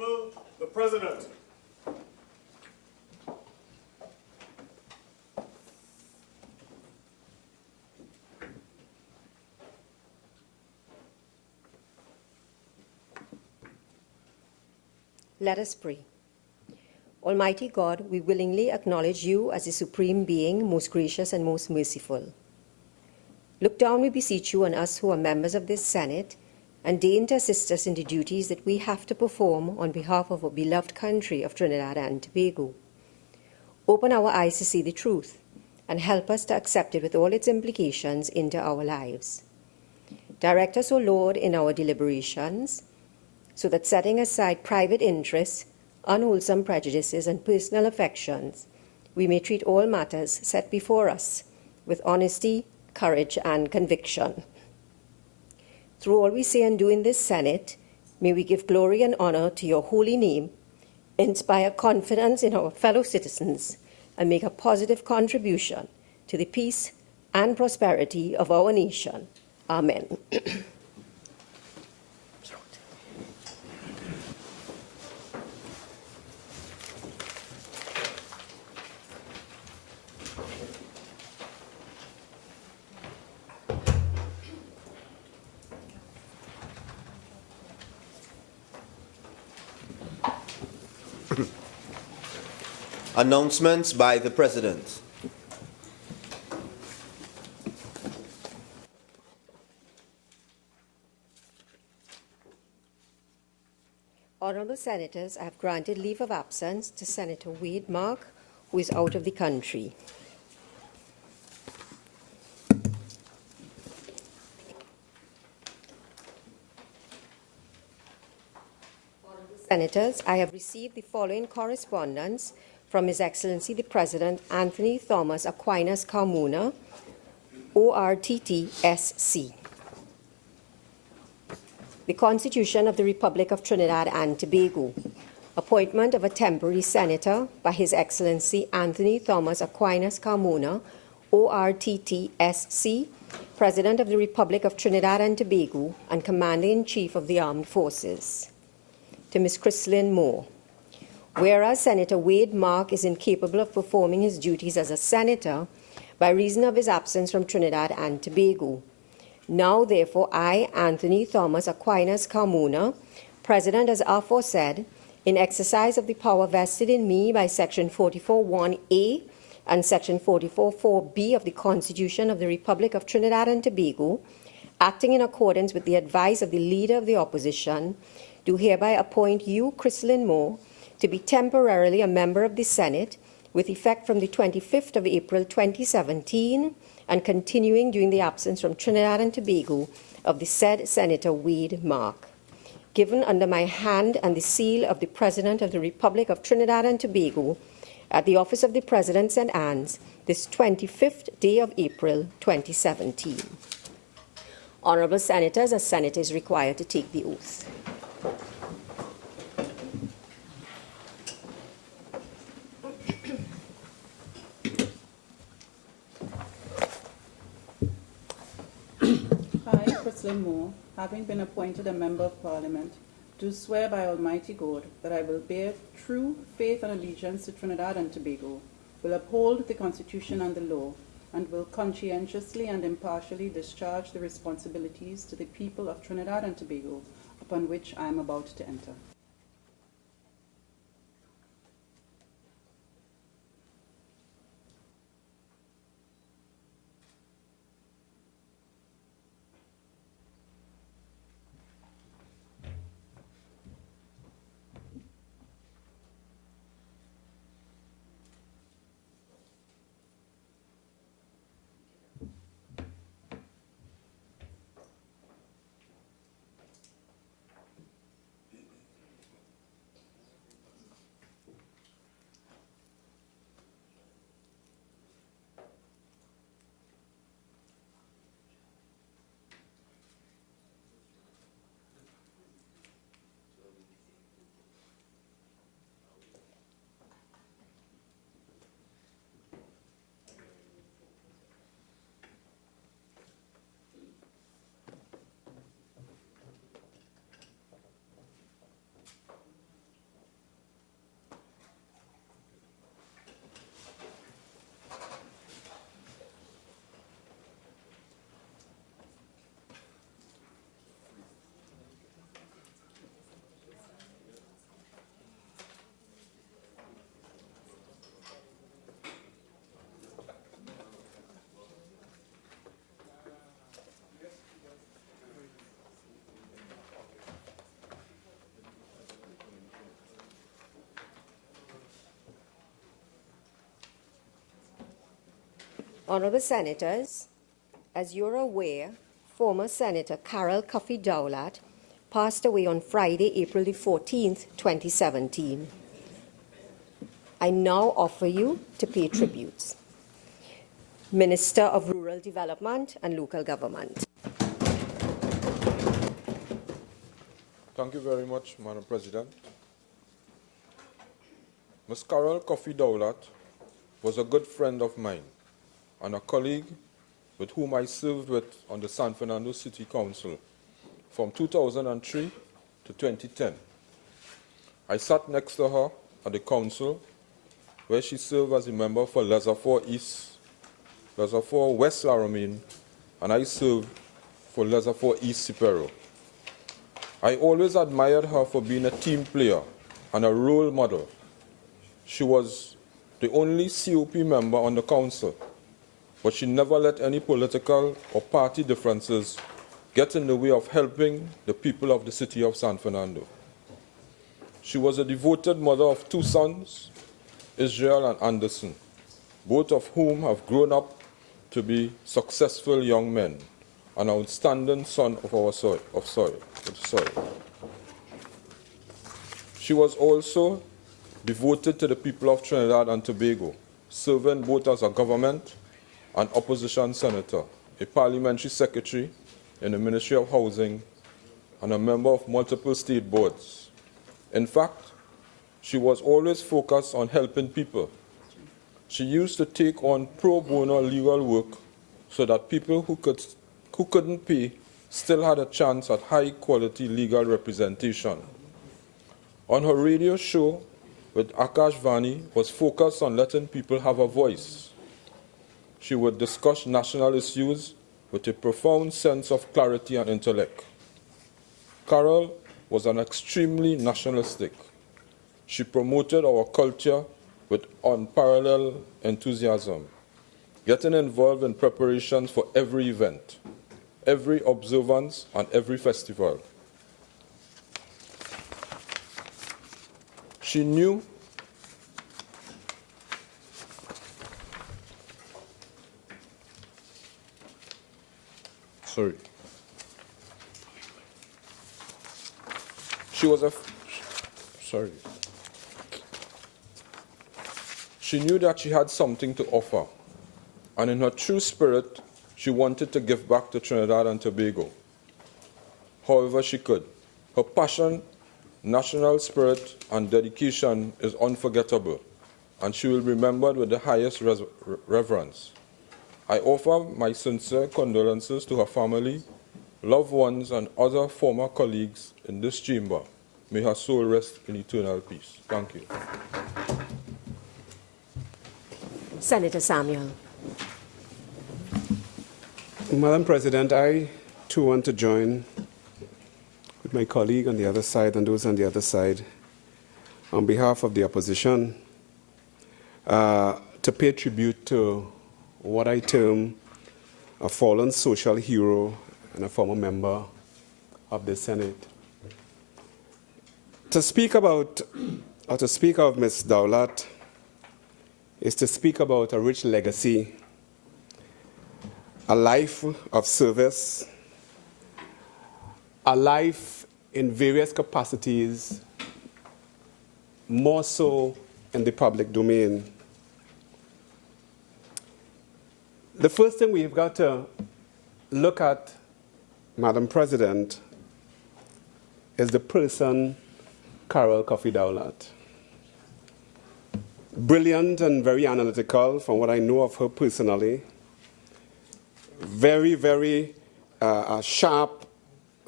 Honorable the President. Let us pray. Almighty God, we willingly acknowledge you as the supreme being, most gracious and most merciful. Look down, we beseech you, on us who are members of this Senate, and deign to assist us in the duties that we have to perform on behalf of our beloved country of Trinidad and Tobago. Open our eyes to see the truth, and help us to accept it with all its implications into our lives. Direct us, O Lord, in our deliberations, so that setting aside private interests, unwholesome prejudices, and personal affections, we may treat all matters set before us with honesty, courage, and conviction. Through all we say and do in this Senate, may we give glory and honor to your holy name, inspire confidence in our fellow citizens, and make a positive contribution to the peace and prosperity of our nation. Amen. Announcements by the President. Honorable Senators, I have granted leave of absence to Senator Wade Mark, who is out of the country. Senators, I have received the following correspondence from His Excellency the President Anthony Thomas Aquinas Carmona, ORTTSC. The Constitution of the Republic of Trinidad and Tobago. Appointment of a temporary senator by His Excellency Anthony Thomas Aquinas Carmona, ORTTSC, President of the Republic of Trinidad and Tobago and Commander-in-Chief of the Armed Forces. To Ms. Christlyn Moore. Whereas Senator Wade Mark is incapable of performing his duties as a senator by reason of his absence from Trinidad and Tobago. Now, therefore, I, Anthony Thomas Aquinas Carmona, President as aforesaid, in exercise of the power vested in me by Section 44(1)(a) and Section 44(4)(b) of the Constitution of the Republic of Trinidad and Tobago, acting in accordance with the advice of the Leader of the Opposition, do hereby appoint you, Christlyn Moore, to be temporarily a member of the Senate with effect from the 25th of April 2017 and continuing during the absence from Trinidad and Tobago of the said Senator Wade Mark. Given under my hand and the seal of the President of the Republic of Trinidad and Tobago at the Office of the President, St. Anne's, this 25th day of April 2017. Honorable Senators, a senator is required to take the oath. I, Christlyn Moore, having been appointed a Member of Parliament, do swear by Almighty God that I will bear true faith and allegiance to Trinidad and Tobago, will uphold the Constitution and the law, and will conscientiously and impartially discharge the responsibilities to the people of Trinidad and Tobago upon which I am about to enter. Honourable Senators, as you're aware, former Senator Carol Cuffy-Dowlat passed away on Friday, April the 14th, 2017. I now offer you to pay tributes. Minister of Rural Development and Local Government. Thank you very much, Madam President. Ms. Carol Cuffy-Dowlat was a good friend of mine and a colleague with whom I served with on the San Fernando City Council from 2003 to 2010. I sat next to her at the council where she served as a member for Lazafour East, Lazafour West Laramine, and I served for Lazafour East Sipero. I always admired her for being a team player and a role model. She was the only COP member on the council, but she never let any political or party differences get in the way of helping the people of the city of San Fernando. She was a devoted mother of two sons, Israel and Anderson, both of whom have grown up to be successful young men, an outstanding son of our soil. She was also devoted to the people of Trinidad and Tobago, serving both as a government and opposition senator, a parliamentary secretary in the Ministry of Housing, and a member of multiple state boards. In fact, she was always focused on helping people. She used to take on pro bono legal work so that people who couldn't pay still had a chance at high-quality legal representation. On her radio show with Akash Vani was focused on letting people have a voice. She would discuss national issues with a profound sense of clarity and intellect. Carol was an extremely nationalistic. She promoted our culture with unparalleled enthusiasm, getting involved in preparations for every event, every observance, and every festival. She knew She knew that she had something to offer, and in her true spirit, she wanted to give back to Trinidad and Tobago. However she could. Her passion, national spirit, and dedication is unforgettable, and she will be remembered with the highest reverence. I offer my sincere condolences to her family, loved ones, and other former colleagues in this chamber. May her soul rest in eternal peace. Thank you. Senator Samuel. Madam President, I too want to join with my colleague on the other side and those on the other side on behalf of the opposition to pay tribute to what I term a fallen social hero and a former member of the Senate. To speak about, or to speak of Ms. Dowlat, is to speak about a rich legacy, a life of service, a life in various capacities, more so in the public domain. The first thing we've got to look at, Madam President, is the person Carol Cuffy-Dowlat. Brilliant and very analytical from what I know of her personally. Very, very sharp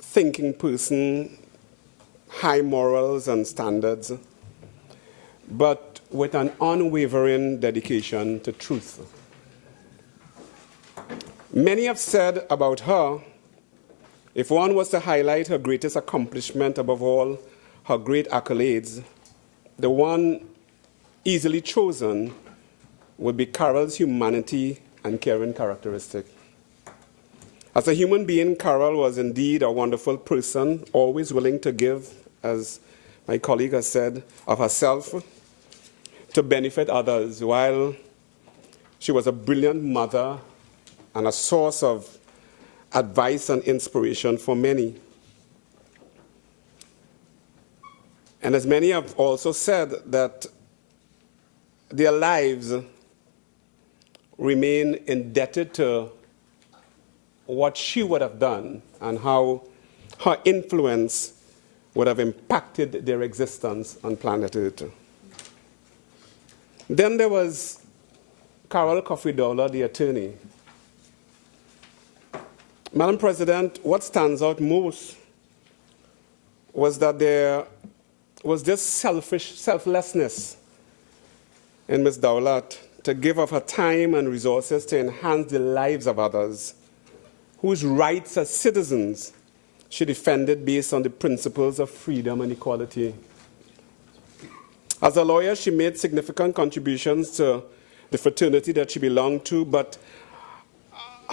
thinking person, high morals and standards, but with an unwavering dedication to truth. Many have said about her, if one was to highlight her greatest accomplishment, above all, her great accolades, the one easily chosen would be Carol's humanity and caring characteristic. As a human being, Carol was indeed a wonderful person, always willing to give, as my colleague has said, of herself to benefit others, while She was a brilliant mother and a source of advice and inspiration for many. And as many have also said, that their lives remain indebted to what she would have done and how her influence would have impacted their existence on planet Earth. Then there was Carol Cuffy-Dowlat, the attorney. Madam President, what stands out most was that there was this selflessness in Ms. Dowlat to give of her time and resources to enhance the lives of others, whose rights as citizens she defended based on the principles of freedom and equality. As a lawyer, she made significant contributions to the fraternity that she belonged to, but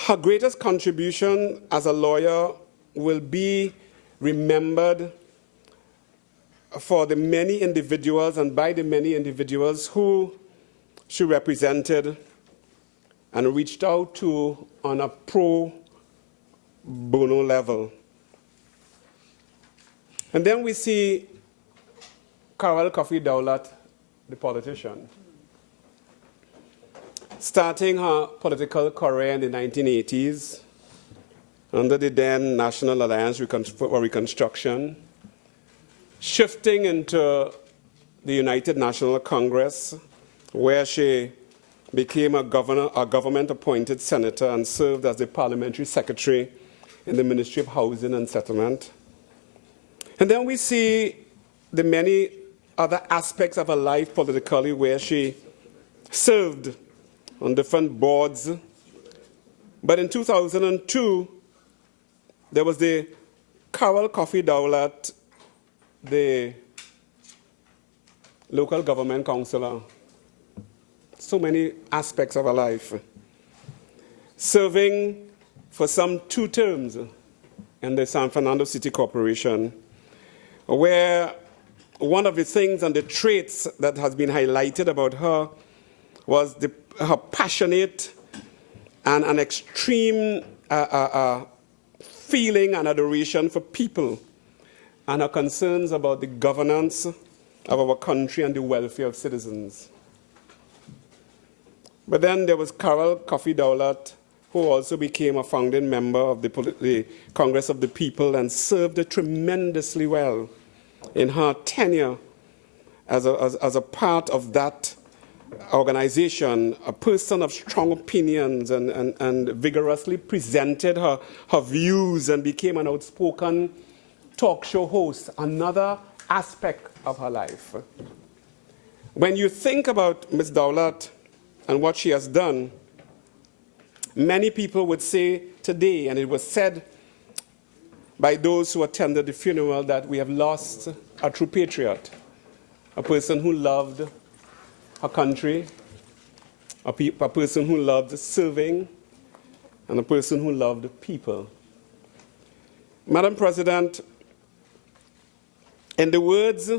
her greatest contribution as a lawyer will be remembered for the many individuals and by the many individuals who she represented and reached out to on a pro bono level. And then we see Carol Cuffy-Dowlat, the politician, starting her political career in the 1980s under the then National Alliance for Reconstruction, shifting into the United National Congress, where she became a government-appointed senator and served as the parliamentary secretary in the Ministry of Housing and Settlement. And then we see the many other aspects of her life politically, where she served on different boards. But in 2002, there was the Carol Cuffy-Dowlat, the local government councillor. So many aspects of her life. Serving for some 2 terms in the San Fernando City Corporation, where one of the things and the traits that has been highlighted about her was her passionate and an extreme feeling and adoration for people, and her concerns about the governance of our country and the welfare of citizens. But then there was Carol Cuffy-Dowlat, who also became a founding member of the Congress of the People and served tremendously well in her tenure as a part of that organization, a person of strong opinions and vigorously presented her views and became an outspoken talk show host, another aspect of her life. When you think about Ms. Dowlat and what she has done, many people would say today, and it was said by those who attended the funeral, that we have lost a true patriot, a person who loved her country, a person who loved serving, and a person who loved people. Madam President, in the words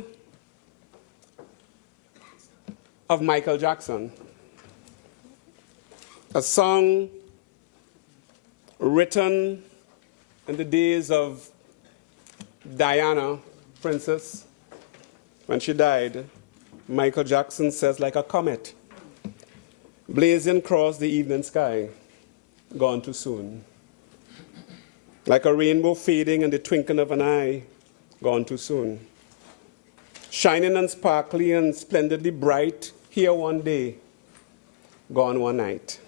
of Michael Jackson, a song written in the days of Diana, Princess, when she died, Michael Jackson says, like a comet, blazing across the evening sky, gone too soon. Like a rainbow fading in the twinkling of an eye, gone too soon. Shining and sparkly and splendidly bright, here one day, gone one night.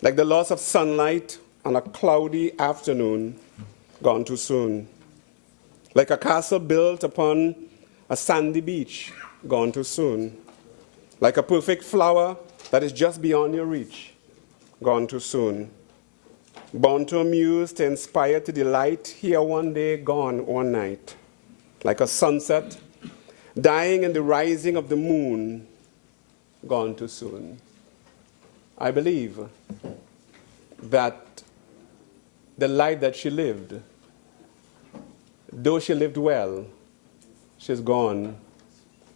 Like the loss of sunlight on a cloudy afternoon, gone too soon. Like a castle built upon a sandy beach, gone too soon. Like a perfect flower that is just beyond your reach, gone too soon. Born to amuse, to inspire, to delight, here one day, gone one night. Like a sunset, dying in the rising of the moon, gone too soon. I believe that the life that she lived, though she lived well, she's gone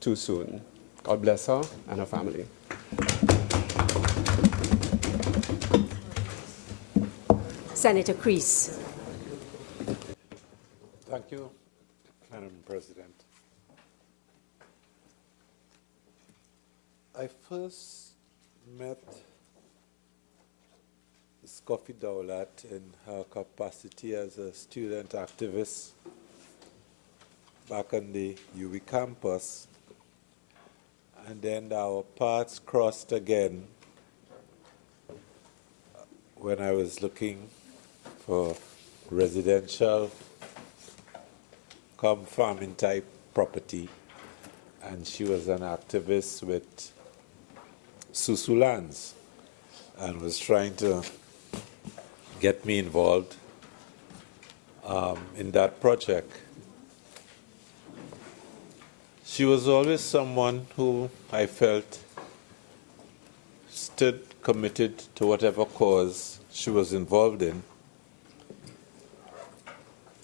too soon. God bless her and her family. Senator Crease. Thank you, Madam President. I first met Ms. Cuffy-Dowlat in her capacity as a student activist back on the UWI campus, and then our paths crossed again when I was looking for residential farming type property, and she was an activist with Susu Lands and was trying to get me involved in that project. She was always someone who I felt stood committed to whatever cause she was involved in.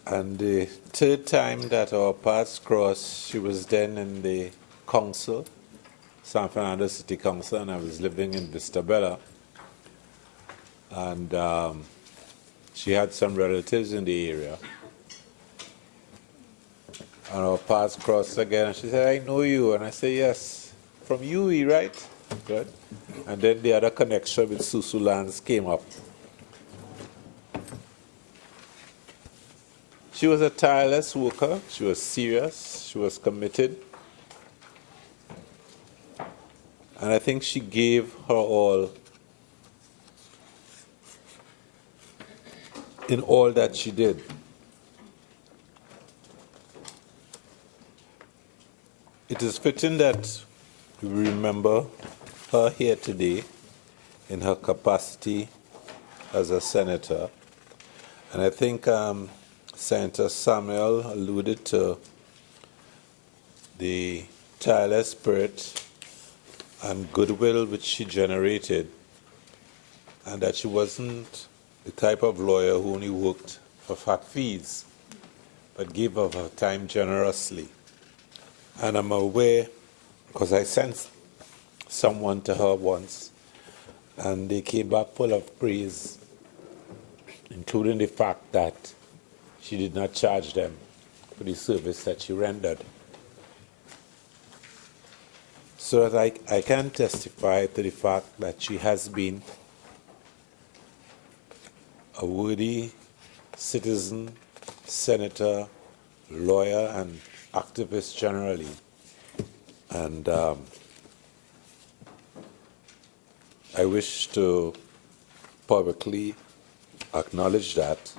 And the third time that our paths crossed, she was then in the council, San Fernando City Council, and I was living in Vista Bella. And she had some relatives in the area. And our paths crossed again, and she said, "I know you." And I said, "Yes, from UWI, right?" Good. And then the other connection with Susu Lands came up. She was a tireless worker. She was serious. She was committed. And I think she gave her all in all that she did. It is fitting that we remember her here today in her capacity as a senator. And I think Senator Samuel alluded to the tireless spirit and goodwill which she generated, and that she wasn't the type of lawyer who only worked for fat fees, but gave of her time generously. And I'm aware, because I sent someone to her once, and they came back full of praise, including the fact that she did not charge them for the service that she rendered. So that I can testify to the fact that she has been a worthy citizen, senator, lawyer, and activist generally. And I wish to publicly acknowledge that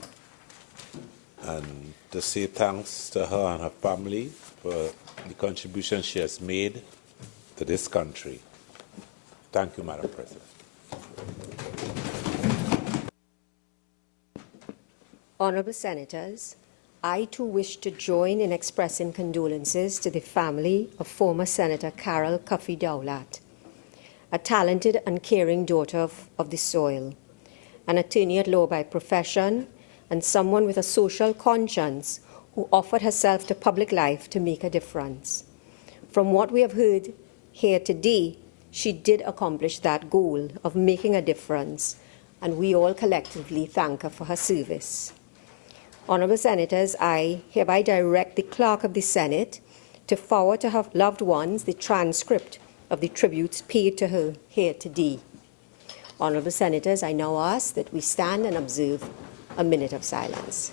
and to say thanks to her and her family for the contribution she has made to this country. Thank you, Madam President. Honourable Senators, I too wish to join in expressing condolences to the family of former Senator Carol Cuffy-Dowlat, a talented and caring daughter of the soil, an attorney at law by profession, and someone with a social conscience who offered herself to public life to make a difference. From what we have heard here today, she did accomplish that goal of making a difference, and we all collectively thank her for her service. Honourable Senators, I hereby direct the Clerk of the Senate to forward to her loved ones the transcript of the tributes paid to her here today. Honourable Senators, I now ask that we stand and observe a minute of silence.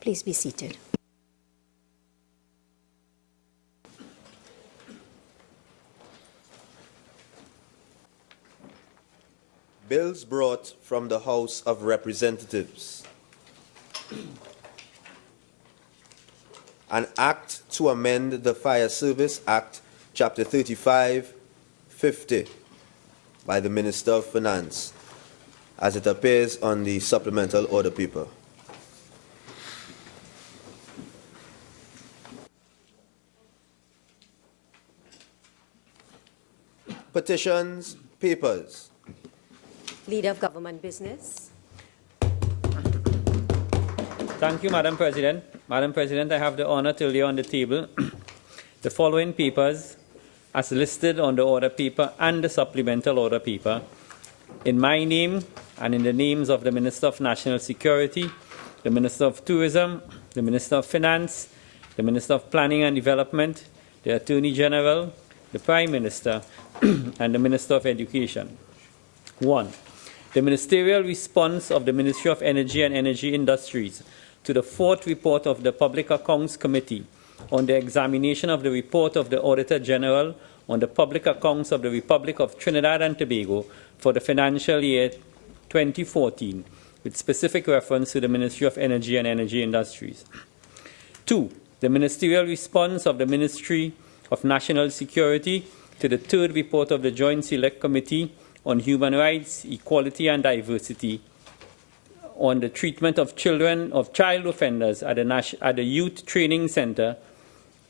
Please be seated. Bills brought from the House of Representatives. An act to amend the Fire Service Act, Chapter 3550, by the Minister of Finance, as it appears on the supplemental order paper. Petitions, papers. Leader of Government Business. Thank you, Madam President. Madam President, I have the honor to lay on the table the following papers as listed on the order paper and the supplemental order paper in my name and in the names of the Minister of National Security, the Minister of Tourism, the Minister of Finance, the Minister of Planning and Development, the Attorney General, the Prime Minister, and the Minister of Education. 1. The ministerial response of the Ministry of Energy and Energy Industries to the fourth report of the Public Accounts Committee on the examination of the report of the Auditor General on the public accounts of the Republic of Trinidad and Tobago for the financial year 2014, with specific reference to the Ministry of Energy and Energy Industries. 2. The ministerial response of the Ministry of National Security to the third report of the Joint Select Committee on Human Rights, Equality and Diversity on the treatment of child offenders at the Youth Training Center,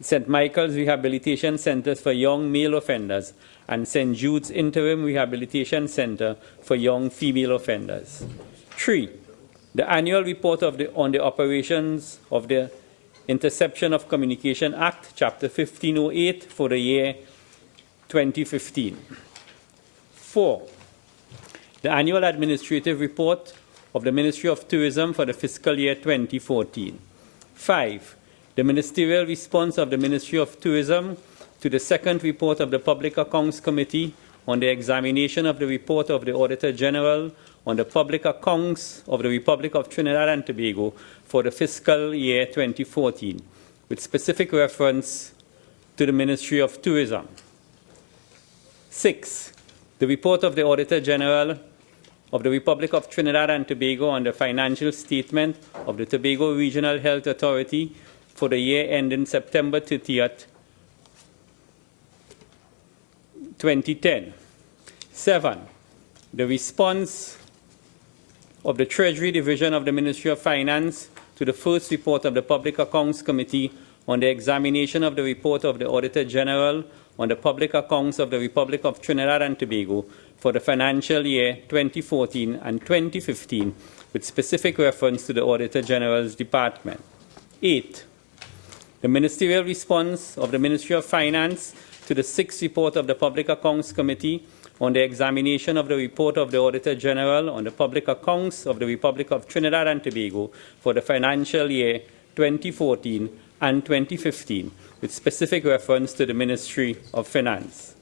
St. Michael's Rehabilitation Centers for Young Male Offenders, and St. Jude's Interim Rehabilitation Center for Young Female Offenders. 3. The annual report on the operations of the Interception of Communication Act, Chapter 1508 for the year 2015. 4. The annual administrative report of the Ministry of Tourism for the fiscal year 2014. 5. The ministerial response of the Ministry of Tourism to the second report of the Public Accounts Committee on the examination of the report of the Auditor General on the public accounts of the Republic of Trinidad and Tobago for the fiscal year 2014, with specific reference to the Ministry of Tourism. 6. The report of the Auditor General of the Republic of Trinidad and Tobago on the financial statement of the Tobago Regional Health Authority for the year ending September 30th, 2010. 7. The response of the Treasury Division of the Ministry of Finance to the first report of the Public Accounts Committee on the examination of the report of the Auditor General on the public accounts of the Republic of Trinidad and Tobago for the financial year 2014 and 2015, with specific reference to the Auditor General's Department. 8. The ministerial response of the Ministry of Finance to the sixth report of the Public Accounts Committee on the examination of the report of the Auditor General on the public accounts of the Republic of Trinidad and Tobago for the financial year 2014 and 2015, with specific reference to the Ministry of Finance.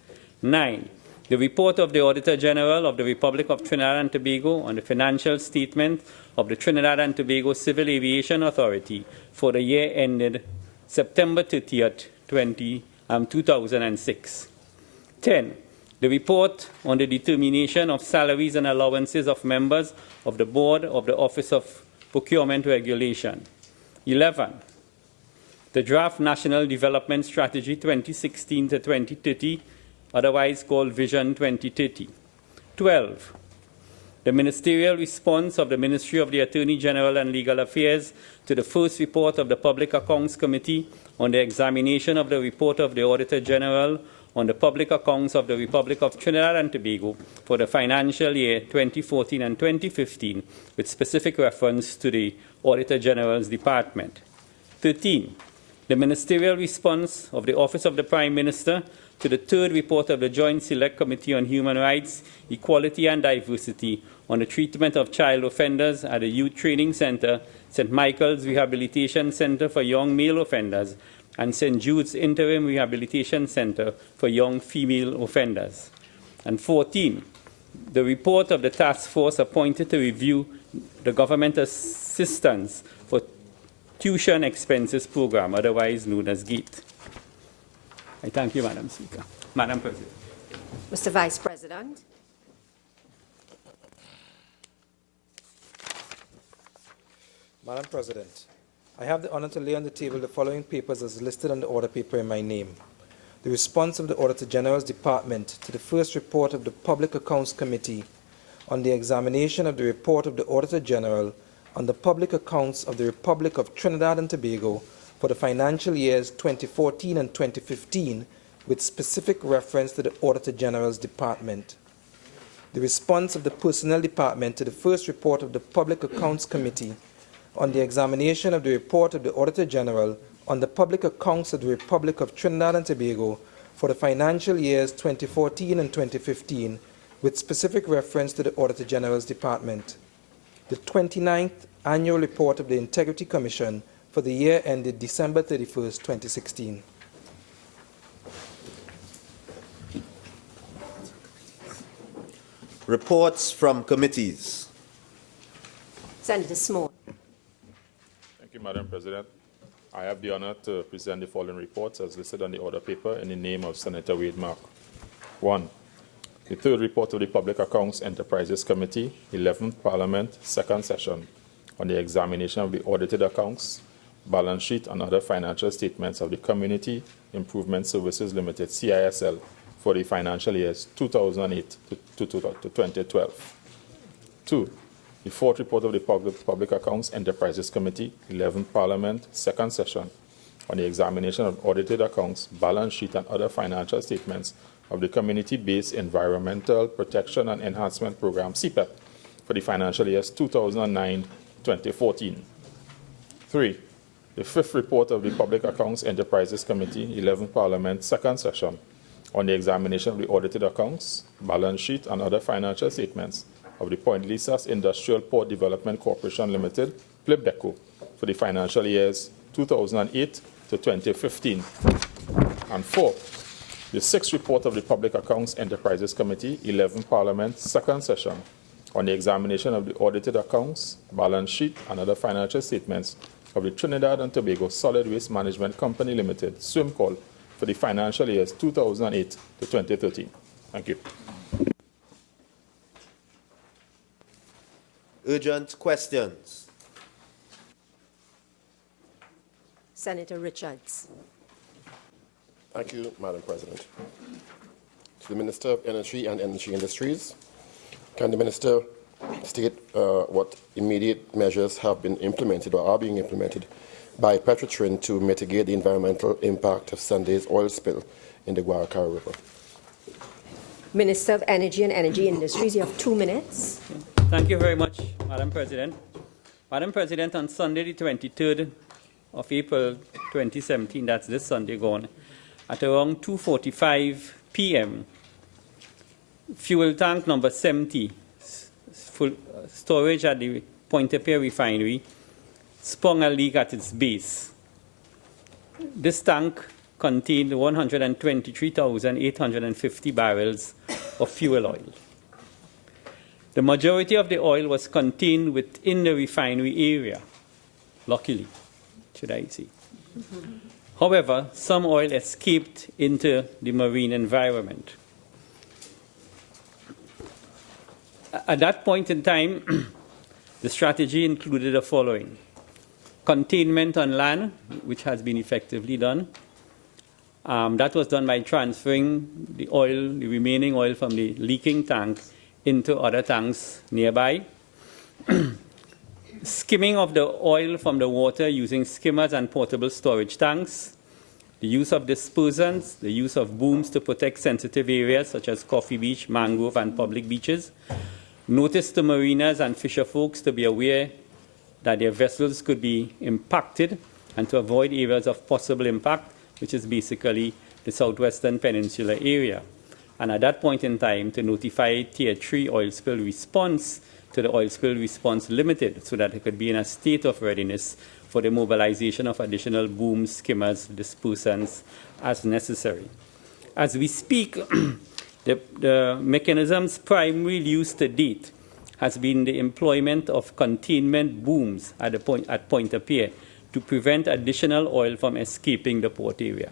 9. The report of the Auditor General of the Republic of Trinidad and Tobago on the financial statement of the Trinidad and Tobago Civil Aviation Authority for the year ended September 30th, 2006. 10. The report on the determination of salaries and allowances of members of the Board of the Office of Procurement Regulation. 11. The draft National Development Strategy 2016 to 2030, otherwise called Vision 2030. 12. The ministerial response of the Ministry of the Attorney General and Legal Affairs to the first report of the Public Accounts Committee on the examination of the report of the Auditor General on the public accounts of the Republic of Trinidad and Tobago for the financial year 2014 and 2015, with specific reference to the Auditor General's Department. 13. The ministerial response of the Office of the Prime Minister to the third report of the Joint Select Committee on Human Rights, Equality and Diversity on the treatment of child offenders at the Youth Training Center, St. Michael's Rehabilitation Center for Young Male Offenders, and St. Jude's Interim Rehabilitation Center for Young Female Offenders. And 14, the report of the task force appointed to review the government assistance for Tuition Expenses Program, otherwise known as GATE. I thank you, Madam Speaker. Madam President. Mr. Vice President. Madam President, I have the honor to lay on the table the following papers as listed on the order paper in my name. The response of the Auditor General's Department to the first report of the Public Accounts Committee on the examination of the report of the Auditor General on the public accounts of the Republic of Trinidad and Tobago for the financial years 2014 and 2015, with specific reference to the Auditor General's Department. The response of the Personnel Department to the first report of the Public Accounts Committee on the examination of the report of the Auditor General on the public accounts of the Republic of Trinidad and Tobago for the financial years 2014 and 2015, with specific reference to the Auditor General's Department. The 29th Annual Report of the Integrity Commission for the year ended December 31st, 2016. Reports from committees. Senator Small. Thank you, Madam President. I have the honor to present the following reports as listed on the order paper in the name of Senator Wade Mark. 1. The third report of the Public Accounts Enterprises Committee, 11th Parliament, second session, on the examination of the audited accounts, balance sheet, and other financial statements of the Community Improvement Services Limited, CISL, for the financial years 2008 to 2012. 2. The fourth report of the Public Accounts Enterprises Committee, 11th Parliament, second session, on the examination of audited accounts, balance sheet, and other financial statements of the Community-Based Environmental Protection and Enhancement Program, CPEP, for the financial years 2009-2014. 3. The fifth report of the Public Accounts Enterprises Committee, 11th Parliament, second session, on the examination of the audited accounts, balance sheet, and other financial statements of the Point Lisas Industrial Port Development Corporation Limited, PLIBDECO, for the financial years 2008 to 2015. And 4. The sixth report of the Public Accounts Enterprises Committee, 11th Parliament, second session, on the examination of the audited accounts, balance sheet, and other financial statements of the Trinidad and Tobago Solid Waste Management Company Limited, SWIMCOL, for the financial years 2008 to 2013. Thank you. Urgent questions. Senator Richards. Thank you, Madam President. To the Minister of Energy and Energy Industries, can the Minister state what immediate measures have been implemented or are being implemented by Petrotrin to mitigate the environmental impact of Sunday's oil spill in the Guaracara River? Minister of Energy and Energy Industries, you have 2 minutes. Thank you very much, Madam President. Madam President, on Sunday, the 23rd of April 2017, that's this Sunday gone, at around 2:45 p.m., fuel tank number 70, full storage at the Pointe-à-Pierre refinery, sprung a leak at its base. This tank contained 123,850 barrels of fuel oil. The majority of the oil was contained within the refinery area, luckily, should I say. However, some oil escaped into the marine environment. At that point in time, the strategy included the following: containment on land, which has been effectively done. That was done by transferring the oil, the remaining oil from the leaking tank into other tanks nearby. Skimming of the oil from the water using skimmers and portable storage tanks, the use of dispersants, the use of booms to protect sensitive areas such as Coffee Beach, Mangrove, and public beaches. Notice to mariners and fisher folks to be aware that their vessels could be impacted and to avoid areas of possible impact, which is basically the southwestern peninsula area. And at that point in time, to notify Tier 3 Oil Spill Response to the Oil Spill Response Limited so that it could be in a state of readiness for the mobilization of additional booms, skimmers, dispersants as necessary. As we speak, the mechanism's primary use to date has been the employment of containment booms at Pointe-à-Pierre to prevent additional oil from escaping the port area.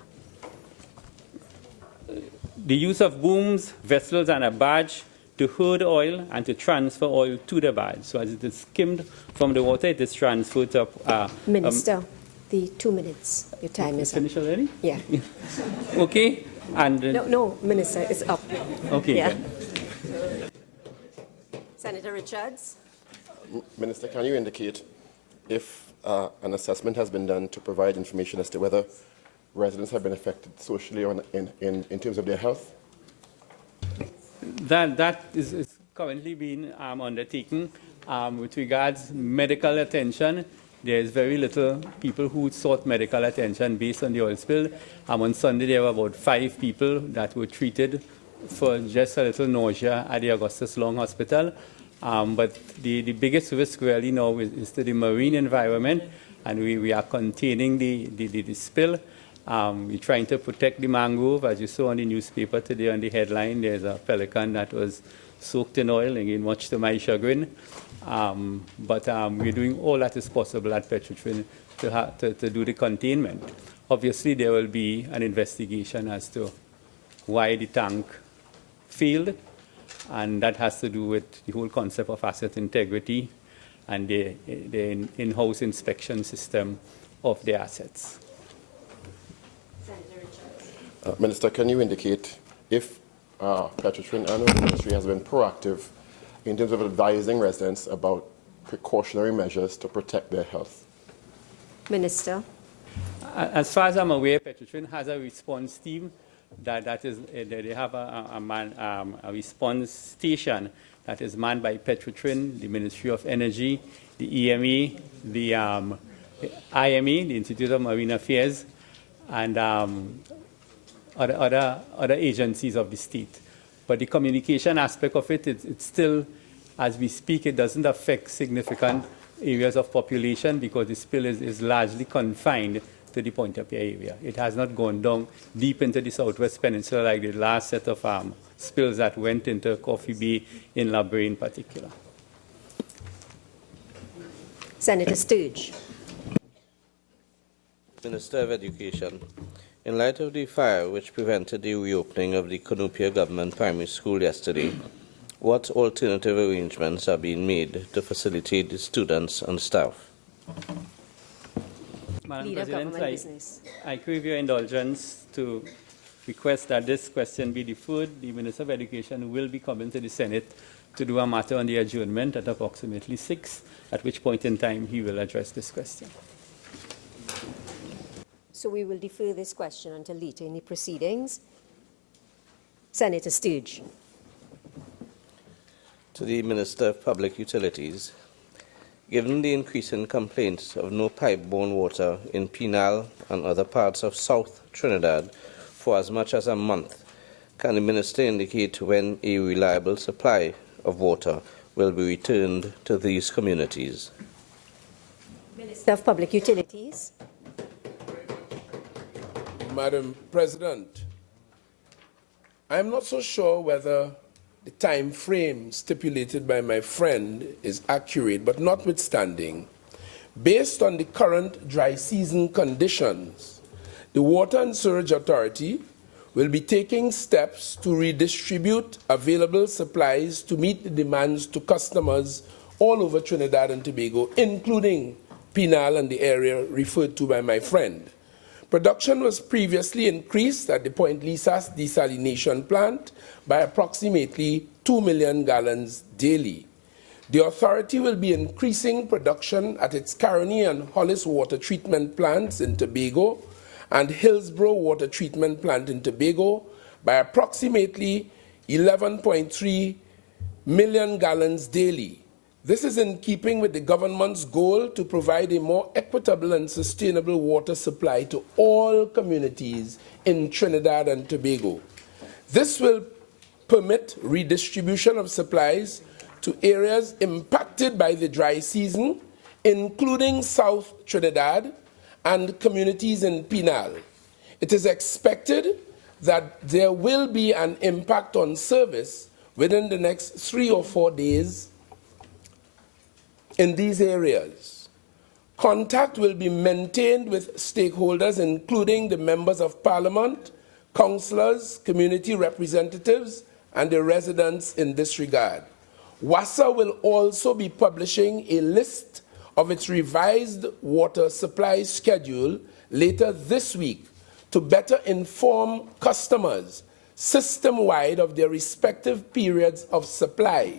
The use of booms, vessels, and a barge to hoard oil and to transfer oil to the barge. So as it is skimmed from the water, it is transferred to Minister, the 2 minutes. Your time is up. Finish already? Yeah. Okay. And No, Minister, it's up. okay. Yeah. Then. Senator Richards. Minister, can you indicate if an assessment has been done to provide information as to whether residents have been affected socially or in terms of their health? That is currently being undertaken. With regards medical attention, there is very little people who sought medical attention based on the oil spill. On Sunday, there were about 5 people that were treated for just a little nausea at the Augustus Long Hospital. But the biggest risk really now is to the marine environment, and we are containing the spill. We're trying to protect the mangrove. As you saw on the newspaper today on the headline, there's a pelican that was soaked in oil, again, much to my chagrin. But we're doing all that is possible at Petrotrin to do the containment. Obviously, there will be an investigation as to why the tank failed, and that has to do with the whole concept of asset integrity and the in-house inspection system of the assets. Minister, can you indicate if Petrotrin and the ministry has been proactive in terms of advising residents about precautionary measures to protect their health? Minister. As far as I'm aware, Petrotrin has a response team that they have a response station that is manned by Petrotrin, the Ministry of Energy, the EMA, the IMA, the Institute of Marine Affairs, and other agencies of the state. But the communication aspect of it, it's still, as we speak, it doesn't affect significant areas of population because the spill is largely confined to the Pointe-a-Pierre area. It has not gone down deep into the Southwest Peninsula like the last set of spills that went into Coffee Bay in La Brea in particular. Senator Sturge. Minister of Education, in light of the fire which prevented the reopening of the Cunupia Government Primary School yesterday, what alternative arrangements are being made to facilitate the students and staff? Madam Leader of President, Government Business. I crave your indulgence to request that this question be deferred. The Minister of Education will be coming to the Senate to do a matter on the adjournment at approximately 6, at which point in time he will address this question. So we will defer this question until later in the proceedings. Senator Sturge. To the Minister of Public Utilities, given the increasing complaints of no pipe-borne water in Penal and other parts of South Trinidad for as much as a month, can the Minister indicate when a reliable supply of water will be returned to these communities? Minister of Public Utilities. Madam President, I'm not so sure whether the time frame stipulated by my friend is accurate, but notwithstanding, based on the current dry season conditions, the Water and Sewage Authority will be taking steps to redistribute available supplies to meet the demands to customers all over Trinidad and Tobago, including Penal and the area referred to by my friend. Production was previously increased at the Point Lisas desalination plant by approximately 2 million gallons daily. The authority will be increasing production at its Caroni and Hollis water treatment plants in Tobago and Hillsborough water treatment plant in Tobago by approximately 11.3 million gallons daily. This is in keeping with the government's goal to provide a more equitable and sustainable water supply to all communities in Trinidad and Tobago. This will permit redistribution of supplies to areas impacted by the dry season, including South Trinidad and communities in Penal. It is expected that there will be an impact on service within the next 3 or 4 days in these areas. Contact will be maintained with stakeholders, including the members of parliament, councillors, community representatives, and the residents in this regard. WASA will also be publishing a list of its revised water supply schedule later this week to better inform customers system-wide of their respective periods of supply.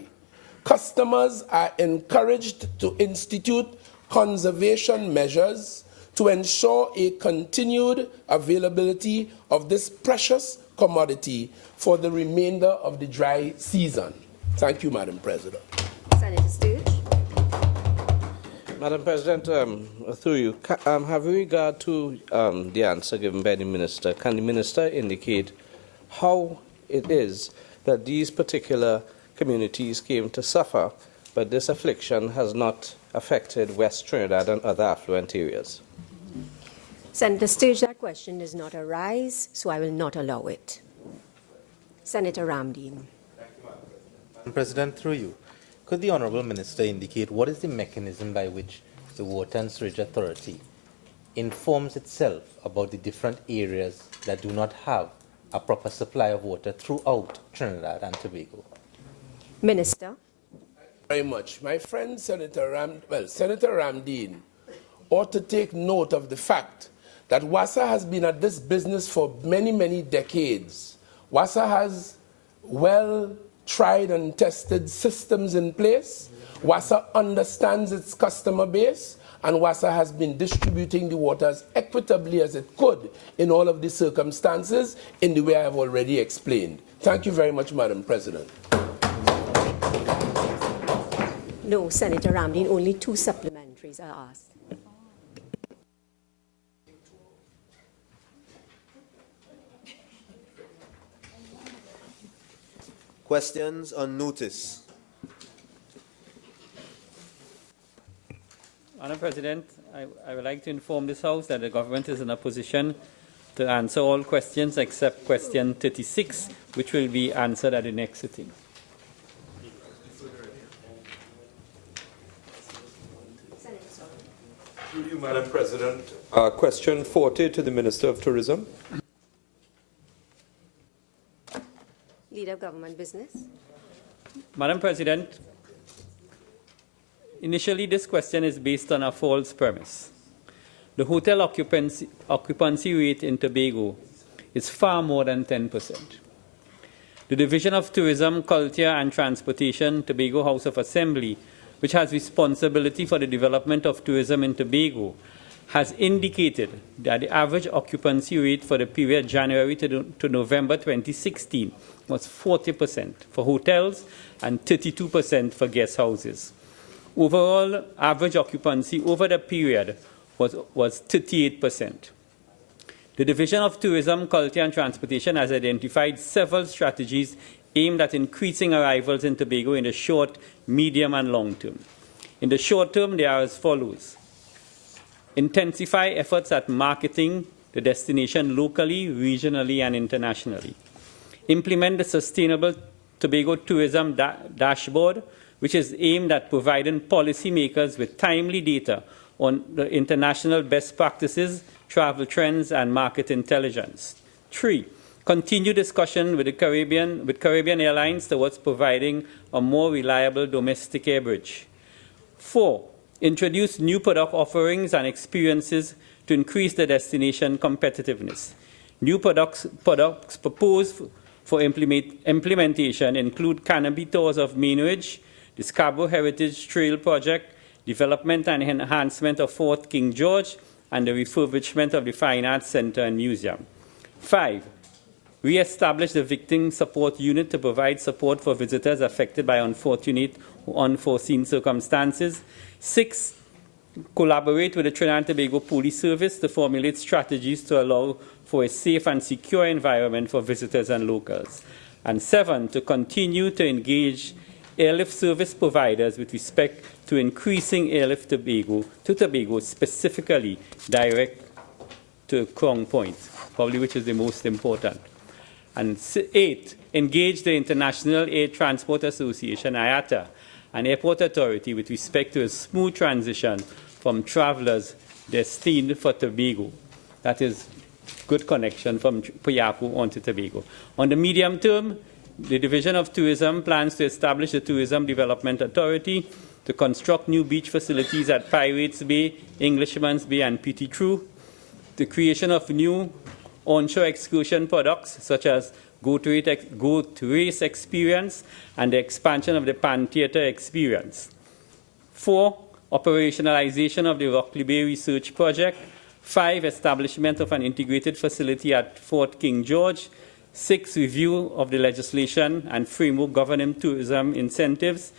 Customers are encouraged to institute conservation measures to ensure a continued availability of this precious commodity for the remainder of the dry season. Thank you, Madam President. Senator Sturge. Madam President, through you, having regard to the answer given by the Minister, can the Minister indicate how it is that these particular communities came to suffer, but this affliction has not affected West Trinidad and other affluent areas? Senator Sturge, that question does not arise, so I will not allow it. Senator Ramdeen. Madam President, through you, could the Honourable Minister indicate what is the mechanism by which the Water and Sewage Authority informs itself about the different areas that do not have a proper supply of water throughout Trinidad and Tobago? Minister. Very much. My friend Senator Ramdeen ought to take note of the fact that WASA has been at this business for many, many decades. WASA has well-tried and tested systems in place. WASA understands its customer base, and WASA has been distributing the water as equitably as it could in all of the circumstances in the way I have already explained. Thank you very much, Madam President. No, Senator Ramdeen, only 2 supplementaries are asked. Questions on notice? Madam President, I would like to inform this House that the government is in a position to answer all questions except question 36, which will be answered at the next sitting. Through you, Madam President. Question 40 to the Minister of Tourism. Leader of Government Business. Madam President, initially this question is based on a false premise. The hotel occupancy rate in Tobago is far more than 10%. The Division of Tourism, Culture and Transportation, Tobago House of Assembly, which has responsibility for the development of tourism in Tobago, has indicated that the average occupancy rate for the period January to November 2016 was 40% for hotels and 32% for guest houses. Overall, average occupancy over the period was 38%. The Division of Tourism, Culture and Transportation has identified several strategies aimed at increasing arrivals in Tobago in the short, medium and long term. In the short term, they are as follows. Intensify efforts at marketing the destination locally, regionally and internationally. Implement the Sustainable Tobago Tourism Dashboard, which is aimed at providing policymakers with timely data on the international best practices, travel trends, and market intelligence. 3, continue discussion with Caribbean Airlines towards providing a more reliable domestic air bridge. 4, introduce new product offerings and experiences to increase the destination competitiveness. New products proposed for implementation include canopy tours of Mainridge, the Scarborough Heritage Trail Project, development and enhancement of Fort King George, and the refurbishment of the Fine Arts Center and Museum. 5, re-establish the Victim Support Unit to provide support for visitors affected by unfortunate or unforeseen circumstances. 6, collaborate with the Trinidad and Tobago Police Service to formulate strategies to allow for a safe and secure environment for visitors and locals. And 7, to continue to engage airlift service providers with respect to increasing airlift to Tobago, specifically direct to Crown Point, probably which is the most important. And 8, engage the International Air Transport Association, IATA, and Airport Authority with respect to a smooth transition from travelers destined for Tobago. That is good connection from Puyaku onto Tobago. On the medium term, the Division of Tourism plans to establish a Tourism Development Authority to construct new beach facilities at Pirates Bay, Englishman's Bay, and Petite Trou. The creation of new onshore excursion products such as Go to Race experience and the expansion of the Pan Theatre experience. 4, operationalization of the Rockley Bay Research Project. 5, establishment of an integrated facility at Fort King George. 6, review of the legislation and framework governing tourism incentives.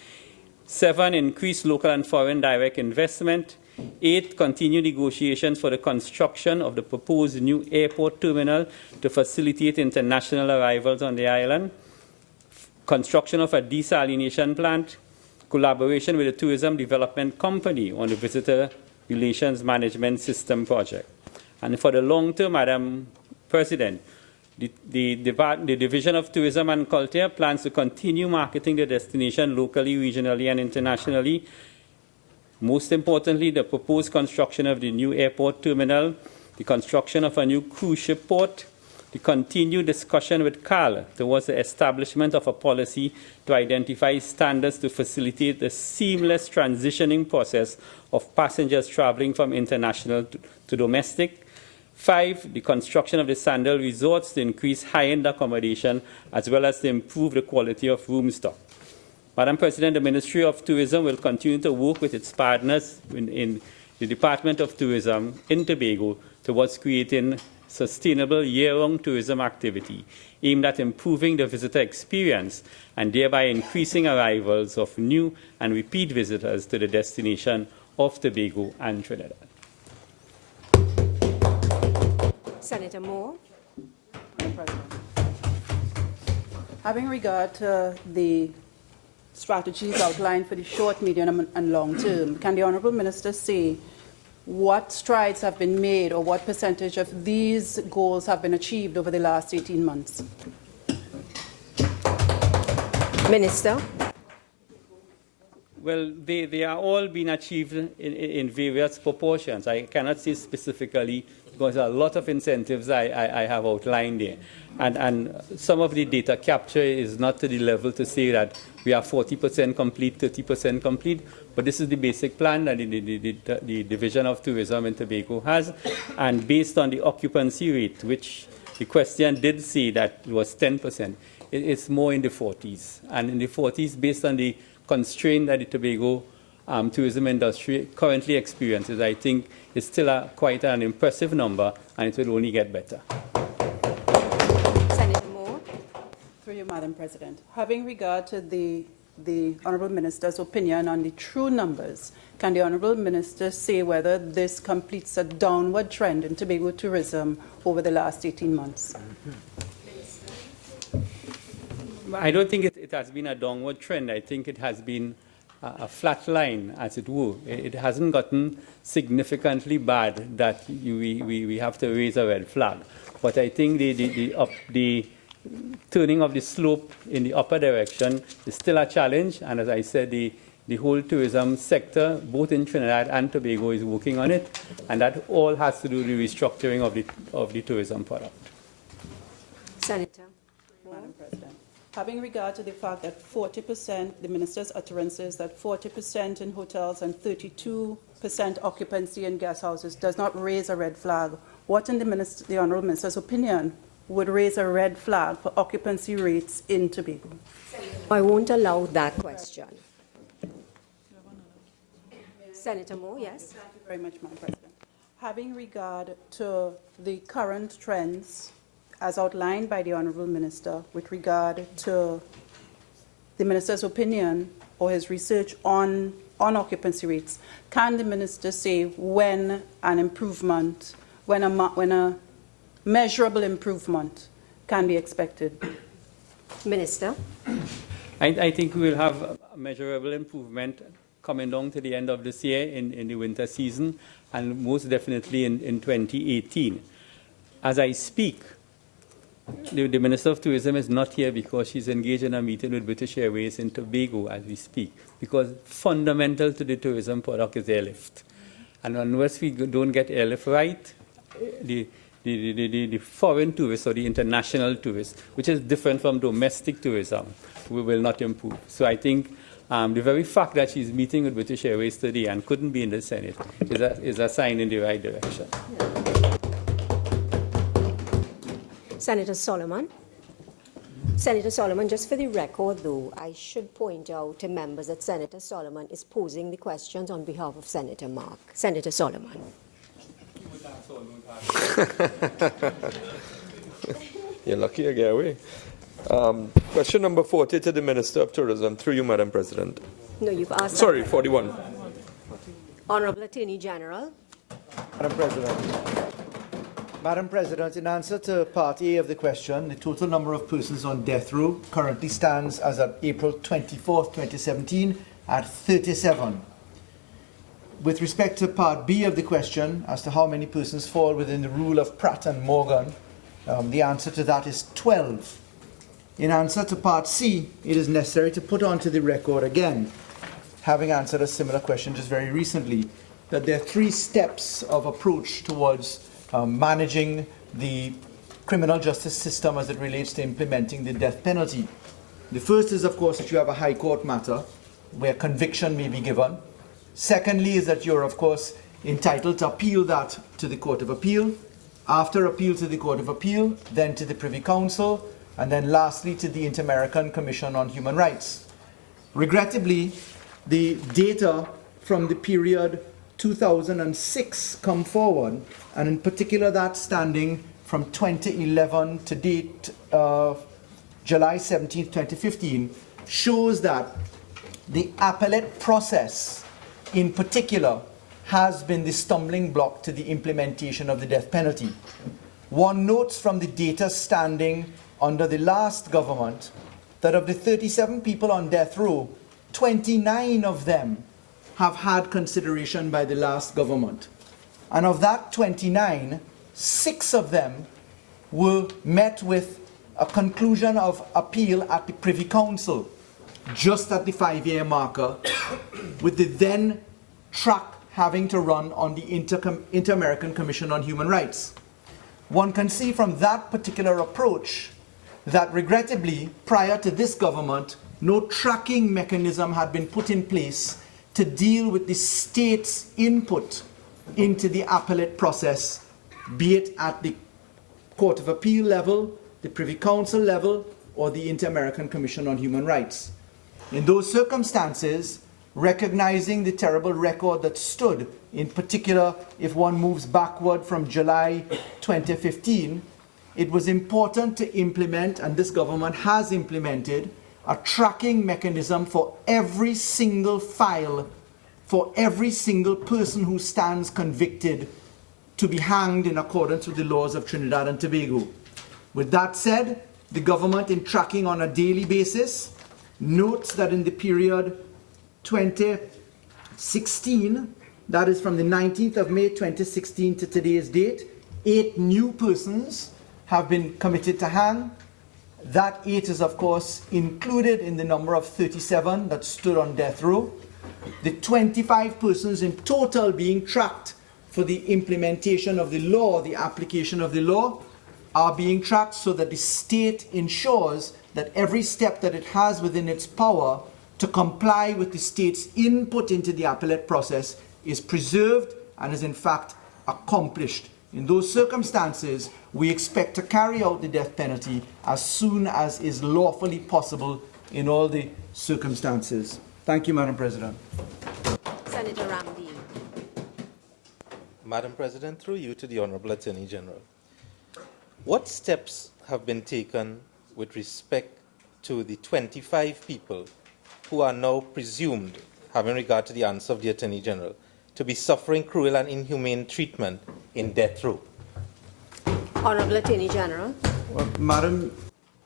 7, increase local and foreign direct investment. 8, continue negotiations for the construction of the proposed new airport terminal to facilitate international arrivals on the island. Construction of a desalination plant. Collaboration with the Tourism Development Company on the Visitor Relations Management System project. And for the long term, Madam President, the Division of Tourism and Culture plans to continue marketing the destination locally, regionally, and internationally. Most importantly, the proposed construction of the new airport terminal, the construction of a new cruise ship port, the continued discussion with CAL towards the establishment of a policy to identify standards to facilitate the seamless transitioning process of passengers traveling from international to domestic. 5, the construction of the Sandal resorts to increase high-end accommodation as well as to improve the quality of room stock. Madam President, the Ministry of Tourism will continue to work with its partners in the Department of Tourism in Tobago towards creating sustainable year-round tourism activity aimed at improving the visitor experience and thereby increasing arrivals of new and repeat visitors to the destination of Tobago and Trinidad. Senator Moore. Madam President. Having regard to the strategies outlined for the short, medium, and long term, can the Honourable Minister say what strides have been made or what percentage of these goals have been achieved over the last 18 months? Minister. Well, they are all being achieved in various proportions. I cannot say specifically because there are a lot of incentives I have outlined there. And some of the data capture is not to the level to say that we are 40% complete, 30% complete, but this is the basic plan that the Division of Tourism in Tobago has. And based on the occupancy rate, which the question did say that it was 10%, it's more in the 40s. And in the 40s, based on the constraint that the Tobago tourism industry currently experiences, I think it's still quite an impressive number, and it will only get better. Senator Moore. Through you, Madam President. Having regard to the Honourable Minister's opinion on the true numbers, can the Honourable Minister say whether this completes a downward trend in Tobago tourism over the last 18 months? I don't think it has been a downward trend. I think it has been a flat line, as it were. It hasn't gotten significantly bad that we have to raise a red flag. But I think the turning of the slope in the upper direction is still a challenge. And as I said, the whole tourism sector, both in Trinidad and Tobago, is working on it. And that all has to do with the restructuring of the tourism product. Senator. Madam President. Having regard to the fact that 40%, the Minister's utterances that 40% in hotels and 32% occupancy in guest houses does not raise a red flag, what in the Honourable Minister's opinion would raise a red flag for occupancy rates in Tobago? I won't allow that question. Senator Moore, yes. Thank you very much, Madam President. Having regard to the current trends as outlined by the Honourable Minister with regard to the Minister's opinion or his research on occupancy rates, can the Minister say when an improvement, when a measurable improvement can be expected? Minister. I think we will have a measurable improvement coming down to the end of this year in the winter season, and most definitely in 2018. As I speak, the Minister of Tourism is not here because she's engaged in a meeting with British Airways in Tobago as we speak, because fundamental to the tourism product is airlift. And unless we don't get airlift right, the foreign tourists or the international tourists, which is different from domestic tourism, we will not improve. So I think the very fact that she's meeting with British Airways today and couldn't be in the Senate is a sign in the right direction. Senator Solomon. Senator Solomon, just for the record, though, I should point out to members that Senator Solomon is posing the questions on behalf of Senator Mark. Senator Solomon. You're lucky I get away. Question number 40 to the Minister of Tourism, through you, Madam President. No, you've asked. Sorry, 41. Honorable Attorney General. Madam President, in answer to Part A of the question, the total number of persons on death row currently stands as of April 24, 2017 at 37. With respect to Part B of the question, as to how many persons fall within the rule of Pratt and Morgan, the answer to that is 12. In answer to Part C, it is necessary to put onto the record again, having answered a similar question just very recently, that there are 3 steps of approach towards managing the criminal justice system as it relates to implementing the death penalty. The first is, of course, that you have a high court matter where conviction may be given. Secondly is that you're, of course, entitled to appeal that to the Court of Appeal. After appeal to the Court of Appeal, then to the Privy Council, and then lastly to the Inter-American Commission on Human Rights. Regrettably, the data from the period 2006 come forward, and in particular that standing from 2011 to date, July 17, 2015, shows that the appellate process in particular has been the stumbling block to the implementation of the death penalty. One notes from the data standing under the last government that of the 37 people on death row, 29 of them have had consideration by the last government. And of that 29, 6 of them were met with a conclusion of appeal at the Privy Council, just at the 5-year marker, with the then track having to run on the Inter-American Commission on Human Rights. One can see from that particular approach that regrettably, prior to this government, no tracking mechanism had been put in place to deal with the state's input into the appellate process, be it at the Court of Appeal level, the Privy Council level, or the Inter-American Commission on Human Rights. In those circumstances, recognizing the terrible record that stood, in particular if one moves backward from July 2015, it was important to implement, and this government has implemented, a tracking mechanism for every single file, for every single person who stands convicted to be hanged in accordance with the laws of Trinidad and Tobago. With that said, the government, in tracking on a daily basis, notes that in the period 2016, that is from the 19th of May 2016 to today's date, 8 new persons have been committed to hang. That 8 is, of course, included in the number of 37 that stood on death row. The 25 persons in total being tracked for the implementation of the law, the application of the law, are being tracked so that the state ensures that every step that it has within its power to comply with the state's input into the appellate process is preserved and is in fact accomplished. In those circumstances, we expect to carry out the death penalty as soon as is lawfully possible in all the circumstances. Thank you, Madam President. Senator Ramdi. Madam President, through you to the Honorable Attorney General. What steps have been taken with respect to the 25 people who are now presumed, having regard to the answer of the Attorney General, to be suffering cruel and inhumane treatment in death row? Honorable Attorney General. Well, Madam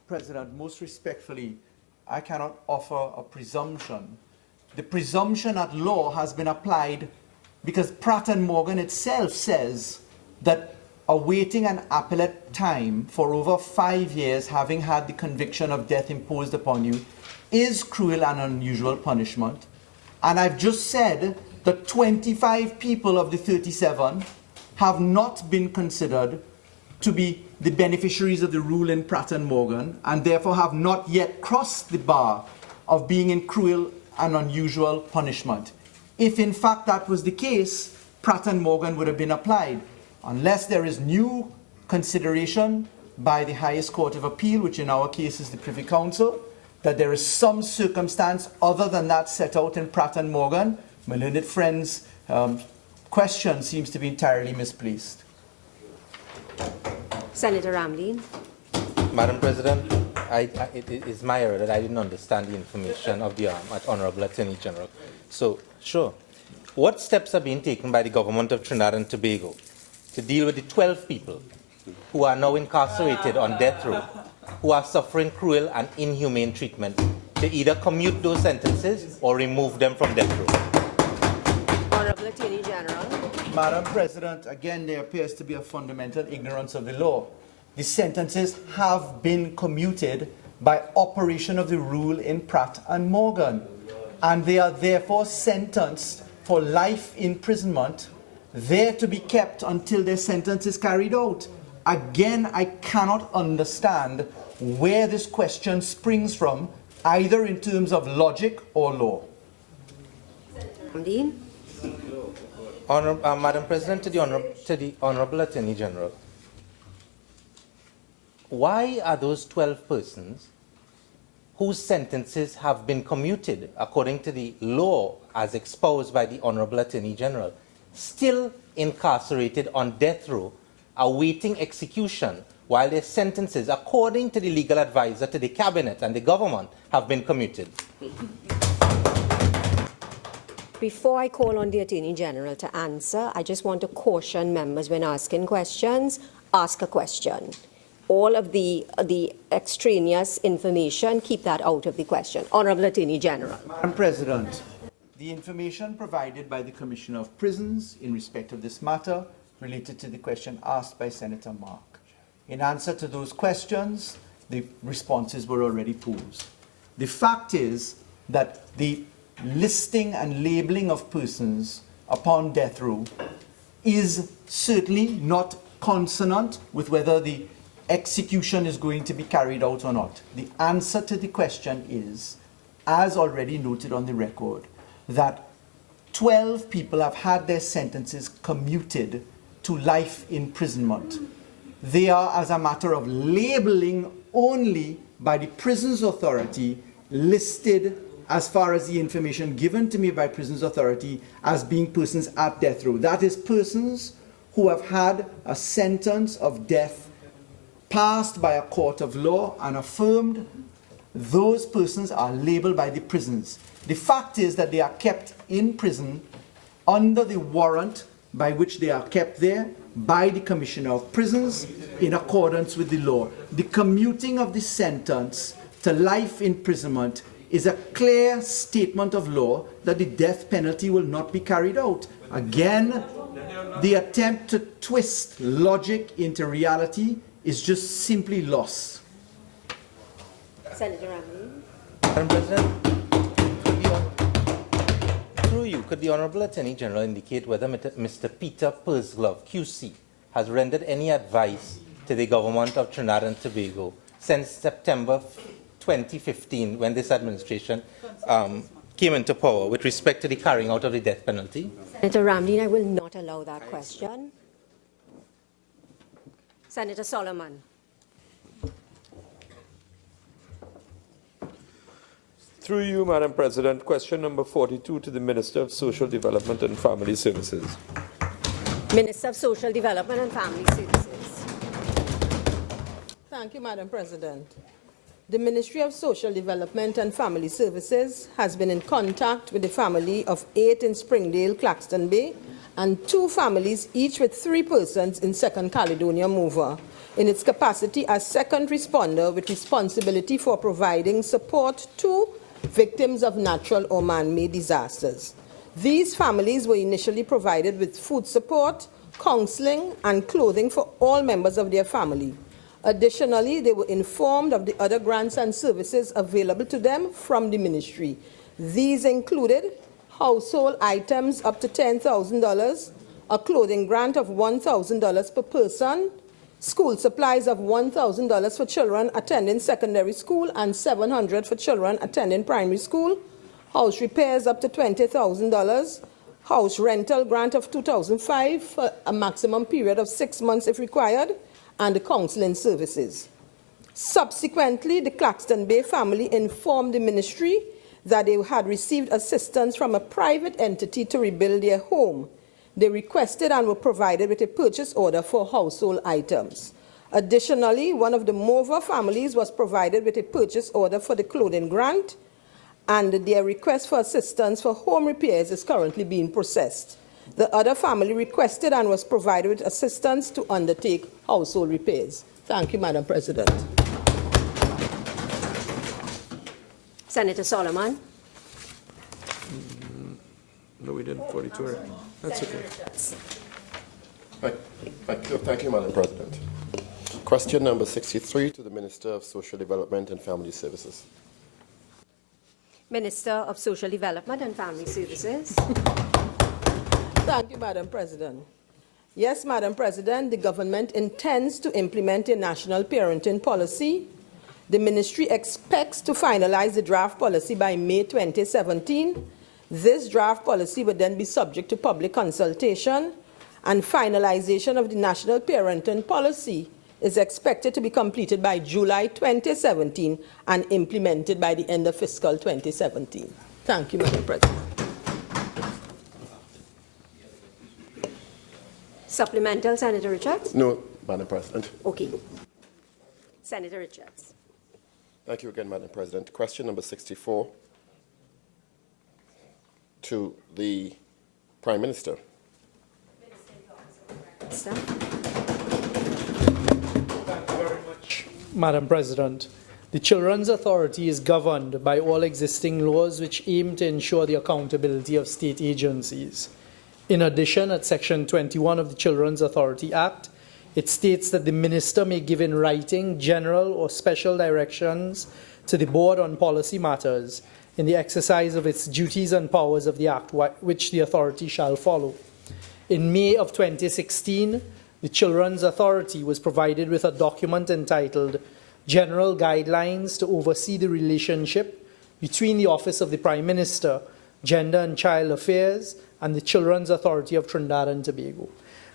President, most respectfully, I cannot offer a presumption. The presumption at law has been applied because Pratt and Morgan itself says that awaiting an appellate time for over 5 years, having had the conviction of death imposed upon you, is cruel and unusual punishment. And I've just said that 25 people of the 37 have not been considered to be the beneficiaries of the rule in Pratt and Morgan, and therefore have not yet crossed the bar of being in cruel and unusual punishment. If in fact that was the case, Pratt and Morgan would have been applied, unless there is new consideration by the highest court of appeal, which in our case is the Privy Council, that there is some circumstance other than that set out in Pratt and Morgan. My learned friend's question seems to be entirely misplaced. Senator Ramlee. Madam President, it is my error that I didn't understand the information of the Honourable Attorney General. So, sure. What steps are being taken by the government of Trinidad and Tobago to deal with the 12 people who are now incarcerated on death row, who are suffering cruel and inhumane treatment, to either commute those sentences or remove them from death row? Honourable Attorney General. Madam President, again, there appears to be a fundamental ignorance of the law. The sentences have been commuted by operation of the rule in Pratt and Morgan, and they are therefore sentenced for life imprisonment, there to be kept until their sentence is carried out. Again, I cannot understand where this question springs from, either in terms of logic or law. Madam President, to the Honourable Attorney General, why are those 12 persons whose sentences have been commuted according to the law as exposed by the Honourable Attorney General still incarcerated on death row, awaiting execution, while their sentences, according to the legal advisor to the Cabinet and the government, have been commuted? Before I call on the Attorney General to answer, I just want to caution members when asking questions, ask a question. All of the extraneous information, keep that out of the question. Honourable Attorney General. Madam President, the information provided by the Commissioner of Prisons in respect of this matter related to the question asked by Senator Mark. In answer to those questions, the responses were already posed. The fact is that the listing and labeling of persons upon death row is certainly not consonant with whether the execution is going to be carried out or not. The answer to the question is, as already noted on the record, that 12 people have had their sentences commuted to life imprisonment. They are, as a matter of labeling only by the Prisons Authority, listed as far as the information given to me by Prisons Authority as being persons at death row. That is, persons who have had a sentence of death passed by a court of law and affirmed. Those persons are labeled by the prisons. The fact is that they are kept in prison under the warrant by which they are kept there by the Commissioner of Prisons in accordance with the law. The commuting of the sentence to life imprisonment is a clear statement of law that the death penalty will not be carried out. Again, the attempt to twist logic into reality is just simply lost. Senator Ramlee. Madam President, through you, could the Honourable Attorney General indicate whether Mr. Peter Pursglove, QC, has rendered any advice to the government of Trinidad and Tobago since September 2015, when this administration came into power, with respect to the carrying out of the death penalty? Senator Ramlee, I will not allow that question. Senator Solomon. Through you, Madam President, question number 42 to the Minister of Social Development and Family Services. Minister of Social Development and Family Services. Thank you, Madam President. The Ministry of Social Development and Family Services has been in contact with the family of 8 in Springdale, Claxton Bay, and 2 families, each with 3 persons in Second Caledonia Mover, in its capacity as second responder with responsibility for providing support to victims of natural or man-made disasters. These families were initially provided with food support, counseling, and clothing for all members of their family. Additionally, they were informed of the other grants and services available to them from the ministry. These included household items up to $10,000, a clothing grant of $1,000 per person, school supplies of $1,000 for children attending secondary school and $700 for children attending primary school, house repairs up to $20,000, house rental grant of $2,500 for a maximum period of 6 months if required, and the counseling services. Subsequently, the Claxton Bay family informed the ministry that they had received assistance from a private entity to rebuild their home. They requested and were provided with a purchase order for household items. Additionally, one of the Mover families was provided with a purchase order for the clothing grant, and their request for assistance for home repairs is currently being processed. The other family requested and was provided with assistance to undertake household repairs. Thank you, Madam President. Senator Solomon. No, we didn't. 42. Right? That's okay. Thank you, Madam President. Question number 63 to the Minister of Social Development and Family Services. Minister of Social Development and Family Services. Thank you, Madam President. Yes, Madam President, the government intends to implement a national parenting policy. The ministry expects to finalize the draft policy by May 2017. This draft policy would then be subject to public consultation, and finalization of the national parenting policy is expected to be completed by July 2017 and implemented by the end of fiscal 2017. Thank you, Madam President. Supplemental, Senator Richards? No, Madam President. Okay. Senator Richards. Thank you again, Madam President. Question number 64 to the Prime Minister. Minister. Madam President, the Children's Authority is governed by all existing laws which aim to ensure the accountability of state agencies. In addition, at Section 21 of the Children's Authority Act, it states that the minister may give in writing general or special directions to the board on policy matters in the exercise of its duties and powers of the Act, which the authority shall follow. In May of 2016, the Children's Authority was provided with a document entitled General Guidelines to Oversee the Relationship between the Office of the Prime Minister, Gender and Child Affairs, and the Children's Authority of Trinidad and Tobago.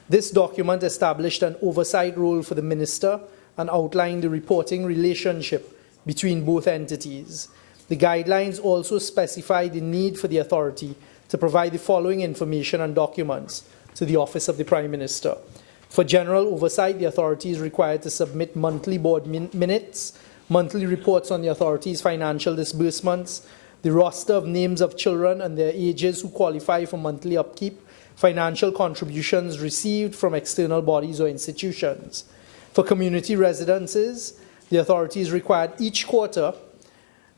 This document established an oversight role for the minister and outlined the reporting relationship between both entities. The guidelines also specify the need for the authority to provide the following information and documents to the Office of the Prime Minister. For general oversight, the authority is required to submit monthly board minutes, monthly reports on the authority's financial disbursements, the roster of names of children and their ages who qualify for monthly upkeep, financial contributions received from external bodies or institutions. For community residences, the authority is required each quarter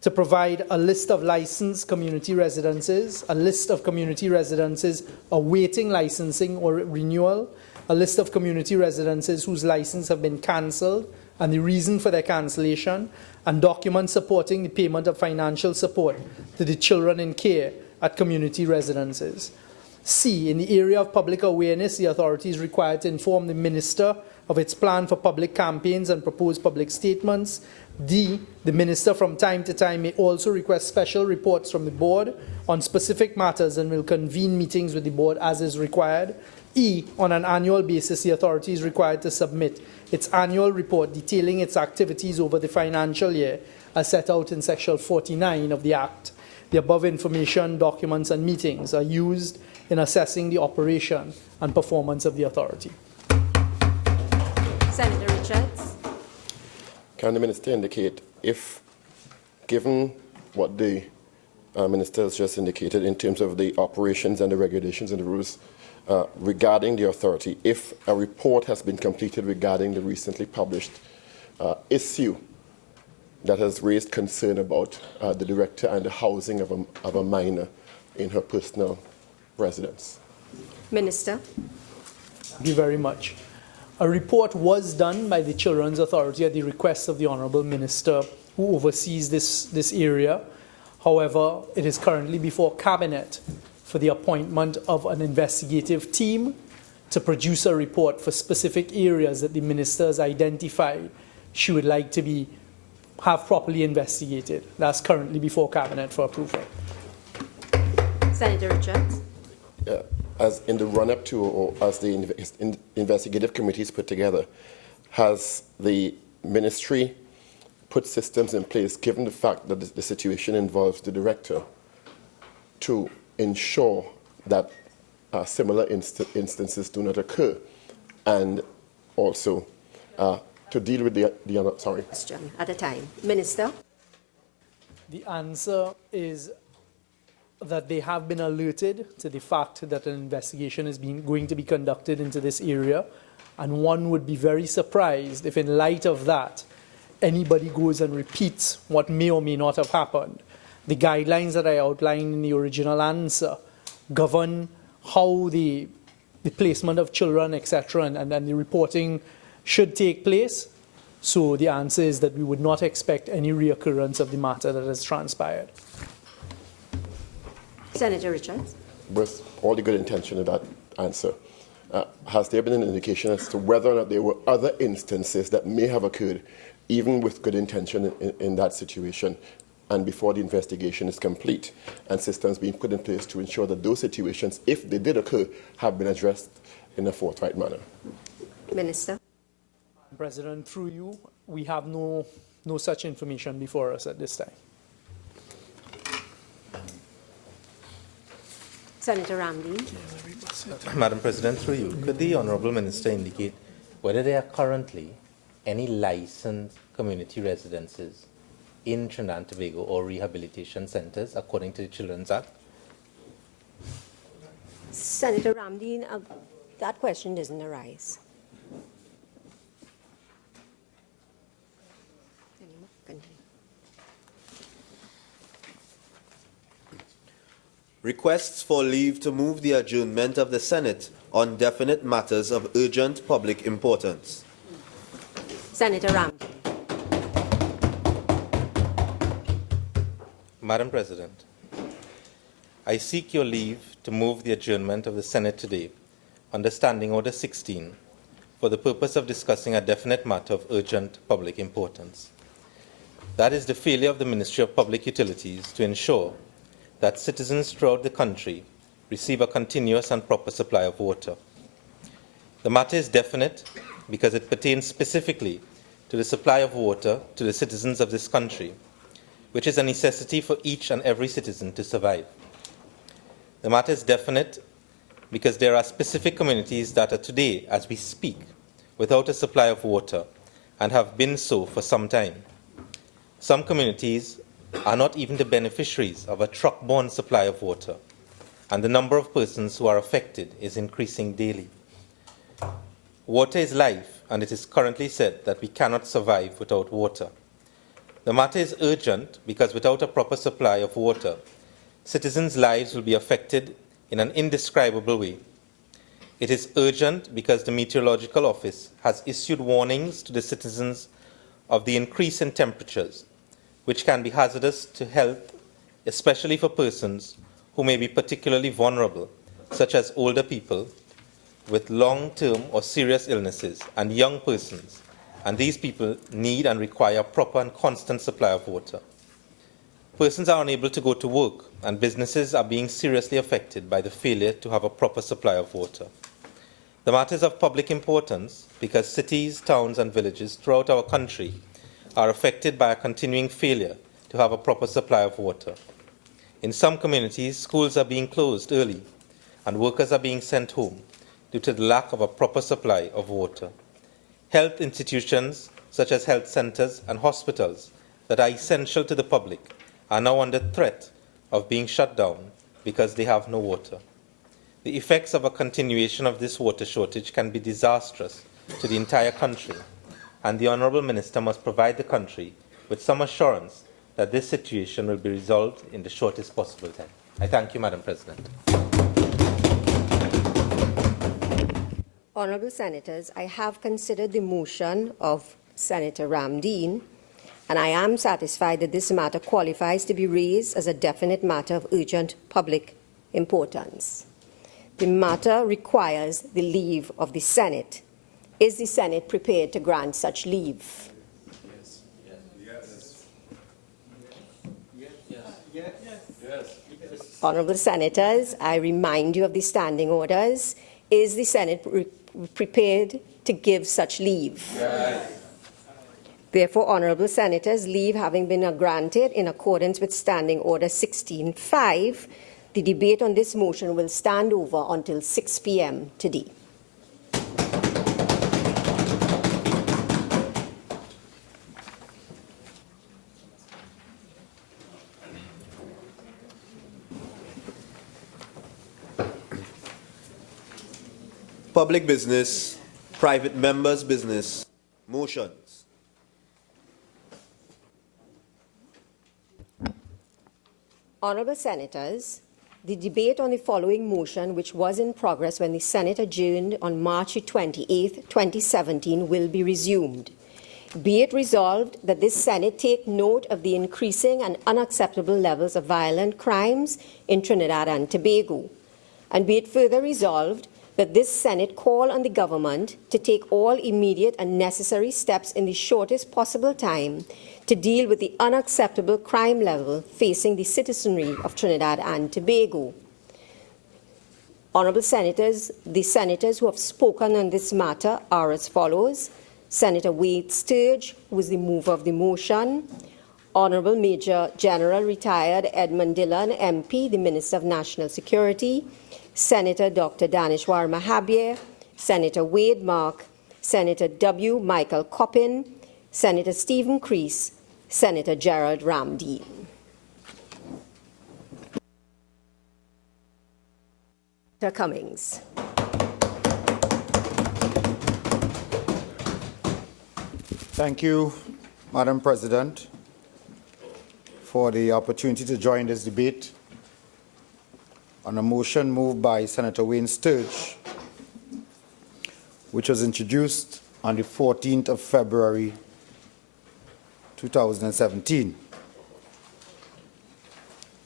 to provide a list of licensed community residences, a list of community residences awaiting licensing or renewal, a list of community residences whose license have been cancelled and the reason for their cancellation, and documents supporting the payment of financial support to the children in care at community residences. C. In the area of public awareness, the authority is required to inform the minister of its plan for public campaigns and propose public statements. D. The minister from time to time may also request special reports from the board on specific matters and will convene meetings with the board as is required. E. On an annual basis, the authority is required to submit its annual report detailing its activities over the financial year as set out in Section 49 of the Act. The above information, documents, and meetings are used in assessing the operation and performance of the authority. Senator Richards. Can the Minister indicate if, given what the Minister has just indicated in terms of the operations and the regulations and the rules regarding the authority, if a report has been completed regarding the recently published issue that has raised concern about the director and the housing of a minor in her personal residence? Minister. Thank you very much. A report was done by the Children's Authority at the request of the Honourable Minister who oversees this area. However, it is currently before Cabinet for the appointment of an investigative team to produce a report for specific areas that the Minister has identified she would like to have properly investigated. That's currently before Cabinet for approval. Senator Richards. As in the run-up to, or as the investigative committee is put together, has the ministry put systems in place, given the fact that the situation involves the director, to ensure that similar instances do not occur, and also to deal with the other, sorry. Question at a time. Minister. The answer is that they have been alerted to the fact that an investigation is going to be conducted into this area, and one would be very surprised if, in light of that, anybody goes and repeats what may or may not have happened. The guidelines that I outlined in the original answer govern how the placement of children, etc., and the reporting should take place. So the answer is that we would not expect any reoccurrence of the matter that has transpired. Senator Richards. With all the good intention of that answer, has there been an indication as to whether or not there were other instances that may have occurred, even with good intention in that situation, and before the investigation is complete, and systems being put in place to ensure that those situations, if they did occur, have been addressed in a forthright manner? Minister. President, through you, we have no such information before us at this time. Senator Ramdeen. Madam President, through you, could the Honourable Minister indicate whether there are currently any licensed community residences in Trinidad and Tobago or rehabilitation centres according to the Children's Act? Senator Ramdeen, that question doesn't arise. Requests for leave to move the adjournment of the Senate on definite matters of urgent public importance. Senator Ramdeen. Madam President, I seek your leave to move the adjournment of the Senate today under Standing Order 16 for the purpose of discussing a definite matter of urgent public importance. That is the failure of the Ministry of Public Utilities to ensure that citizens throughout the country receive a continuous and proper supply of water. The matter is definite because it pertains specifically to the supply of water to the citizens of this country, which is a necessity for each and every citizen to survive. The matter is definite because there are specific communities that are today, as we speak, without a supply of water and have been so for some time. Some communities are not even the beneficiaries of a truck-borne supply of water, and the number of persons who are affected is increasing daily. Water is life, and it is currently said that we cannot survive without water. The matter is urgent because without a proper supply of water, citizens' lives will be affected in an indescribable way. It is urgent because the Meteorological Office has issued warnings to the citizens of the increase in temperatures, which can be hazardous to health, especially for persons who may be particularly vulnerable, such as older people with long-term or serious illnesses and young persons, and these people need and require proper and constant supply of water. Persons are unable to go to work, and businesses are being seriously affected by the failure to have a proper supply of water. The matter is of public importance because cities, towns, and villages throughout our country are affected by a continuing failure to have a proper supply of water. In some communities, schools are being closed early and workers are being sent home due to the lack of a proper supply of water. Health institutions, such as health centers and hospitals that are essential to the public, are now under threat of being shut down because they have no water. The effects of a continuation of this water shortage can be disastrous to the entire country, and the Honourable Minister must provide the country with some assurance that this situation will be resolved in the shortest possible time. I thank you, Madam President. Honourable Senators, I have considered the motion of Senator Ramdeen, and I am satisfied that this matter qualifies to be raised as a definite matter of urgent public importance. The matter requires the leave of the Senate. Is the Senate prepared to grant such leave? Honourable Senators, I remind you of the standing orders. Is the Senate prepared to give such leave? Yes. Therefore, Honourable Senators, leave having been granted in accordance with Standing Order 16.5, the debate on this motion will stand over until 6 p.m. today. Public business, private members' business, motions. Honourable Senators, the debate on the following motion, which was in progress when the Senate adjourned on March 28, 2017, will be resumed. Be it resolved that this Senate take note of the increasing and unacceptable levels of violent crimes in Trinidad and Tobago, and be it further resolved that this Senate call on the government to take all immediate and necessary steps in the shortest possible time to deal with the unacceptable crime level facing the citizenry of Trinidad and Tobago. Honourable Senators, the Senators who have spoken on this matter are as follows. Senator Wade Sturge, who is the mover of the motion. Honourable Major General Retired Edmund Dillon, MP, the Minister of National Security. Senator Dr. Daneshwar Mahabir, Senator Wade Mark, Senator W. Michael Coppin, Senator Stephen Creese, Senator Gerald Ramdeen. Senator Cummings. Thank you, Madam President, for the opportunity to join this debate on a motion moved by Senator Wayne Sturge, which was introduced on the 14th of February 2017.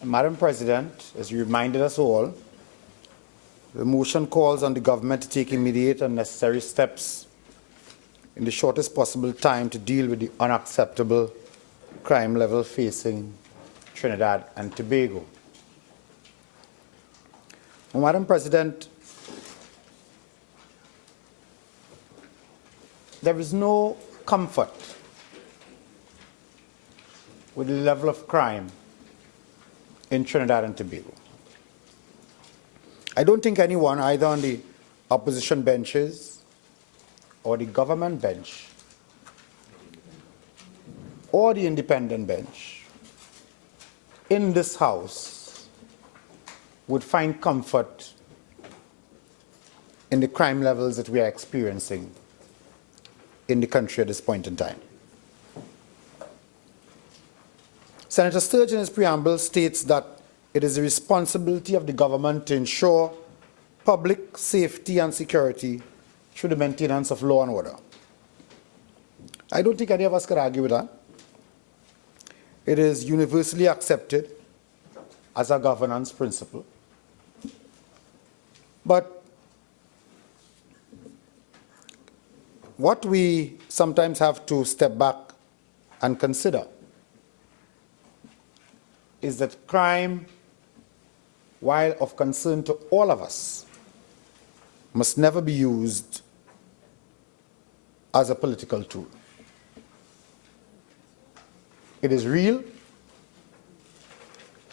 And Madam President, as you reminded us all, the motion calls on the government to take immediate and necessary steps in the shortest possible time to deal with the unacceptable crime level facing Trinidad and Tobago. Well, Madam President, there is no comfort with the level of crime in Trinidad and Tobago. I don't think anyone, either on the opposition benches or the government bench or the independent bench in this House would find comfort in the crime levels that we are experiencing in the country at this point in time. Senator Sturge in his preamble states that it is the responsibility of the government to ensure public safety and security through the maintenance of law and order. I don't think any of us could argue with that. It is universally accepted as a governance principle. But what we sometimes have to step back and consider is that crime, while of concern to all of us, must never be used as a political tool. It is real,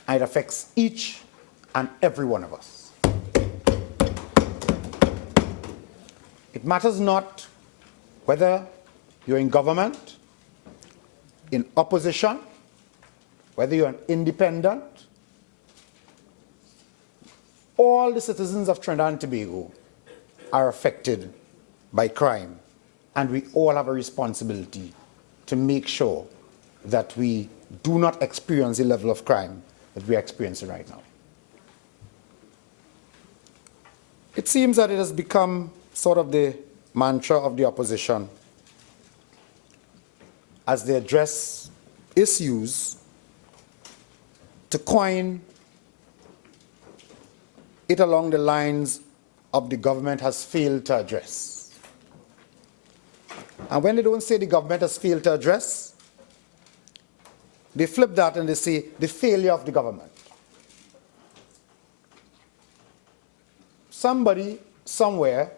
and it affects each and every one of us. It matters not whether you're in government, in opposition, whether you're an independent. All the citizens of Trinidad and Tobago are affected by crime, and we all have a responsibility to make sure that we do not experience the level of crime that we are experiencing right now. It seems that it has become sort of the mantra of the opposition as they address issues to coin it along the lines of the government has failed to address. And when they don't say the government has failed to address, they flip that and they say the failure of the government. Somebody somewhere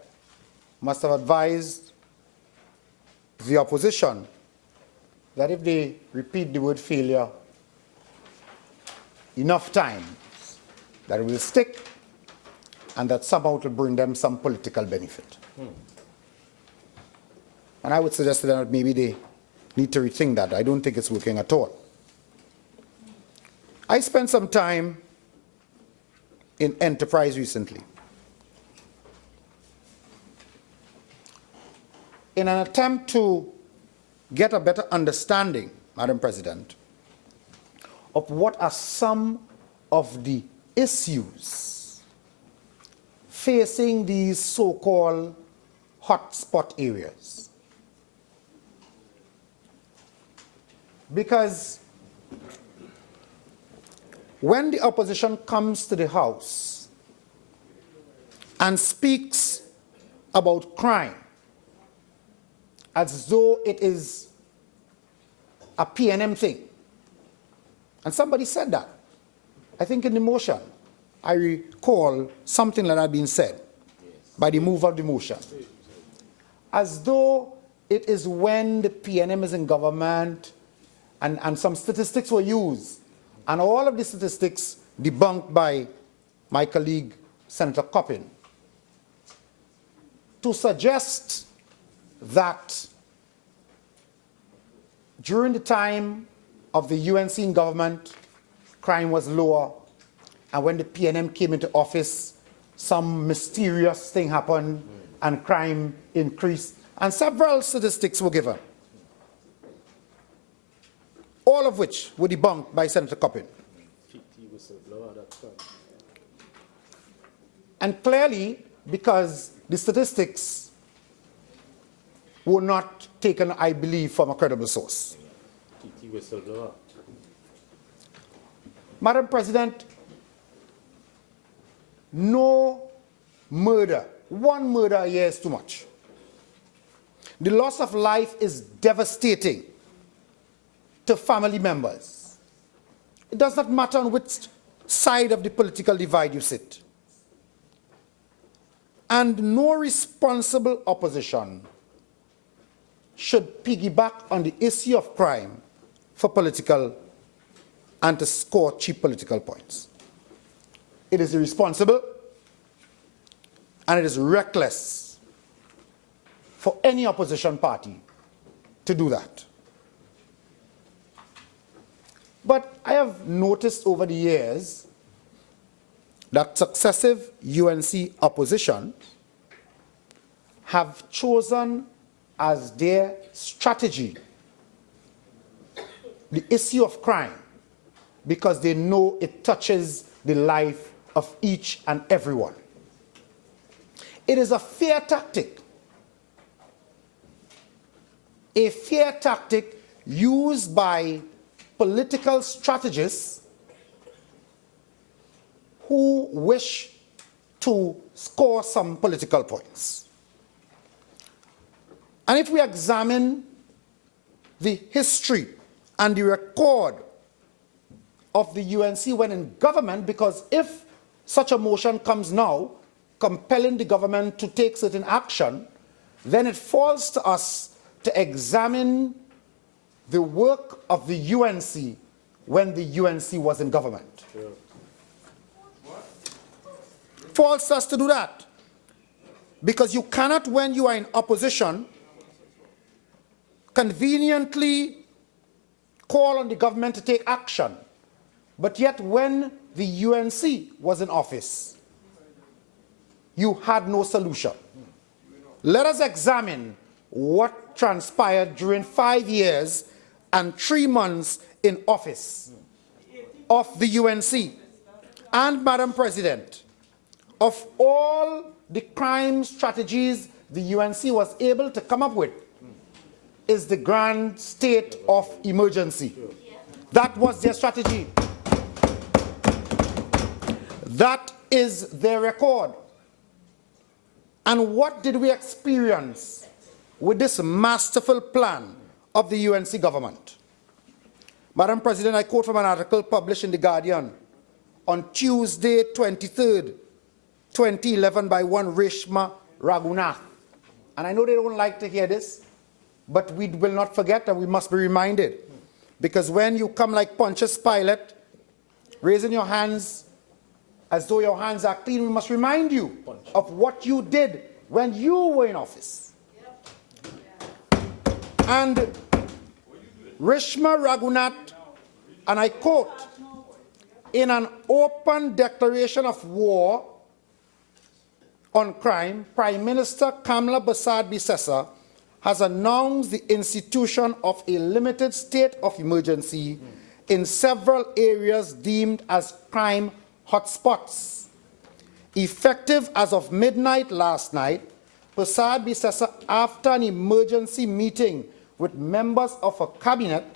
must have advised the opposition that if they repeat the word failure enough times, that it will stick and that somehow it will bring them some political benefit. And I would suggest to them that maybe they need to rethink that. I don't think it's working at all. I spent some time in Enterprise recently in an attempt to get a better understanding, Madam President, of what are some of the issues facing these so-called hotspot areas. Because when the opposition comes to the House and speaks about crime as though it is a PNM thing, and somebody said that, I think in the motion, I recall something like that being said by the mover of the motion, as though it is when the PNM is in government and some statistics were used, and all of the statistics debunked by my colleague, Senator Coppin, to suggest that during the time of the UNC in government, crime was lower, and when the PNM came into office, some mysterious thing happened and crime increased, and several statistics were given, all of which were debunked by Senator Coppin. And clearly, because the statistics were not taken, I believe, from a credible source. Madam President, no murder, one murder a year is too much. The loss of life is devastating to family members. It does not matter on which side of the political divide you sit. And no responsible opposition should piggyback on the issue of crime for political and to score cheap political points. It is irresponsible and it is reckless for any opposition party to do that. But I have noticed over the years that successive UNC opposition have chosen as their strategy the issue of crime because they know it touches the life of each and everyone. It is a fear tactic used by political strategists who wish to score some political points. And if we examine the history and the record of the UNC when in government, because if such a motion comes now compelling the government to take certain action, then it falls to us to examine the work of the UNC when the UNC was in government. Sure. Falls to us to do that. Because you cannot, when you are in opposition, conveniently call on the government to take action. But yet when the UNC was in office, you had no solution. Let us examine what transpired during 5 years and 3 months in office of the UNC. And, Madam President, of all the crime strategies the UNC was able to come up with is the grand state of emergency. That was their strategy. That is their record. And what did we experience with this masterful plan of the UNC government? Madam President, I quote from an article published in The Guardian on Tuesday, 23rd, 2011 by one Reshma Raghunath. And I know they don't like to hear this, but we will not forget and we must be reminded. Because when you come like Pontius Pilate, raising your hands as though your hands are clean, we must remind you of what you did when you were in office. And Reshma Raghunath, and I quote, in an open declaration of war on crime, Prime Minister Kamla Persad-Bissessar has announced the institution of a limited state of emergency in several areas deemed as crime hotspots. Effective as of midnight last night, Persad-Bissessar, after an emergency meeting with members of her cabinet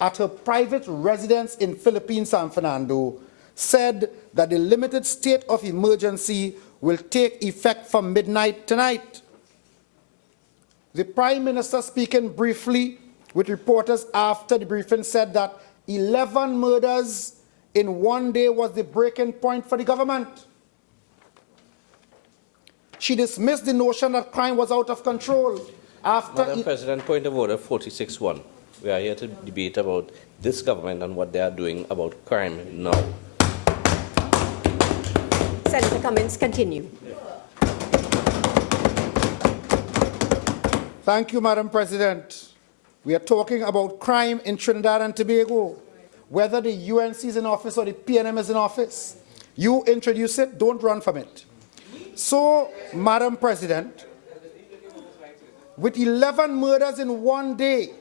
at her private residence in Philippine San Fernando, said that the limited state of emergency will take effect from midnight tonight. The Prime Minister, speaking briefly with reporters after the briefing, said that 11 murders in one day was the breaking point for the government. She dismissed the notion that crime was out of control. Madam President, point of order 46.1. We are here to debate about this government and what they are doing about crime now. Senator Cummings, continue. Thank you, Madam President. We are talking about crime in Trinidad and Tobago. Whether the UNC is in office or the PNM is in office, you introduce it, don't run from it. So, Madam President, with 11 murders in one day,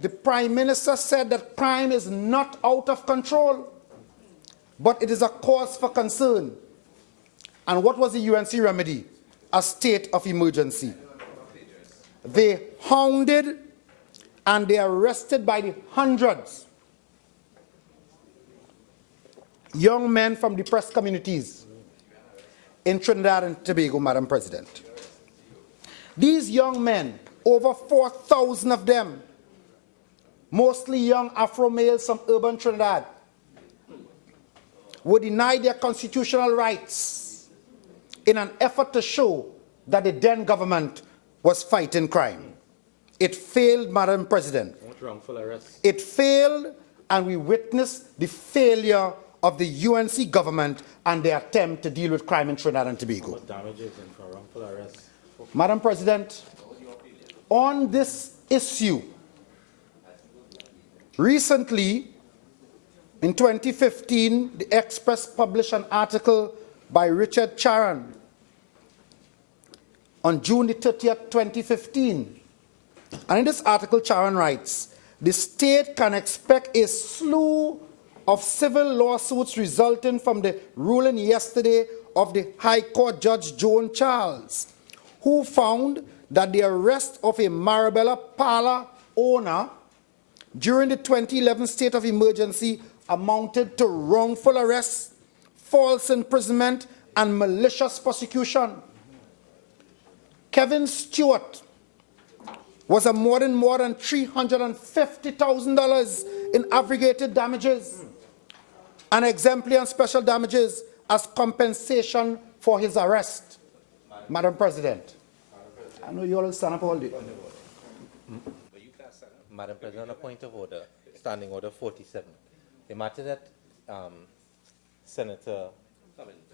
the Prime Minister said that crime is not out of control, but it is a cause for concern. And what was the UNC remedy? A state of emergency. They hounded and they arrested by the hundreds young men from depressed communities in Trinidad and Tobago, Madam President. These young men, over 4,000 of them, mostly young Afro males from urban Trinidad, were denied their constitutional rights in an effort to show that the then government was fighting crime. It failed, Madam President. Wrongful arrest. It failed, and we witnessed the failure of the UNC government and their attempt to deal with crime in Trinidad and Tobago. What damages and for wrongful arrest? Madam President, on this issue, recently, in 2015, the Express published an article by Richard Charan on June the 30th, 2015. And in this article, Charan writes, the state can expect a slew of civil lawsuits resulting from the ruling yesterday of the High Court Judge Joan Charles, who found that the arrest of a Marabella parlor owner during the 2011 state of emergency amounted to wrongful arrest, false imprisonment, and malicious prosecution. Kevin Stewart was awarded more than $350,000 in aggregated damages and exemplary and special damages as compensation for his arrest. Madam President, I know you all will stand up all day. Madam President, on a point of order, Standing Order 47. The matter that Senator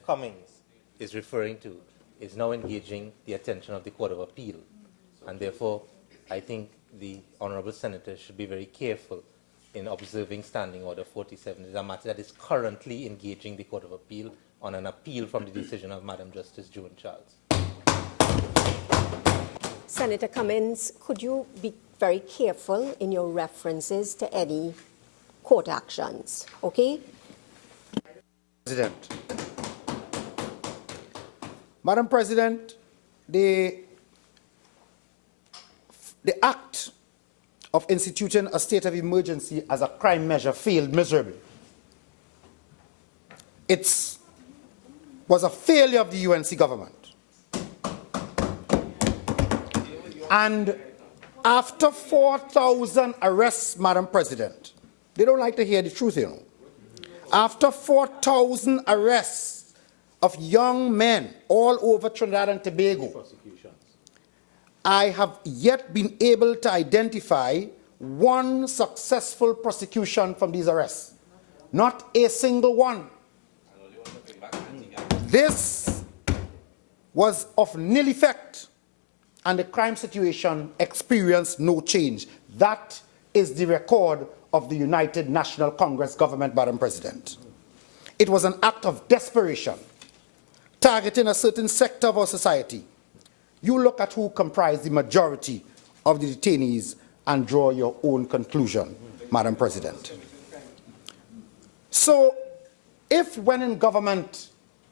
Cummings is referring to is now engaging the attention of the Court of Appeal. And therefore, I think the Honourable Senator should be very careful in observing Standing Order 47. It is a matter that is currently engaging the Court of Appeal on an appeal from the decision of Madam Justice Joan Charles. Senator Cummings, could you be very careful in your references to any court actions, okay? President, Madam President, the act of instituting a state of emergency as a crime measure failed miserably. It was a failure of the UNC government. And after 4,000 arrests, Madam President, they don't like to hear the truth, you know. After 4,000 arrests of young men all over Trinidad and Tobago, I have yet been able to identify one successful prosecution from these arrests. Not a single one. This was of nil effect, and the crime situation experienced no change. That is the record of the United National Congress government, Madam President. It was an act of desperation, targeting a certain sector of our society. You look at who comprised the majority of the detainees and draw your own conclusion, Madam President. So, if when in government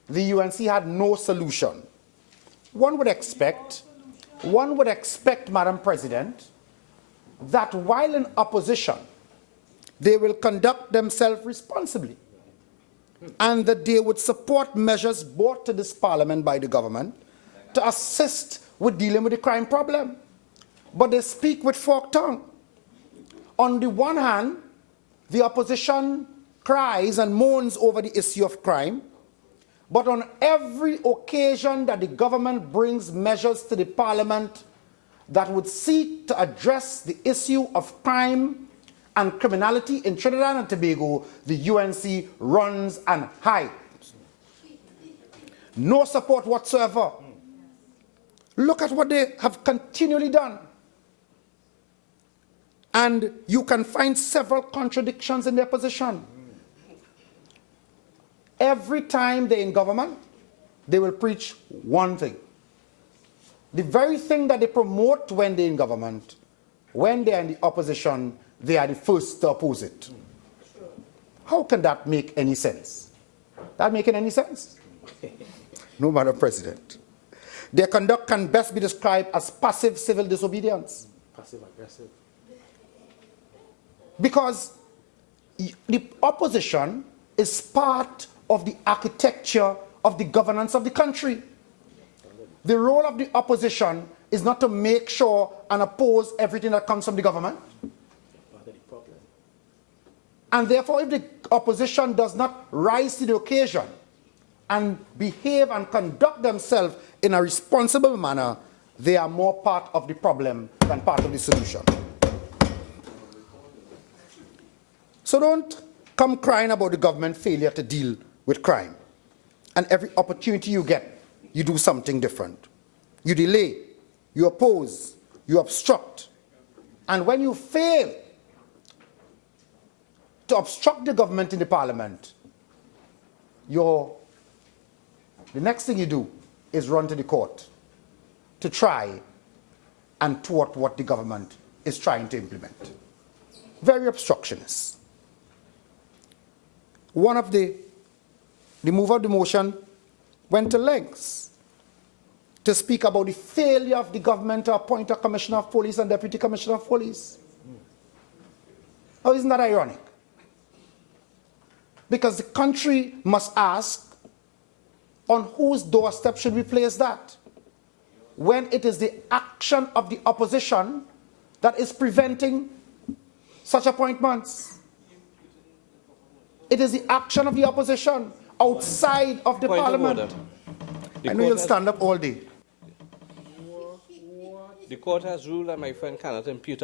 the UNC had no solution, one would expect, Madam President, that while in opposition, they will conduct themselves responsibly, and that they would support measures brought to this parliament by the government to assist with dealing with the crime problem. But they speak with forked tongue. On the one hand, the opposition cries and moans over the issue of crime, but on every occasion that the government brings measures to the parliament that would seek to address the issue of crime and criminality in Trinidad and Tobago, the UNC runs and hides. No support whatsoever. Look at what they have continually done. And you can find several contradictions in their position. Every time they're in government, they will preach one thing. The very thing that they promote when they're in government, when they're in the opposition, they are the first to oppose it. How can that make any sense? That making any sense? No, Madam President. Their conduct can best be described as passive civil disobedience. Passive-aggressive. Because the opposition is part of the architecture of the governance of the country. The role of the opposition is not to make sure and oppose everything that comes from the government. And therefore, if the opposition does not rise to the occasion and behave and conduct themselves in a responsible manner, they are more part of the problem than part of the solution. So don't come crying about the government failure to deal with crime. And every opportunity you get, you do something different. You delay, you oppose, you obstruct. And when you fail to obstruct the government in the parliament, the next thing you do is run to the court to try and thwart what the government is trying to implement. Very obstructionist. One of the mover of the motion went to lengths to speak about the failure of the government to appoint a commissioner of police and deputy commissioner of police. Oh, isn't that ironic? Because the country must ask, on whose doorstep should we place that? When it is the action of the opposition that is preventing such appointments. It is the action of the opposition outside of the parliament. I know you'll stand up all day. The court has ruled that my friend cannot impute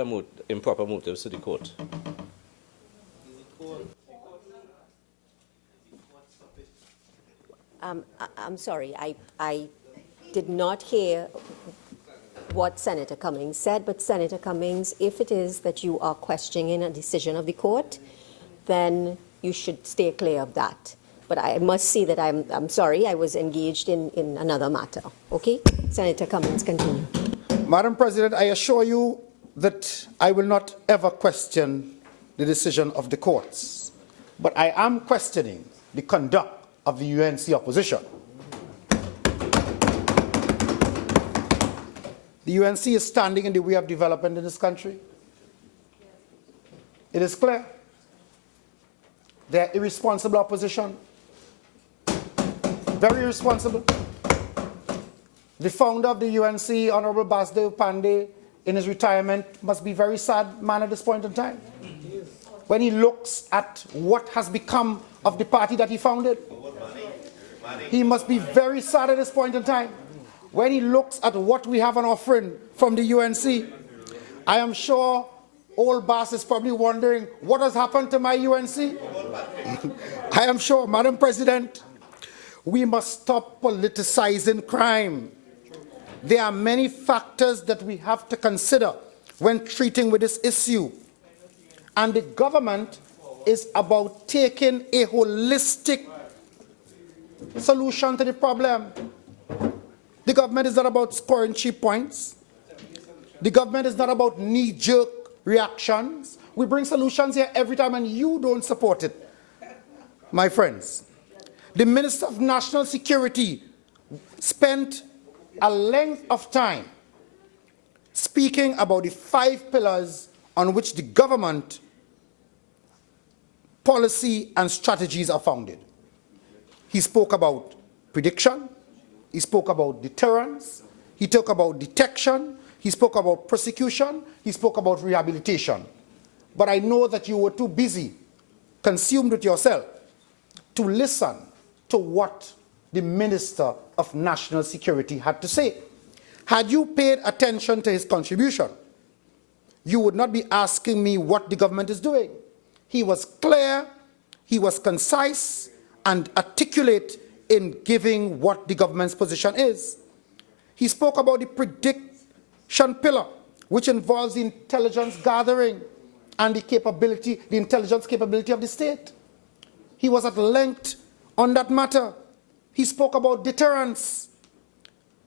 improper motives to the court. I'm sorry, I did not hear what Senator Cummings said, but Senator Cummings, if it is that you are questioning a decision of the court, then you should stay clear of that. But I must see that I'm sorry, I was engaged in another matter. Okay? Senator Cummings, continue. Madam President, I assure you that I will not ever question the decision of the courts. But I am questioning the conduct of the UNC opposition. the UNC is standing in the way of development in this country? It is clear. They're irresponsible opposition. Very irresponsible. The founder of the UNC, Honorable Basdev Pandey, in his retirement, must be a very sad man at this point in time. When he looks at what has become of the party that he founded, he must be very sad at this point in time. When he looks at what we have on offering from the UNC, I am sure old Bass is probably wondering, what has happened to my UNC? I am sure, Madam President, we must stop politicizing crime. There are many factors that we have to consider when treating with this issue. And the government is about taking a holistic solution to the problem. The government is not about scoring cheap points. The government is not about knee-jerk reactions. We bring solutions here every time and you don't support it. My friends, the Minister of National Security spent a length of time speaking about the 5 pillars on which the government policy and strategies are founded. He spoke about prediction, he spoke about deterrence, he talked about detection, he spoke about prosecution, he spoke about rehabilitation. But I know that you were too busy, consumed with yourself, to listen to what the Minister of National Security had to say. Had you paid attention to his contribution, you would not be asking me what the government is doing. He was clear, he was concise, and articulate in giving what the government's position is. He spoke about the prediction pillar, which involves the intelligence gathering and the intelligence capability of the state. He was at length on that matter. He spoke about deterrence,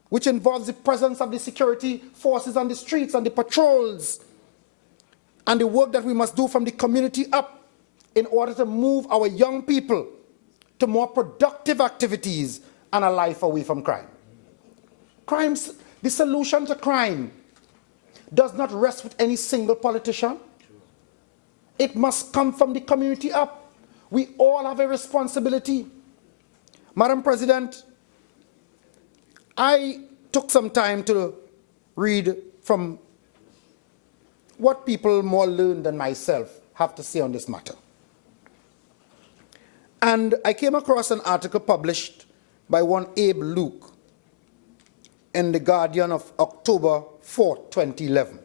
which involves the presence of the security forces on the streets and the patrols, and the work that we must do from the community up in order to move our young people to more productive activities and a life away from crime. The solution to crime does not rest with any single politician. It must come from the community up. We all have a responsibility. Madam President, I took some time to read from what people more learned than myself have to say on this matter. And I came across an article published by one Abe Luke in The Guardian of October 4, 2011.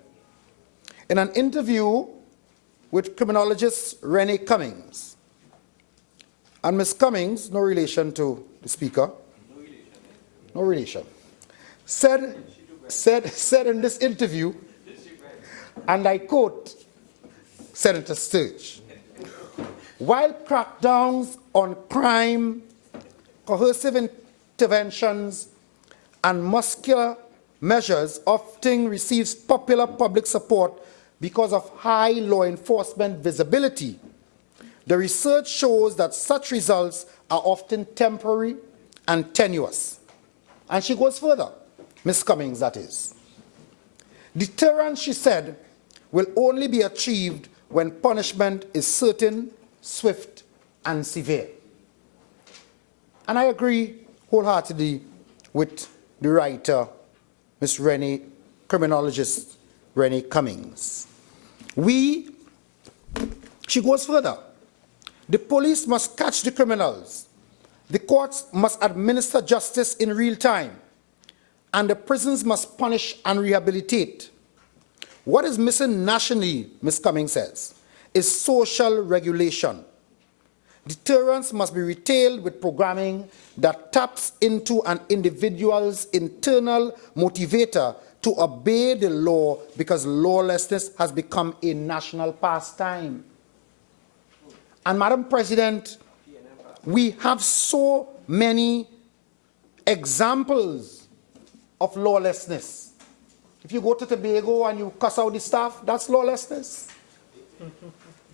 In an interview with criminologist Renee Cummings. And Ms. Cummings, no relation to the speaker, no relation, said in this interview, and I quote Senator Sturge, while crackdowns on crime, coercive interventions, and muscular measures often receives popular public support because of high law enforcement visibility, the research shows that such results are often temporary and tenuous. And she goes further, Ms. Cummings, that is. Deterrence, she said, will only be achieved when punishment is certain, swift, and severe. And I agree wholeheartedly with the writer, Ms. criminologist Renee Cummings. She goes further. The police must catch the criminals. The courts must administer justice in real time. And the prisons must punish and rehabilitate. What is missing nationally, Ms. Cummings says, is social regulation. Deterrence must be retailed with programming that taps into an individual's internal motivator to obey the law because lawlessness has become a national pastime. And Madam President, we have so many examples of lawlessness. If you go to Tobago and you cuss out the staff, that's lawlessness.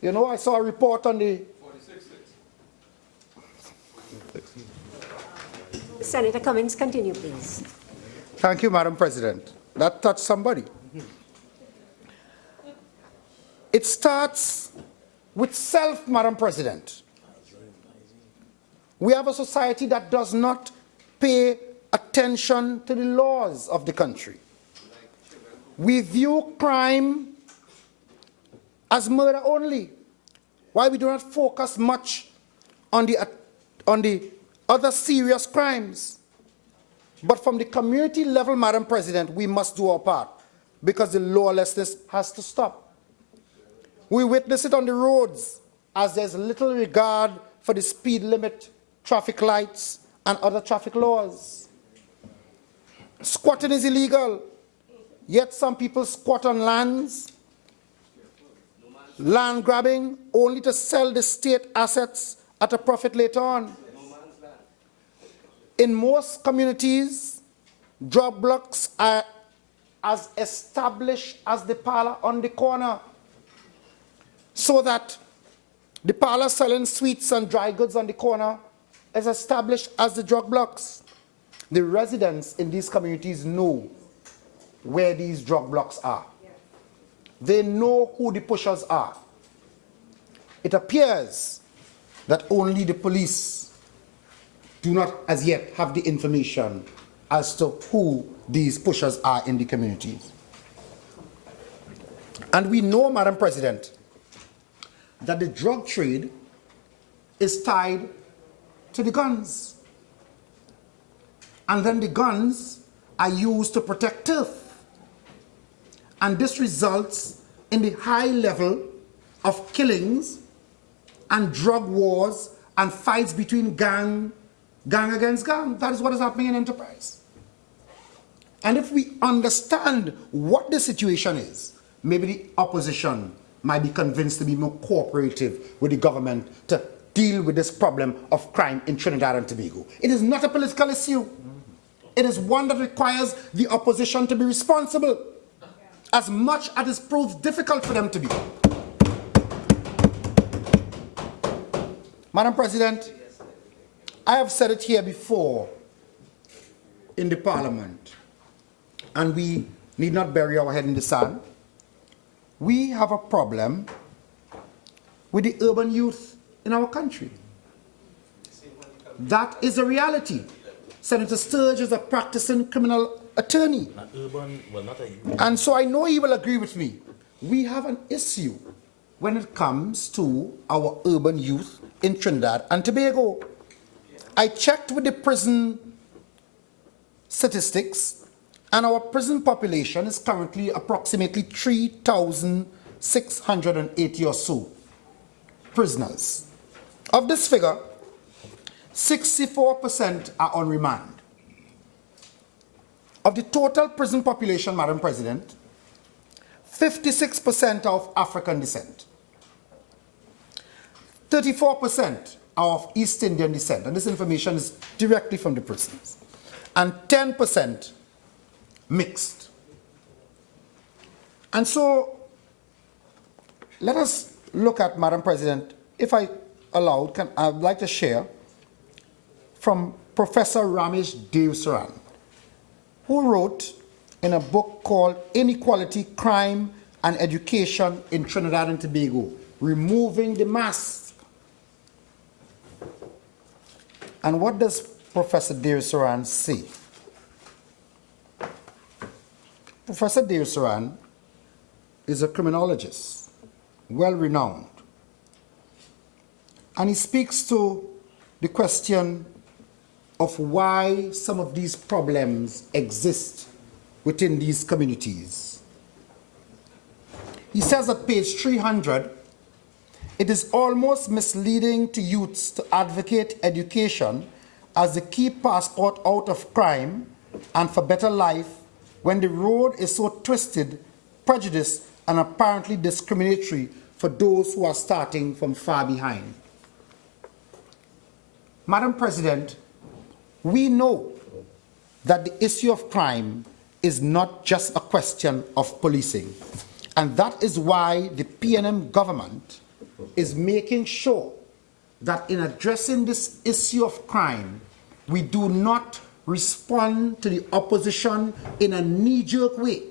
You know, I saw a report on the... Senator Cummings, continue, please. Thank you, Madam President. That touched somebody. It starts with self, Madam President. We have a society that does not pay attention to the laws of the country. We view crime as murder only. Why we do not focus much on the other serious crimes. But from the community level, Madam President, we must do our part because the lawlessness has to stop. We witness it on the roads as there's little regard for the speed limit, traffic lights, and other traffic laws. Squatting is illegal, yet some people squat on lands, land grabbing, only to sell the state assets at a profit later on. In most communities, drug blocks are as established as the parlor on the corner, so that the parlor selling sweets and dry goods on the corner is established as the drug blocks. The residents in these communities know where these drug blocks are. They know who the pushers are. It appears that only the police do not as yet have the information as to who these pushers are in the communities. And we know, Madam President, that the drug trade is tied to the guns. And then the guns are used to protect turf. And this results in the high level of killings and drug wars and fights between gang against gang. That is what is happening in enterprise. And if we understand what the situation is, maybe the opposition might be convinced to be more cooperative with the government to deal with this problem of crime in Trinidad and Tobago. It is not a political issue. It is one that requires the opposition to be responsible, as much as it proves difficult for them to be. Madam President, I have said it here before in the Parliament, and we need not bury our head in the sand. We have a problem with the urban youth in our country. That is a reality. Senator Sturge is a practicing criminal attorney. And so I know he will agree with me. We have an issue when it comes to our urban youth in Trinidad and Tobago. I checked with the prison statistics, and our prison population is currently approximately 3,680 or so prisoners. Of this figure, 64% are on remand. Of the total prison population, Madam President, 56% are of African descent. 34% are of East Indian descent, and this information is directly from the prisons. And 10% mixed. And so, let us look at, Madam President, if I allowed, I'd like to share from Professor Ramesh Devsaran, who wrote in a book called Inequality, Crime and Education in Trinidad and Tobago, Removing the Mask. And what does Professor Devsaran say? Professor Devsaran is a criminologist, well-renowned. And he speaks to the question of why some of these problems exist within these communities. He says at page 300, it is almost misleading to youths to advocate education as the key passport out of crime and for better life when the road is so twisted, prejudiced, and apparently discriminatory for those who are starting from far behind. Madam President, we know that the issue of crime is not just a question of policing, and that is why the PNM government is making sure that in addressing this issue of crime, we do not respond to the opposition in a knee-jerk way,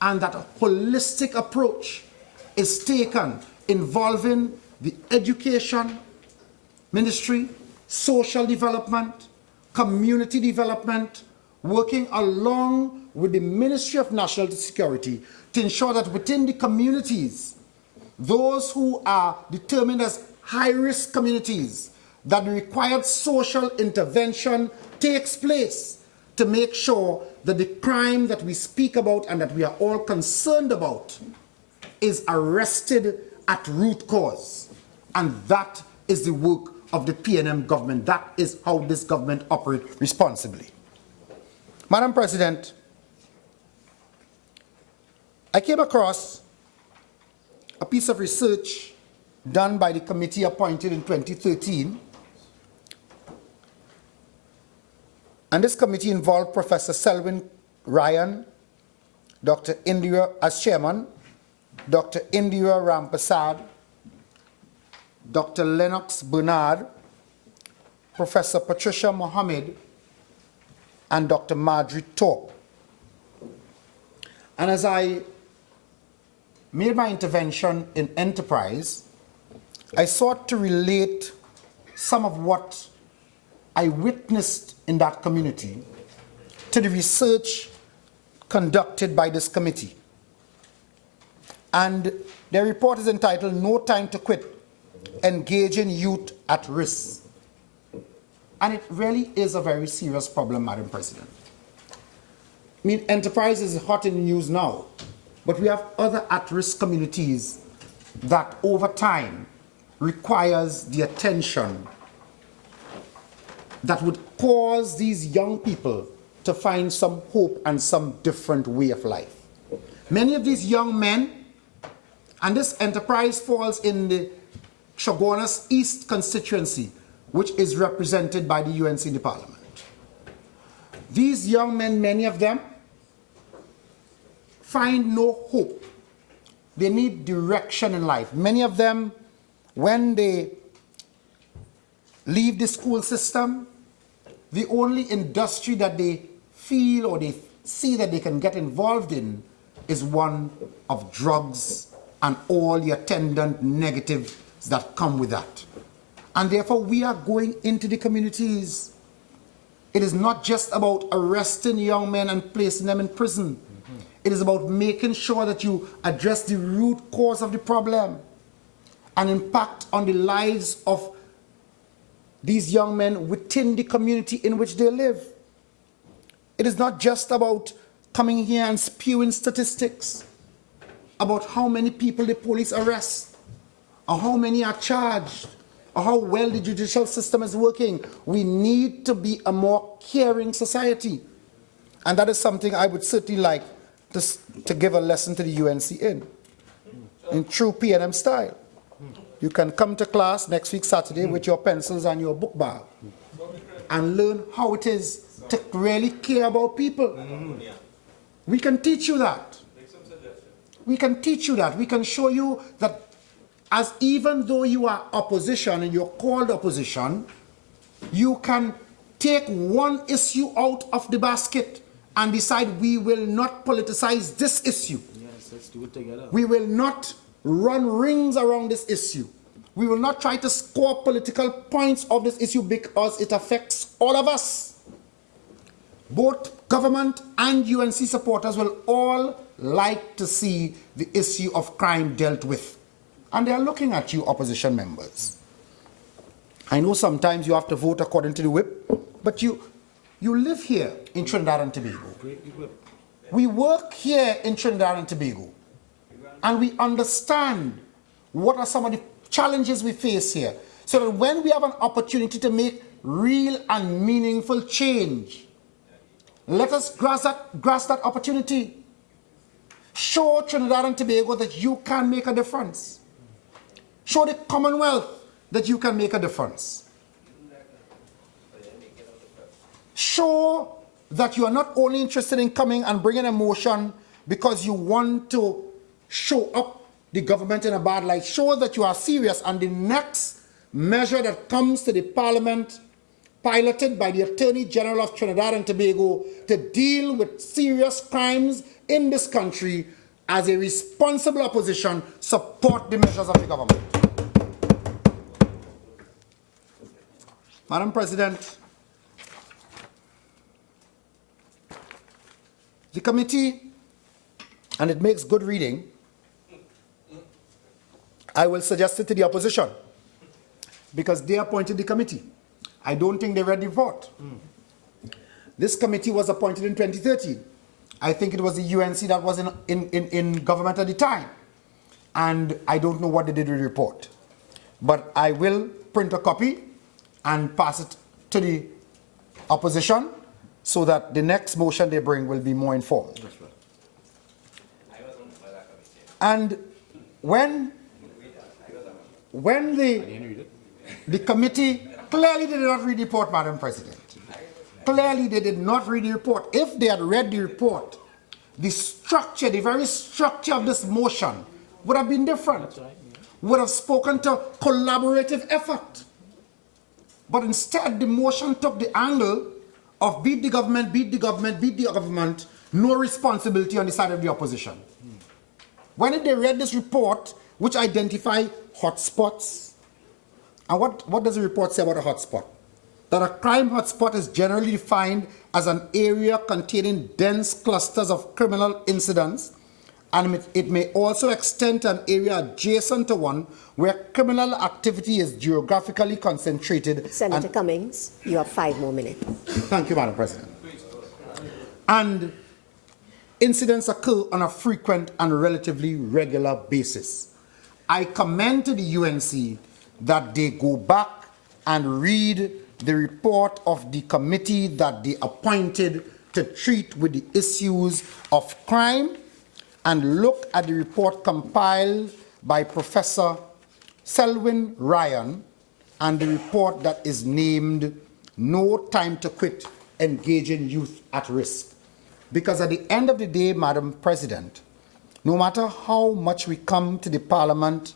and that a holistic approach is taken involving the education ministry, social development, community development, working along with the Ministry of National Security to ensure that within the communities, those who are determined as high-risk communities, that the required social intervention takes place to make sure that the crime that we speak about and that we are all concerned about is arrested at root cause. And that is the work of the PNM government. That is how this government operates responsibly. Madam President, I came across a piece of research done by the committee appointed in 2013. And this committee involved Professor Selwyn Ryan, Dr. Indira as chairman, Dr. Indira Rampasad, Dr. Lennox Bernard, Professor Patricia Mohammed, and Dr. Marjorie Torp. And as I made my intervention in Enterprise, I sought to relate some of what I witnessed in that community to the research conducted by this committee. And their report is entitled, "No Time to Quit, Engaging Youth at Risk." And it really is a very serious problem, Madam President. I mean, Enterprise is hot in the news now, but we have other at-risk communities that over time requires the attention that would cause these young people to find some hope and some different way of life. Many of these young men, and this Enterprise falls in the Chaguanas East constituency, which is represented by the UNC in the parliament. These young men, many of them, find no hope. They need direction in life. Many of them, when they leave the school system, the only industry that they feel or they see that they can get involved in is one of drugs and all the attendant negatives that come with that. And therefore, we are going into the communities. It is not just about arresting young men and placing them in prison. It is about making sure that you address the root cause of the problem and impact on the lives of these young men within the community in which they live. It is not just about coming here and spewing statistics about how many people the police arrest, or how many are charged, or how well the judicial system is working. We need to be a more caring society. And that is something I would certainly like to give a lesson to the UNC in true PNM style. You can come to class next week Saturday with your pencils and your book bag and learn how it is to really care about people. We can teach you that. We can teach you that. We can show you that as even though you are opposition and you're called opposition, you can take one issue out of the basket and decide we will not politicize this issue. Yes, let's do it together. We will not run rings around this issue. We will not try to score political points of this issue because it affects all of us. Both government and UNC supporters will all like to see the issue of crime dealt with. And they are looking at you, opposition members. I know sometimes you have to vote according to the whip, but you live here in Trinidad and Tobago. We work here in Trinidad and Tobago. And we understand what are some of the challenges we face here. So that when we have an opportunity to make real and meaningful change, let us grasp that opportunity. Show Trinidad and Tobago that you can make a difference. Show the Commonwealth that you can make a difference. Show that you are not only interested in coming and bringing a motion because you want to show up the government in a bad light. Show that you are serious, and the next measure that comes to the parliament piloted by the Attorney General of Trinidad and Tobago to deal with serious crimes in this country, as a responsible opposition, support the measures of the government. Madam President, the committee, and it makes good reading, I will suggest it to the opposition because they appointed the committee. I don't think they read the report. This committee was appointed in 2013. I think it was the UNC that was in government at the time. And I don't know what they did with the report. But I will print a copy and pass it to the opposition so that the next motion they bring will be more informed. And when the committee clearly did not read the report, Madam President. Clearly they did not read the report. If they had read the report, the structure, the very structure of this motion would have been different. Would have spoken to collaborative effort. But instead, the motion took the angle of beat the government, beat the government, beat the government, no responsibility on the side of the opposition. When they read this report, which identify hotspots, and what does the report say about a hotspot? That a crime hotspot is generally defined as an area containing dense clusters of criminal incidents, and it may also extend to an area adjacent to one where criminal activity is geographically concentrated. Senator Cummings, you have 5 more minutes. Thank you, Madam President. And incidents occur on a frequent and relatively regular basis. I commend to the UNC that they go back and read the report of the committee that they appointed to treat with the issues of crime, and look at the report compiled by Professor Selwyn Ryan and the report that is named No Time to Quit, Engaging Youth at Risk. Because at the end of the day, Madam President, no matter how much we come to the Parliament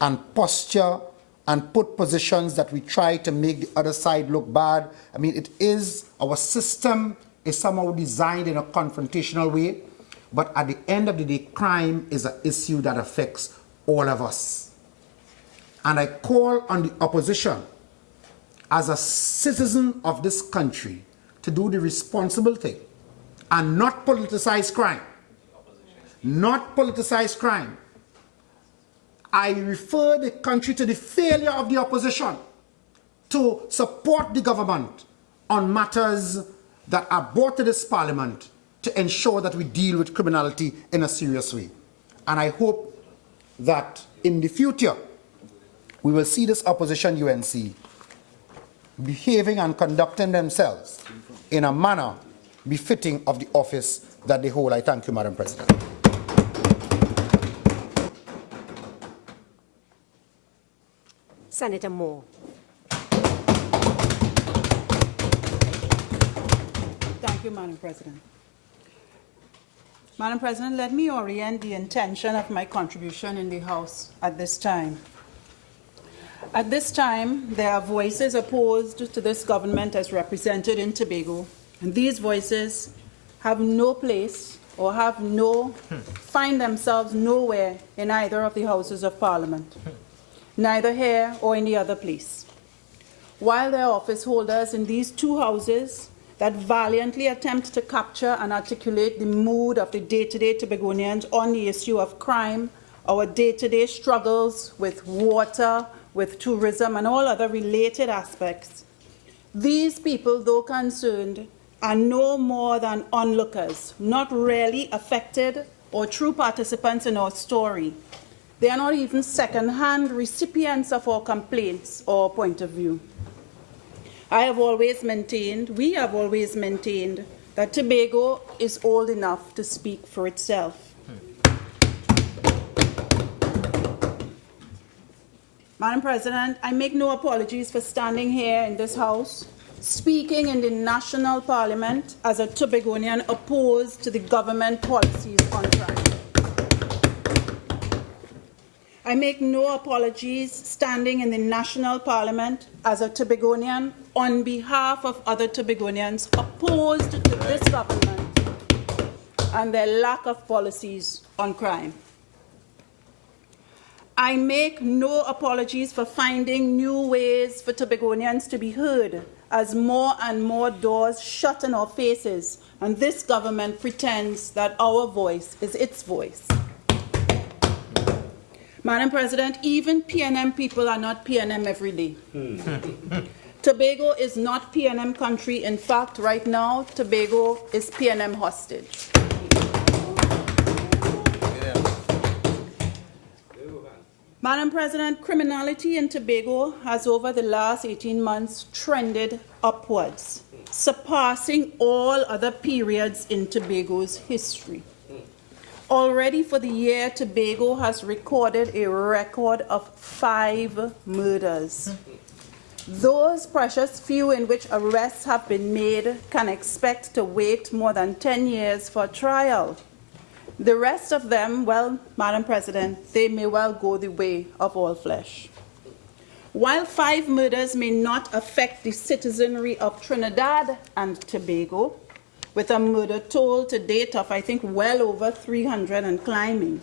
and posture and put positions that we try to make the other side look bad, I mean, it is, our system is somehow designed in a confrontational way, but at the end of the day, crime is an issue that affects all of us. And I call on the opposition, as a citizen of this country, to do the responsible thing and not politicize crime. Not politicize crime. I refer the country to the failure of the opposition to support the government on matters that are brought to this Parliament to ensure that we deal with criminality in a serious way. And I hope that in the future, we will see this opposition UNC behaving and conducting themselves in a manner befitting of the office that they hold. I thank you, Madam President. Senator Moore. Thank you, Madam President. Madam President, let me orient the intention of my contribution in the House at this time. At this time, there are voices opposed to this government as represented in Tobago, and these voices have no place or find themselves nowhere in either of the Houses of Parliament, neither here or any other place. While there are office holders in these 2 houses that valiantly attempt to capture and articulate the mood of the day-to-day Tobagonians on the issue of crime, our day-to-day struggles with water, with tourism, and all other related aspects, these people, though concerned, are no more than onlookers, not really affected or true participants in our story. They are not even second-hand recipients of our complaints or point of view. We have always maintained that Tobago is old enough to speak for itself. Madam President, I make no apologies for standing here in this House, speaking in the national Parliament as a Tobagonian opposed to the government policies on crime. I make no apologies standing in the national parliament as a Tobagonian on behalf of other Tobagonians opposed to this government and their lack of policies on crime. I make no apologies for finding new ways for Tobagonians to be heard as more and more doors shut in our faces and this government pretends that our voice is its voice. Madam President, even PNM people are not PNM every day. Tobago is not PNM country. In fact, right now, Tobago is PNM hostage. Madam President, criminality in Tobago has over the last 18 months trended upwards, surpassing all other periods in Tobago's history. Already for the year, Tobago has recorded a record of 5 murders. Those precious few in which arrests have been made can expect to wait more than 10 years for trial. The rest of them, well, Madam President, they may well go the way of all flesh. While 5 murders may not affect the citizenry of Trinidad and Tobago, with a murder toll to date of, I think, well over 300 and climbing,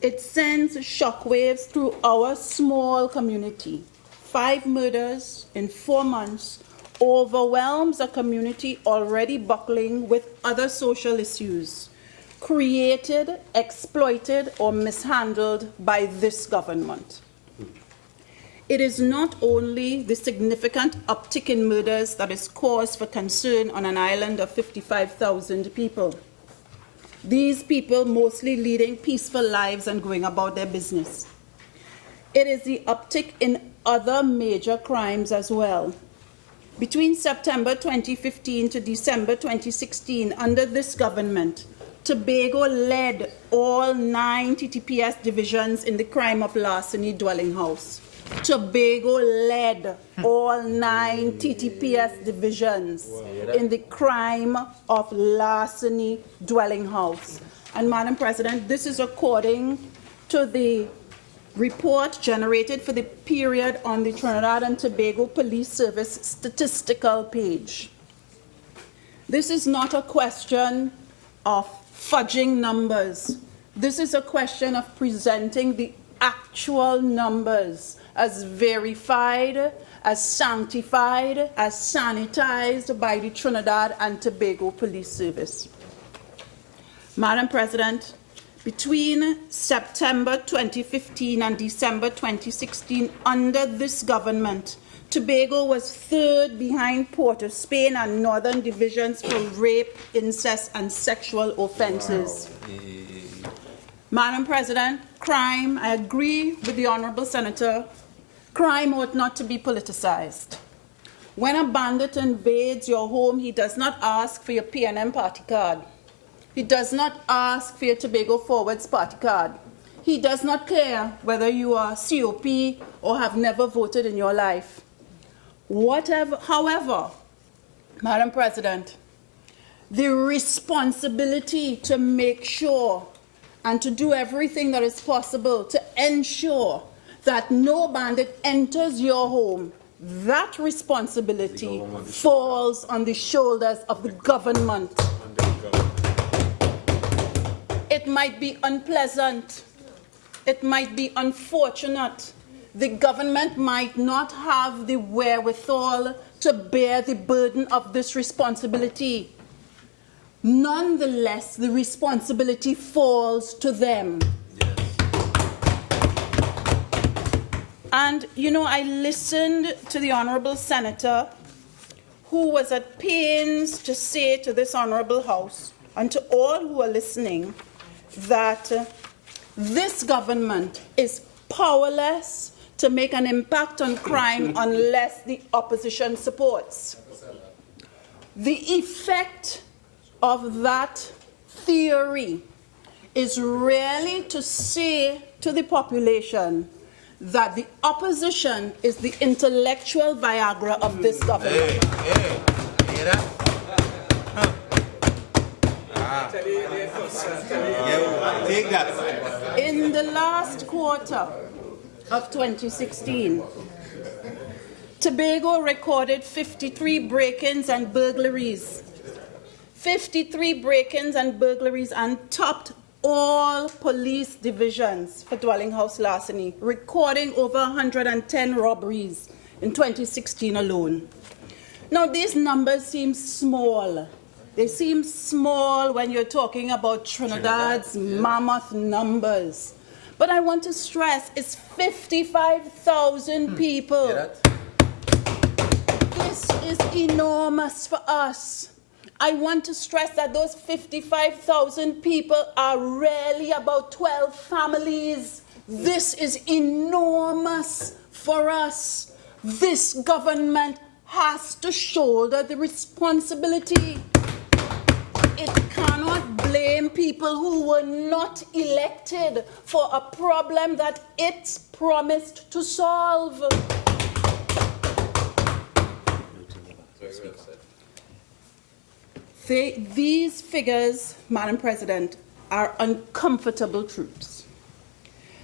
it sends shockwaves through our small community. 5 murders in 4 months overwhelms a community already buckling with other social issues, created, exploited, or mishandled by this government. It is not only the significant uptick in murders that is cause for concern on an island of 55,000 people. These people mostly leading peaceful lives and going about their business. It is the uptick in other major crimes as well. Between September 2015 to December 2016, under this government, Tobago led all 9 TTPS divisions in the crime of larceny dwelling house. Tobago led all 9 TTPS divisions in the crime of larceny dwelling house. And Madam President, this is according to the report generated for the period on the Trinidad and Tobago Police Service statistical page. This is not a question of fudging numbers. This is a question of presenting the actual numbers as verified, as sanctified, as sanitized by the Trinidad and Tobago Police Service. Madam President, between September 2015 and December 2016, under this government, Tobago was 3rd behind Port of Spain and Northern Divisions for rape, incest, and sexual offences. Wow. Madam President, crime, I agree with the Honourable Senator, crime ought not to be politicized. When a bandit invades your home, he does not ask for your PNM party card. He does not ask for your Tobago Forwards party card. He does not care whether you are COP or have never voted in your life. However, Madam President, the responsibility to make sure and to do everything that is possible to ensure that no bandit enters your home, that responsibility falls on the shoulders of the government. It might be unpleasant. It might be unfortunate. The government might not have the wherewithal to bear the burden of this responsibility. Nonetheless, the responsibility falls to them. Yes. And, you know, I listened to the Honourable Senator, who was at pains to say to this Honourable House and to all who are listening that this government is powerless to make an impact on crime unless the opposition supports. The effect of that theory is really to say to the population that the opposition is the intellectual Viagra of this government. Take that. In the last quarter of 2016, Tobago recorded 53 break-ins and burglaries. 53 break-ins and burglaries, and topped all police divisions for dwelling house larceny, recording over 110 robberies in 2016 alone. Now, these numbers seem small. They seem small when you're talking about Trinidad's mammoth numbers. But I want to stress, it's 55,000 people. This is enormous for us. I want to stress that those 55,000 people are really about 12 families. This is enormous for us. This government has to shoulder the responsibility. It cannot blame people who were not elected for a problem that it promised to solve. These figures, Madam President, are uncomfortable truths.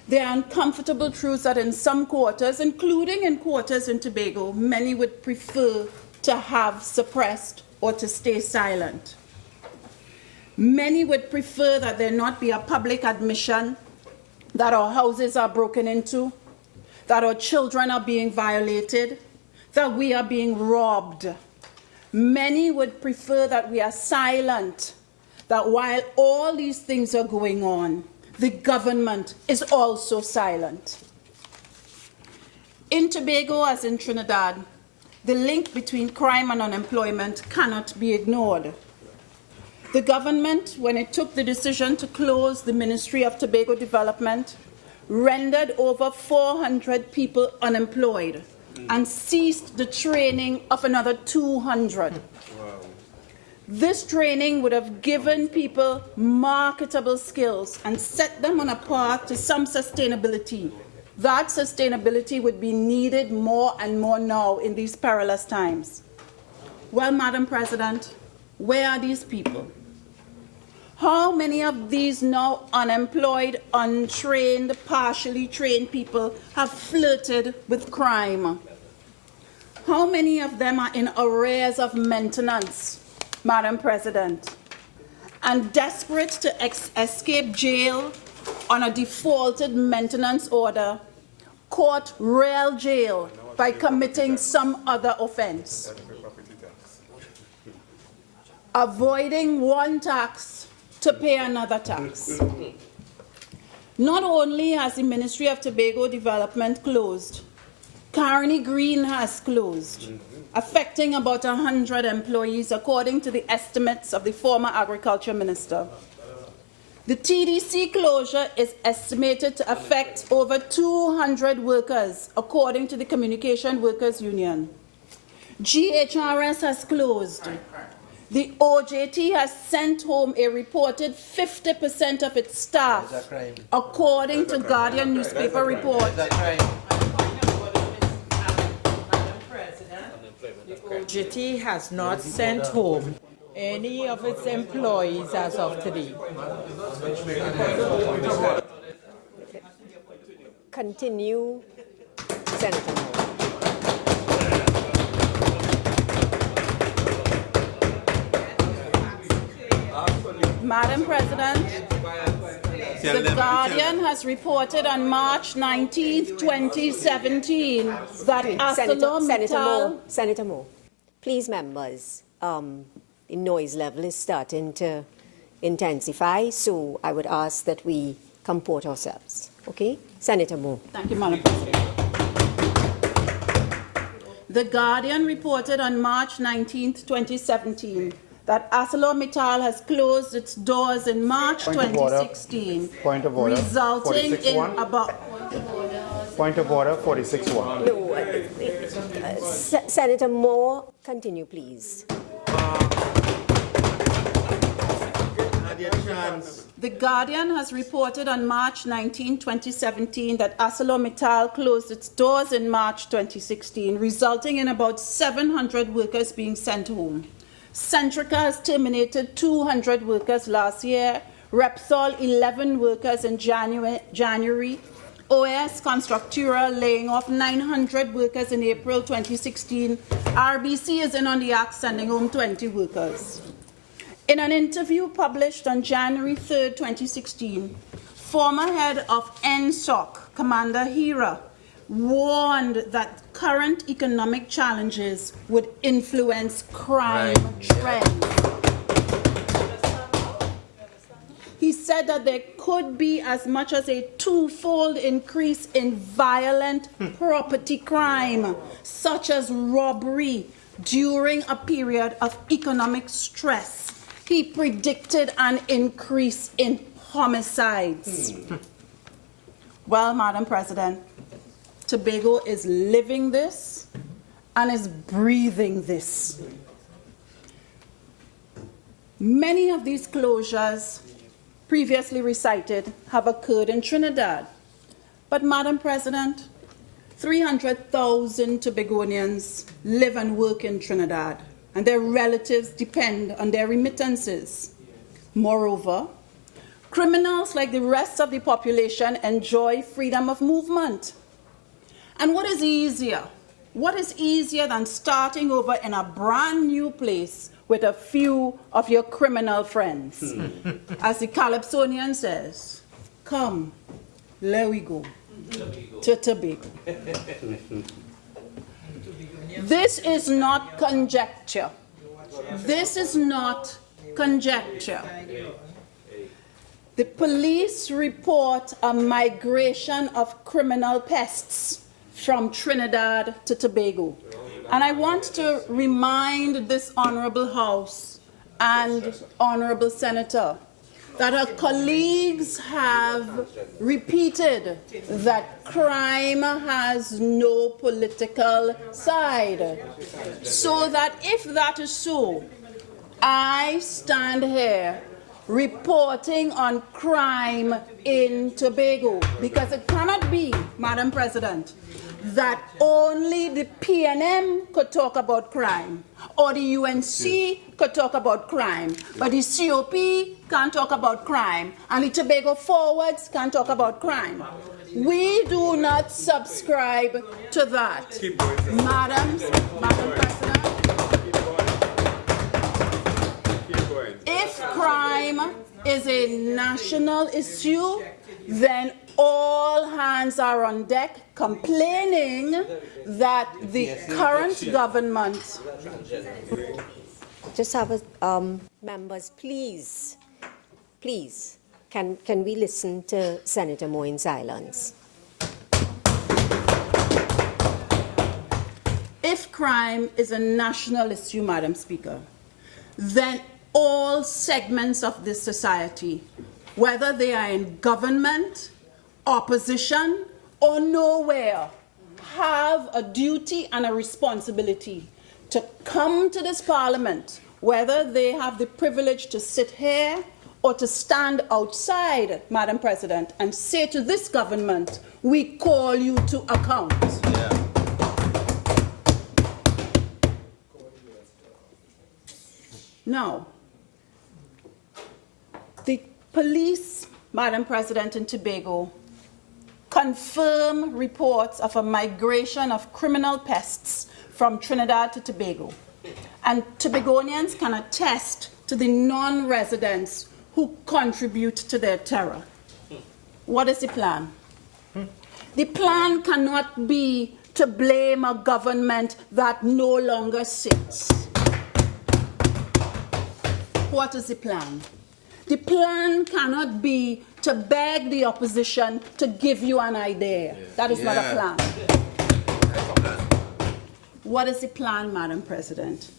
They are uncomfortable truths that in some quarters, including in quarters in Tobago, many would prefer to have suppressed or to stay silent. Many would prefer that there not be a public admission that our houses are broken into, that our children are being violated, that we are being robbed. Many would prefer that we are silent, that while all these things are going on, the government is also silent. In Tobago, as in Trinidad, the link between crime and unemployment cannot be ignored. The government, when it took the decision to close the Ministry of Tobago Development, rendered over 400 people unemployed and ceased the training of another 200. Wow. This training would have given people marketable skills and set them on a path to some sustainability. That sustainability would be needed more and more now in these perilous times. Well, Madam President, where are these people? How many of these now unemployed, untrained, partially trained people have flirted with crime? How many of them are in arrears of maintenance, Madam President, and desperate to escape jail on a defaulted maintenance order, caught real jail by committing some other offense? Avoiding one tax to pay another tax. Not only has the Ministry of Tobago Development closed, Carney Green has closed, affecting about 100 employees, according to the estimates of the former Agriculture Minister. The TDC closure is estimated to affect over 200 workers, according to the Communication Workers Union. GHRS has closed. The OJT has sent home a reported 50% of its staff, according to Guardian newspaper report. OJT has not sent home any of its employees as of today. Continue, Senator Moore. Madam President, the Guardian has reported on March 19, 2017, that Senator Moore, please, members, the noise level is starting to intensify, so I would ask that we comport ourselves. Okay? Senator Moore. Thank you, Madam President. The Guardian reported on March 19, 2017, that ArcelorMittal has closed its doors in March 2016, resulting in about... Point of order, 46-1. No, Senator Moore, continue, please. The Guardian has reported on March 19, 2017, that ArcelorMittal closed its doors in March 2016, resulting in about 700 workers being sent home. Centrica has terminated 200 workers last year, Repsol 11 workers in January, OS Constructura laying off 900 workers in April 2016. RBC is in on the act, sending home 20 workers. In an interview published on January 3, 2016, former head of NSOC, Commander Hira, warned that current economic challenges would influence crime trends. He said that there could be as much as a twofold increase in violent property crime, such as robbery, during a period of economic stress. He predicted an increase in homicides. Well, Madam President, Tobago is living this and is breathing this. Many of these closures previously recited have occurred in Trinidad. But, Madam President, 300,000 Tobagonians live and work in Trinidad, and their relatives depend on their remittances. Moreover, criminals, like the rest of the population, enjoy freedom of movement. And what is easier? What is easier than starting over in a brand new place with a few of your criminal friends? As the Calypsonian says, come, let we go to Tobago. This is not conjecture. This is not conjecture. The police report a migration of criminal pests from Trinidad to Tobago. And I want to remind this honorable House and honorable Senator that her colleagues have repeated that crime has no political side. So that if that is so, I stand here reporting on crime in Tobago, because it cannot be, Madam President, that only the PNM could talk about crime, or the UNC could talk about crime, but the COP can't talk about crime, and the Tobago Forwards can't talk about crime. We do not subscribe to that. Madam President, if crime is a national issue, then all hands are on deck complaining that the current government... Just have a, members, please, can we listen to Senator Moore in silence? If crime is a national issue, Madam Speaker, then all segments of this society, whether they are in government, opposition, or nowhere, have a duty and a responsibility to come to this Parliament, whether they have the privilege to sit here or to stand outside, Madam President, and say to this government, we call you to account. Yeah. Now, the police, Madam President, in Tobago confirm reports of a migration of criminal pests from Trinidad to Tobago. And Tobagonians can attest to the non-residents who contribute to their terror. What is the plan? The plan cannot be to blame a government that no longer sits. What is the plan? The plan cannot be to beg the opposition to give you an idea. That is not a plan. What is the plan, Madam President?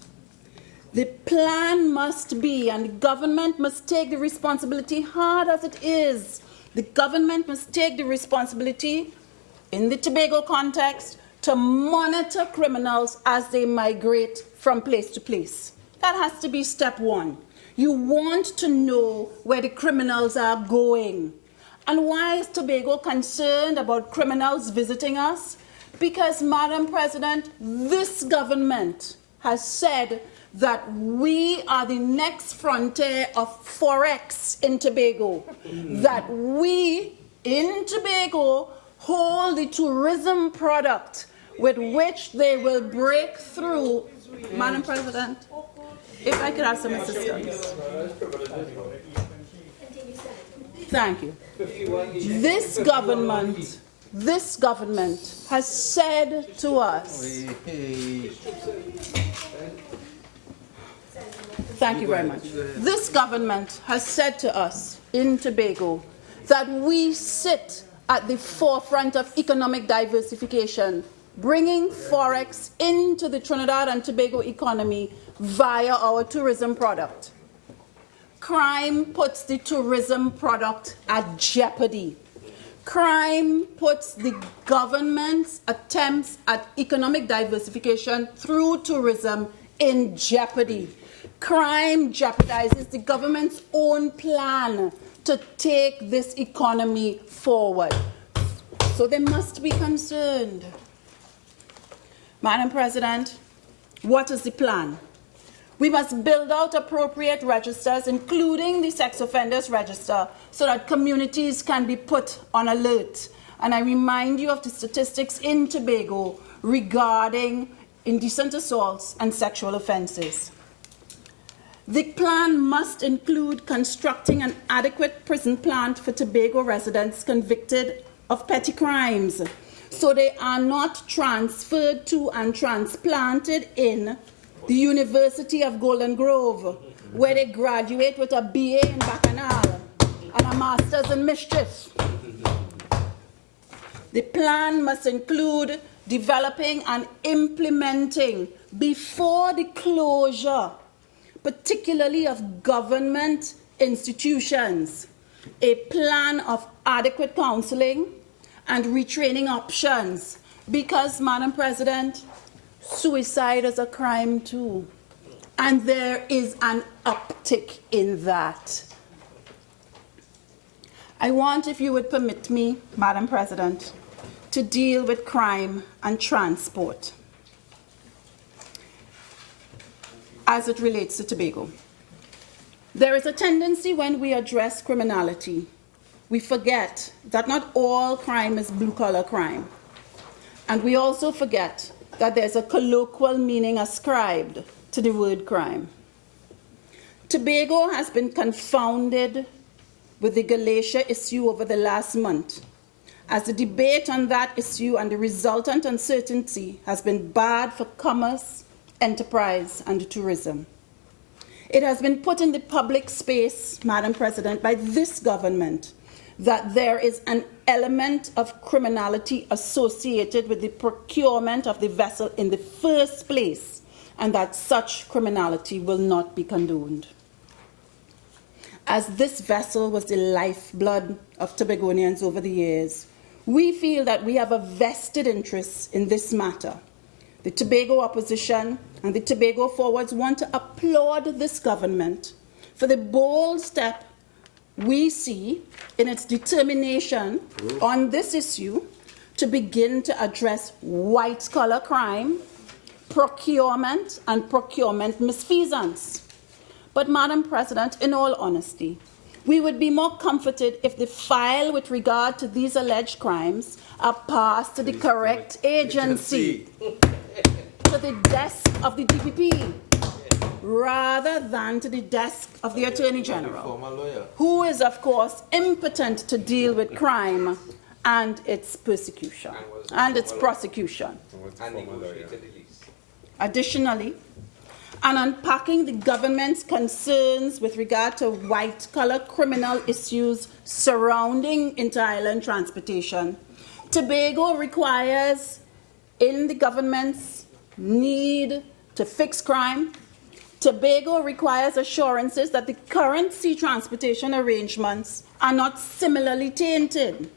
The plan must be, and the government must take the responsibility, hard as it is. The government must take the responsibility, in the Tobago context, to monitor criminals as they migrate from place to place. That has to be step one. You want to know where the criminals are going. And why is Tobago concerned about criminals visiting us? Because, Madam President, this government has said that we are the next frontier of Forex in Tobago, that we in Tobago hold the tourism product with which they will break through. Madam President, if I could have some assistance. Thank you. This government has said to us, thank you very much. This government has said to us in Tobago that we sit at the forefront of economic diversification, bringing Forex into the Trinidad and Tobago economy via our tourism product. Crime puts the tourism product at jeopardy. Crime puts the government's attempts at economic diversification through tourism in jeopardy. Crime jeopardizes the government's own plan to take this economy forward. So they must be concerned. Madam President, what is the plan? We must build out appropriate registers, including the sex offenders register, so that communities can be put on alert. And I remind you of the statistics in Tobago regarding indecent assaults and sexual offenses. The plan must include constructing an adequate prison plant for Tobago residents convicted of petty crimes, so they are not transferred to and transplanted in the University of Golden Grove, where they graduate with a BA in Bacchanal and a Master's in Mischief. The plan must include developing and implementing, before the closure, particularly of government institutions, a plan of adequate counseling and retraining options, because, Madam President, suicide is a crime too, and there is an uptick in that. I want, if you would permit me, Madam President, to deal with crime and transport as it relates to Tobago. There is a tendency when we address criminality, we forget that not all crime is blue-collar crime. And we also forget that there's a colloquial meaning ascribed to the word crime. Tobago has been confounded with the Galatia issue over the last month, as the debate on that issue and the resultant uncertainty has been bad for commerce, enterprise, and tourism. It has been put in the public space, Madam President, by this government that there is an element of criminality associated with the procurement of the vessel in the first place, and that such criminality will not be condoned. As this vessel was the lifeblood of Tobagonians over the years, we feel that we have a vested interest in this matter. The Tobago opposition and the Tobago Forwards want to applaud this government for the bold step we see in its determination on this issue to begin to address white-collar crime, procurement, and procurement misfeasance. But, Madam President, in all honesty, we would be more comforted if the file with regard to these alleged crimes are passed to the correct agency, to the desk of the DPP, rather than to the desk of the Attorney General, who is, of course, impotent to deal with crime and its persecution and its prosecution. Additionally, and unpacking the government's concerns with regard to white-collar criminal issues surrounding inter-island transportation, Tobago requires, in the government's need to fix crime, Tobago requires assurances that the current sea transportation arrangements are not similarly tainted.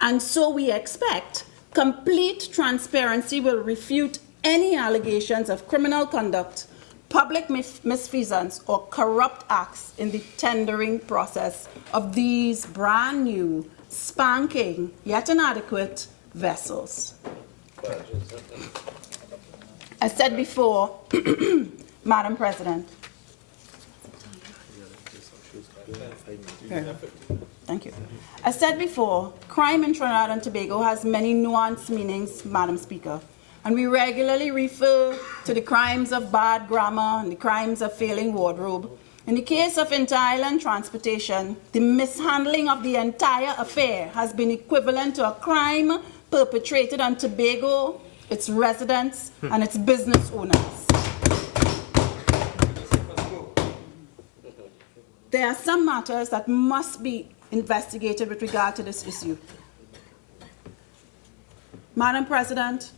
And so we expect complete transparency will refute any allegations of criminal conduct, public misfeasance, or corrupt acts in the tendering process of these brand new, spanking, yet inadequate vessels. As said before, Madam President. Thank you. As said before, crime in Trinidad and Tobago has many nuanced meanings, Madam Speaker, and we regularly refer to the crimes of bad grammar and the crimes of failing wardrobe. In the case of inter-island transportation, the mishandling of the entire affair has been equivalent to a crime perpetrated on Tobago, its residents, and its business owners. There are some matters that must be investigated with regard to this issue. Madam President,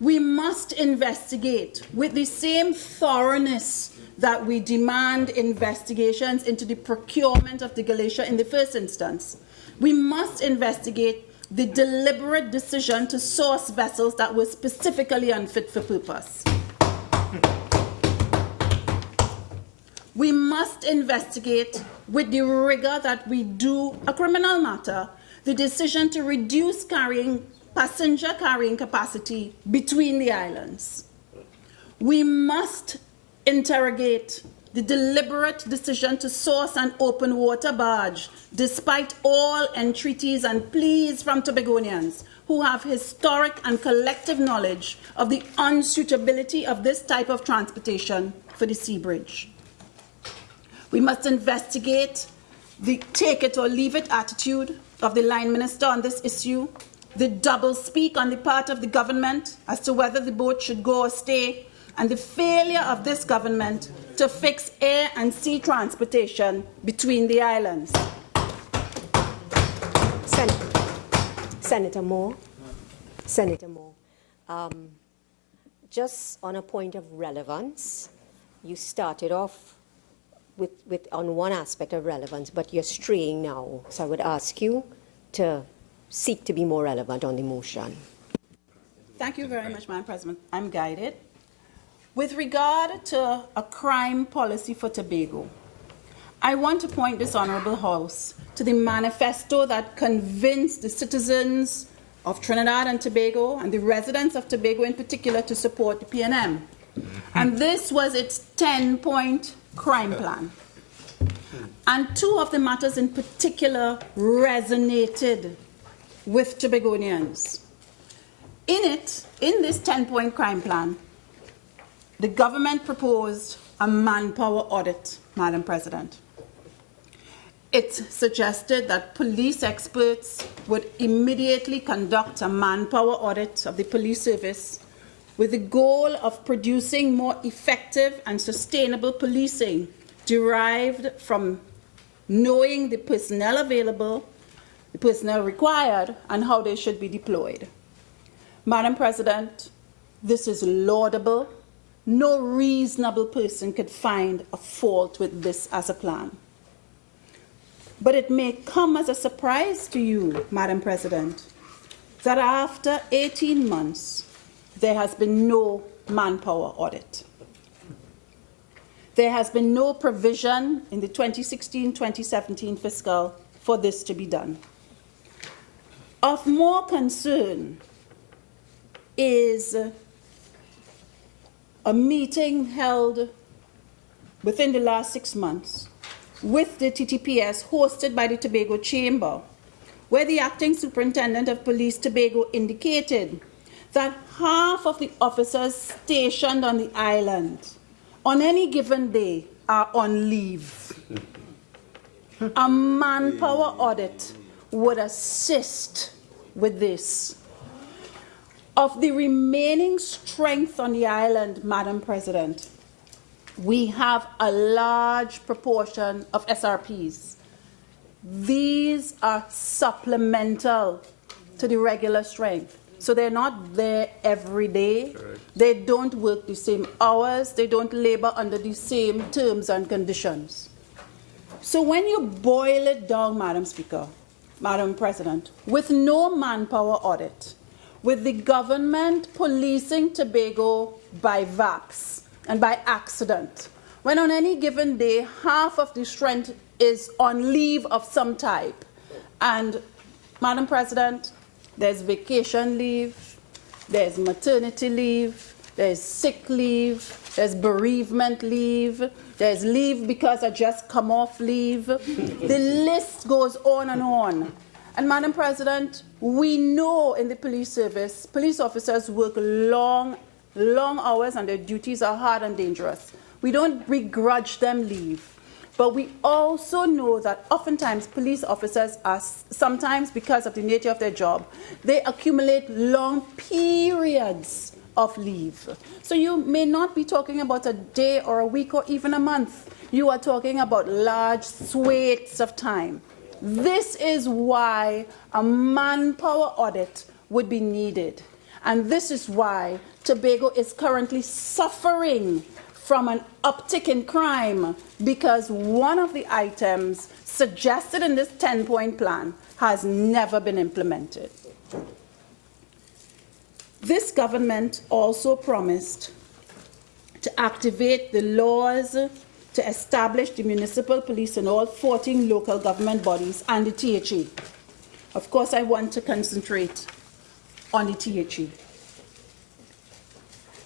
we must investigate with the same thoroughness that we demand investigations into the procurement of the Galatia in the first instance. We must investigate the deliberate decision to source vessels that were specifically unfit for purpose. We must investigate with the rigor that we do a criminal matter the decision to reduce passenger carrying capacity between the islands. We must interrogate the deliberate decision to source an open water barge despite all entreaties and pleas from Tobagonians who have historic and collective knowledge of the unsuitability of this type of transportation for the sea bridge. We must investigate the take it or leave it attitude of the line minister on this issue, the double speak on the part of the government as to whether the boat should go or stay, and the failure of this government to fix air and sea transportation between the islands. Senator Moore. Senator Moore. Just on a point of relevance, you started off on one aspect of relevance, but you're straying now. So I would ask you to seek to be more relevant on the motion. Thank you very much, Madam President. I'm guided. With regard to a crime policy for Tobago, I want to point this Honourable House to the manifesto that convinced the citizens of Trinidad and Tobago and the residents of Tobago in particular to support the PNM. And this was its 10-point crime plan. And two of the matters in particular resonated with Tobagonians. In this 10-point crime plan, the government proposed a manpower audit, Madam President. It suggested that police experts would immediately conduct a manpower audit of the police service with the goal of producing more effective and sustainable policing derived from knowing the personnel available, the personnel required, and how they should be deployed. Madam President, this is laudable. No reasonable person could find a fault with this as a plan. But it may come as a surprise to you, Madam President, that after 18 months, there has been no manpower audit. There has been no provision in the 2016-2017 fiscal for this to be done. Of more concern is a meeting held within the last 6 months with the TTPS hosted by the Tobago Chamber, where the acting superintendent of police Tobago indicated that half of the officers stationed on the island on any given day are on leave. A manpower audit would assist with this. Of the remaining strength on the island, Madam President, we have a large proportion of SRPs. These are supplemental to the regular strength. So they're not there every day. They don't work the same hours. They don't labor under the same terms and conditions. So when you boil it down, Madam Speaker, Madam President, with no manpower audit, with the government policing Tobago by VAPs and by accident, when on any given day, half of the strength is on leave of some type. And, Madam President, there's vacation leave, there's maternity leave, there's sick leave, there's bereavement leave, there's leave because I just come off leave. The list goes on and on. And Madam President, we know in the police service, police officers work long hours and their duties are hard and dangerous. We don't begrudge them leave. But we also know that oftentimes police officers are sometimes, because of the nature of their job, they accumulate long periods of leave. So you may not be talking about a day or a week or even a month. You are talking about large swathes of time. This is why a manpower audit would be needed. And this is why Tobago is currently suffering from an uptick in crime, because one of the items suggested in this 10-point plan has never been implemented. This government also promised to activate the laws to establish the municipal police in all 14 local government bodies and the THE. Of course, I want to concentrate on the THE.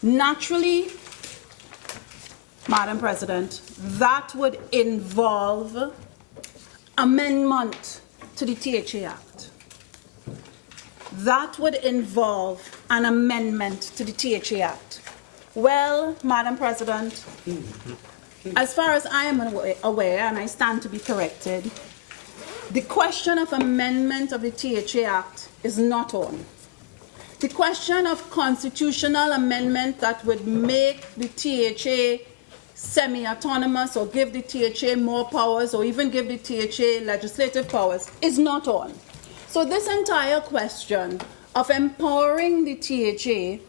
Naturally, Madam President, that would involve amendment to the THA Act. That would involve an amendment to the THA Act. Well, Madam President, as far as I am aware, and I stand to be corrected, the question of amendment of the THA Act is not on. The question of constitutional amendment that would make the THA semi-autonomous or give the THA more powers or even give the THA legislative powers is not on. So this entire question of empowering the THA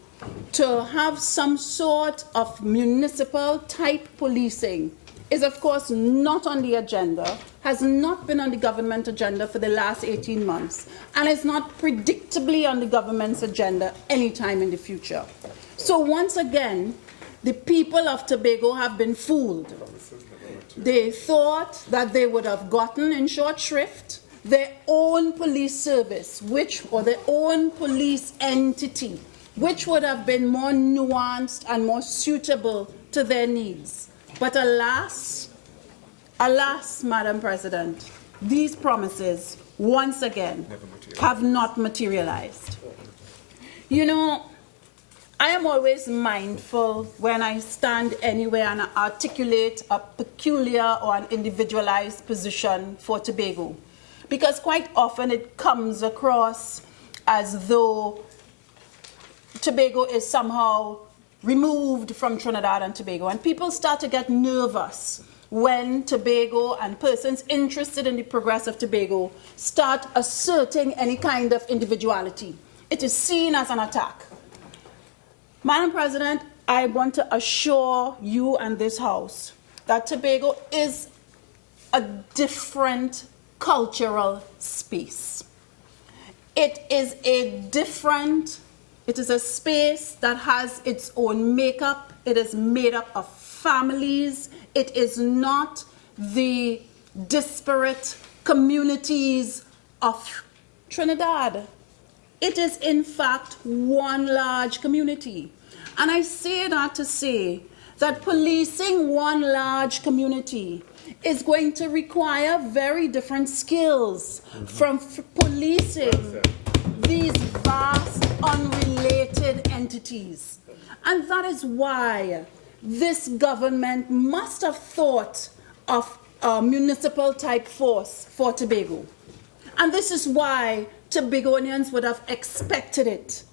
to have some sort of municipal type policing is of course not on the agenda, has not been on the government agenda for the last 18 months, and is not predictably on the government's agenda anytime in the future. So once again, the people of Tobago have been fooled. They thought that they would have gotten in short shrift their own police service, or their own police entity, which would have been more nuanced and more suitable to their needs. But alas, Madam President, these promises, once again, have not materialized. You know, I am always mindful when I stand anywhere and articulate a peculiar or an individualized position for Tobago, because quite often it comes across as though Tobago is somehow removed from Trinidad and Tobago, and people start to get nervous when Tobago and persons interested in the progress of Tobago start asserting any kind of individuality. It is seen as an attack. Madam President, I want to assure you and this House that Tobago is a different cultural space. It is a space that has its own makeup. It is made up of families. It is not the disparate communities of Trinidad. It is, in fact, one large community. And I say that to say that policing one large community is going to require very different skills from policing these vast, unrelated entities. And that is why this government must have thought of a municipal type force for Tobago. And this is why Tobagonians would have expected it.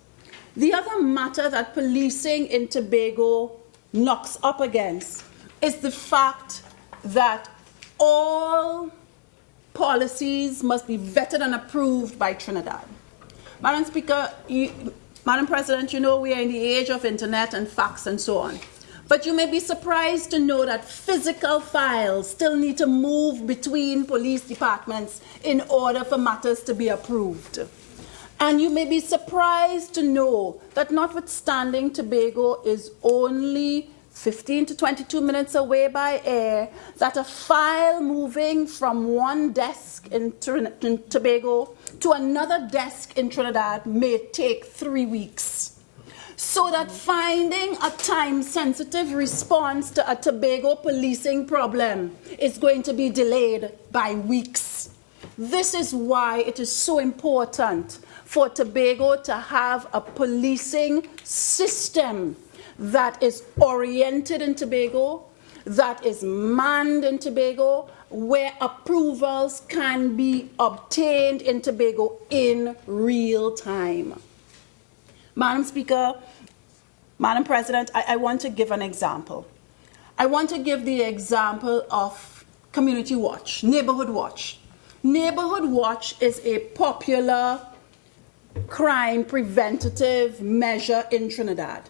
The other matter that policing in Tobago knocks up against is the fact that all policies must be vetted and approved by Trinidad. Madam Speaker, Madam President, you know we are in the age of internet and fax and so on. But you may be surprised to know that physical files still need to move between police departments in order for matters to be approved. And you may be surprised to know that notwithstanding Tobago is only 15 to 22 minutes away by air, that a file moving from one desk in Tobago to another desk in Trinidad may take 3 weeks. so that finding a time-sensitive response to a Tobago policing problem is going to be delayed by weeks. This is why it is so important for Tobago to have a policing system that is oriented in Tobago, that is manned in Tobago, where approvals can be obtained in Tobago in real time. Madam Speaker, Madam President, I want to give an example. I want to give the example of Community Watch, Neighborhood Watch. Neighborhood Watch is a popular crime preventative measure in Trinidad.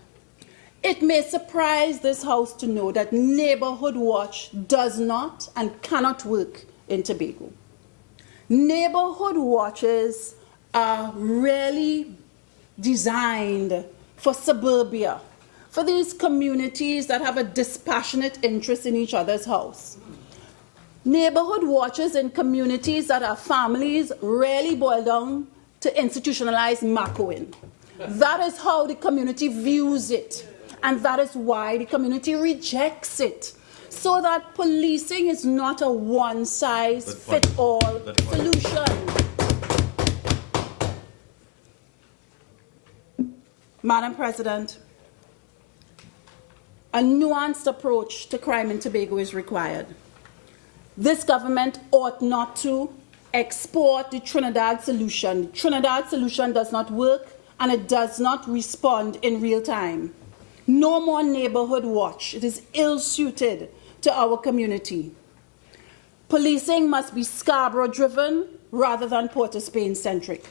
It may surprise this House to know that Neighborhood Watch does not and cannot work in Tobago. Neighborhood watches are really designed for suburbia, for these communities that have a dispassionate interest in each other's house. Neighborhood watches in communities that are families rarely boil down to institutionalized macoing. That is how the community views it, and that is why the community rejects it, so that policing is not a one-size-fits-all solution. Madam President, a nuanced approach to crime in Tobago is required. This government ought not to export the Trinidad solution. The Trinidad solution does not work, and it does not respond in real time. No more Neighborhood Watch. It is ill-suited to our community. Policing must be Scarborough-driven rather than Port of Spain-centric.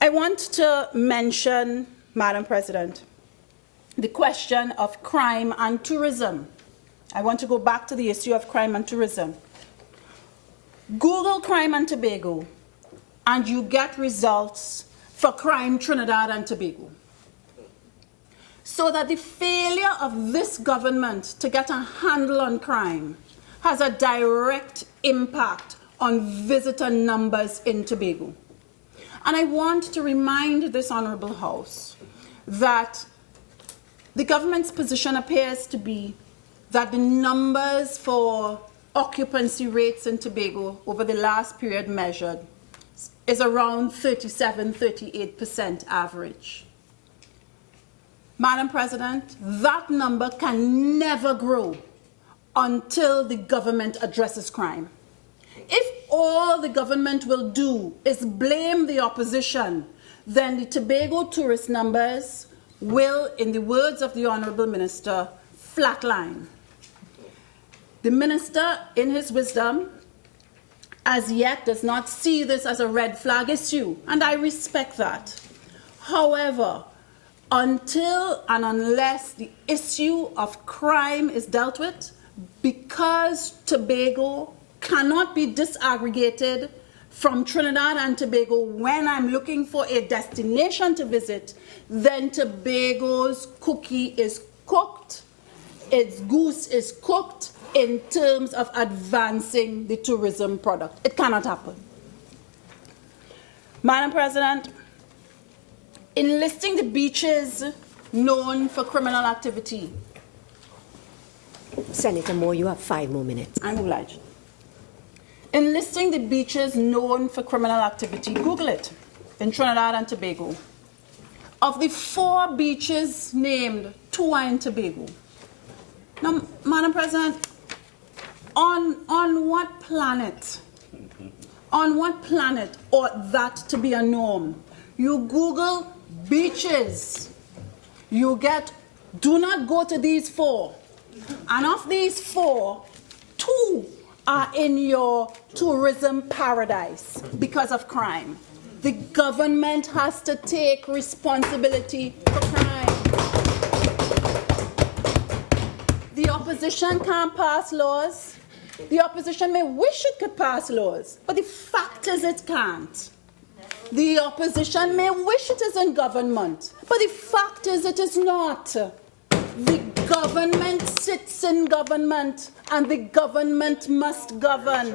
I want to mention, Madam President, the question of crime and tourism. I want to go back to the issue of crime and tourism. Google crime and Tobago, and you get results for crime Trinidad and Tobago. So that the failure of this government to get a handle on crime has a direct impact on visitor numbers in Tobago. And I want to remind this Honourable House that the government's position appears to be that the numbers for occupancy rates in Tobago over the last period measured is around 37–38% average. Madam President, that number can never grow until the government addresses crime. If all the government will do is blame the opposition, then the Tobago tourist numbers will, in the words of the Honourable Minister, flatline. The Minister, in his wisdom, as yet does not see this as a red flag issue, and I respect that. However, until and unless the issue of crime is dealt with, because Tobago cannot be disaggregated from Trinidad and Tobago when I'm looking for a destination to visit, then Tobago's cookie is cooked, its goose is cooked in terms of advancing the tourism product. It cannot happen. Madam President, in listing the beaches known for criminal activity. Senator Moore, you have 5 more minutes. I'm obliged. In listing the beaches known for criminal activity, Google it, in Trinidad and Tobago. Of the 4 beaches named, 2 are in Tobago. Now, Madam President, on what planet ought that to be a norm? You Google beaches, you get, do not go to these 4. And of these 4, 2 are in your tourism paradise because of crime. The government has to take responsibility for crime. The opposition can't pass laws. The opposition may wish it could pass laws, but the fact is it can't. The opposition may wish it is in government, but the fact is it is not. The government sits in government, and the government must govern.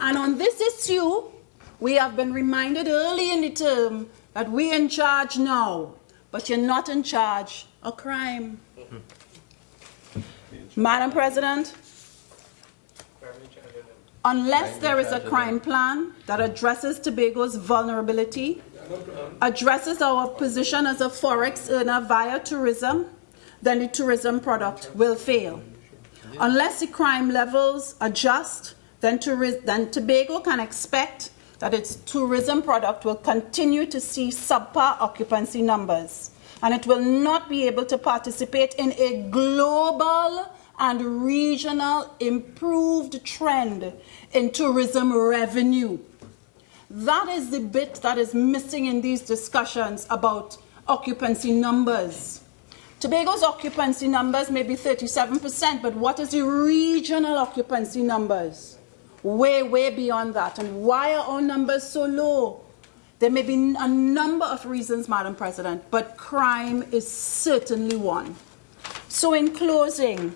And on this issue, we have been reminded early in the term that we are in charge now. but you're not in charge of crime. Madam President, unless there is a crime plan that addresses Tobago's vulnerability, addresses our position as a forex earner via tourism, then the tourism product will fail. Unless the crime levels adjust, then Tobago can expect that its tourism product will continue to see subpar occupancy numbers, and it will not be able to participate in a global and regional improved trend in tourism revenue. That is the bit that is missing in these discussions about occupancy numbers. Tobago's occupancy numbers may be 37%, but what is the regional occupancy numbers? Way, way beyond that. And why are our numbers so low? There may be a number of reasons, Madam President, but crime is certainly one. So in closing,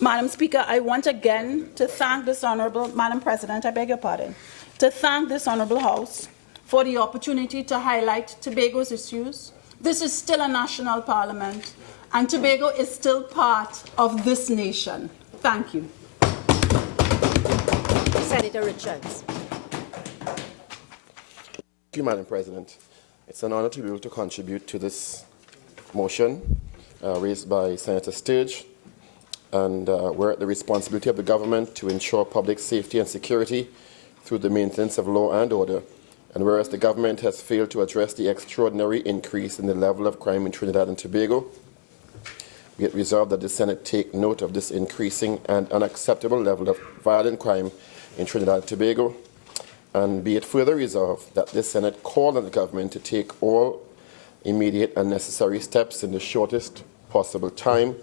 Madam Speaker, I want again to thank this Honourable, Madam President, I beg your pardon, to thank this Honourable House for the opportunity to highlight Tobago's issues. This is still a national parliament, and Tobago is still part of this nation. Thank you. Senator Richards. Thank you, Madam President. It's an honor to be able to contribute to this motion raised by Senator Sturge, and we're at the responsibility of the government to ensure public safety and security through the maintenance of law and order. And whereas the government has failed to address the extraordinary increase in the level of crime in Trinidad and Tobago, be it resolved that the Senate take note of this increasing and unacceptable level of violent crime in Trinidad and Tobago, and be it further resolved that the Senate call on the government to take all immediate and necessary steps in the shortest possible time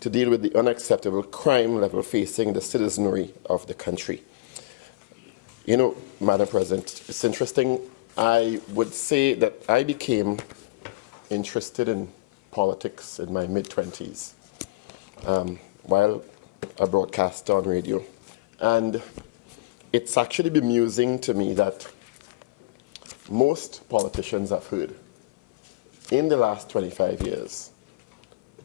to deal with the unacceptable crime level facing the citizenry of the country. You know, Madam President, it's interesting. I would say that I became interested in politics in my mid-20s while a broadcaster on radio. And it's actually bemusing to me that most politicians I've heard in the last 25 years,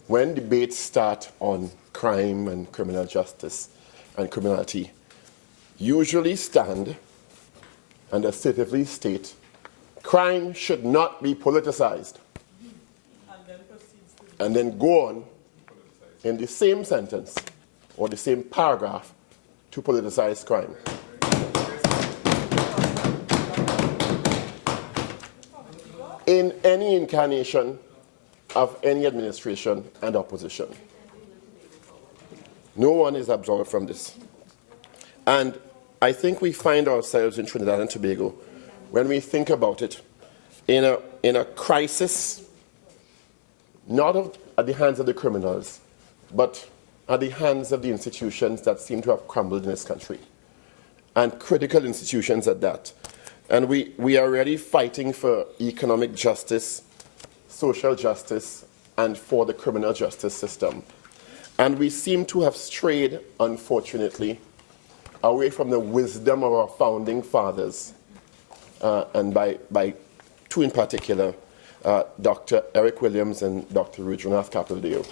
when debates start on crime and criminal justice and criminality, usually stand and assertively state crime should not be politicized, and then go on in the same sentence or the same paragraph to politicize crime. In any incarnation of any administration and opposition, no one is absolved from this. And I think we find ourselves in Trinidad and Tobago, when we think about it, in a crisis, not at the hands of the criminals, but at the hands of the institutions that seem to have crumbled in this country, and critical institutions at that. And we are already fighting for economic justice, social justice, and for the criminal justice system. And we seem to have strayed, unfortunately, away from the wisdom of our founding fathers, and by two in particular, Dr. Eric Williams and Dr. Rudranath Kapildeo,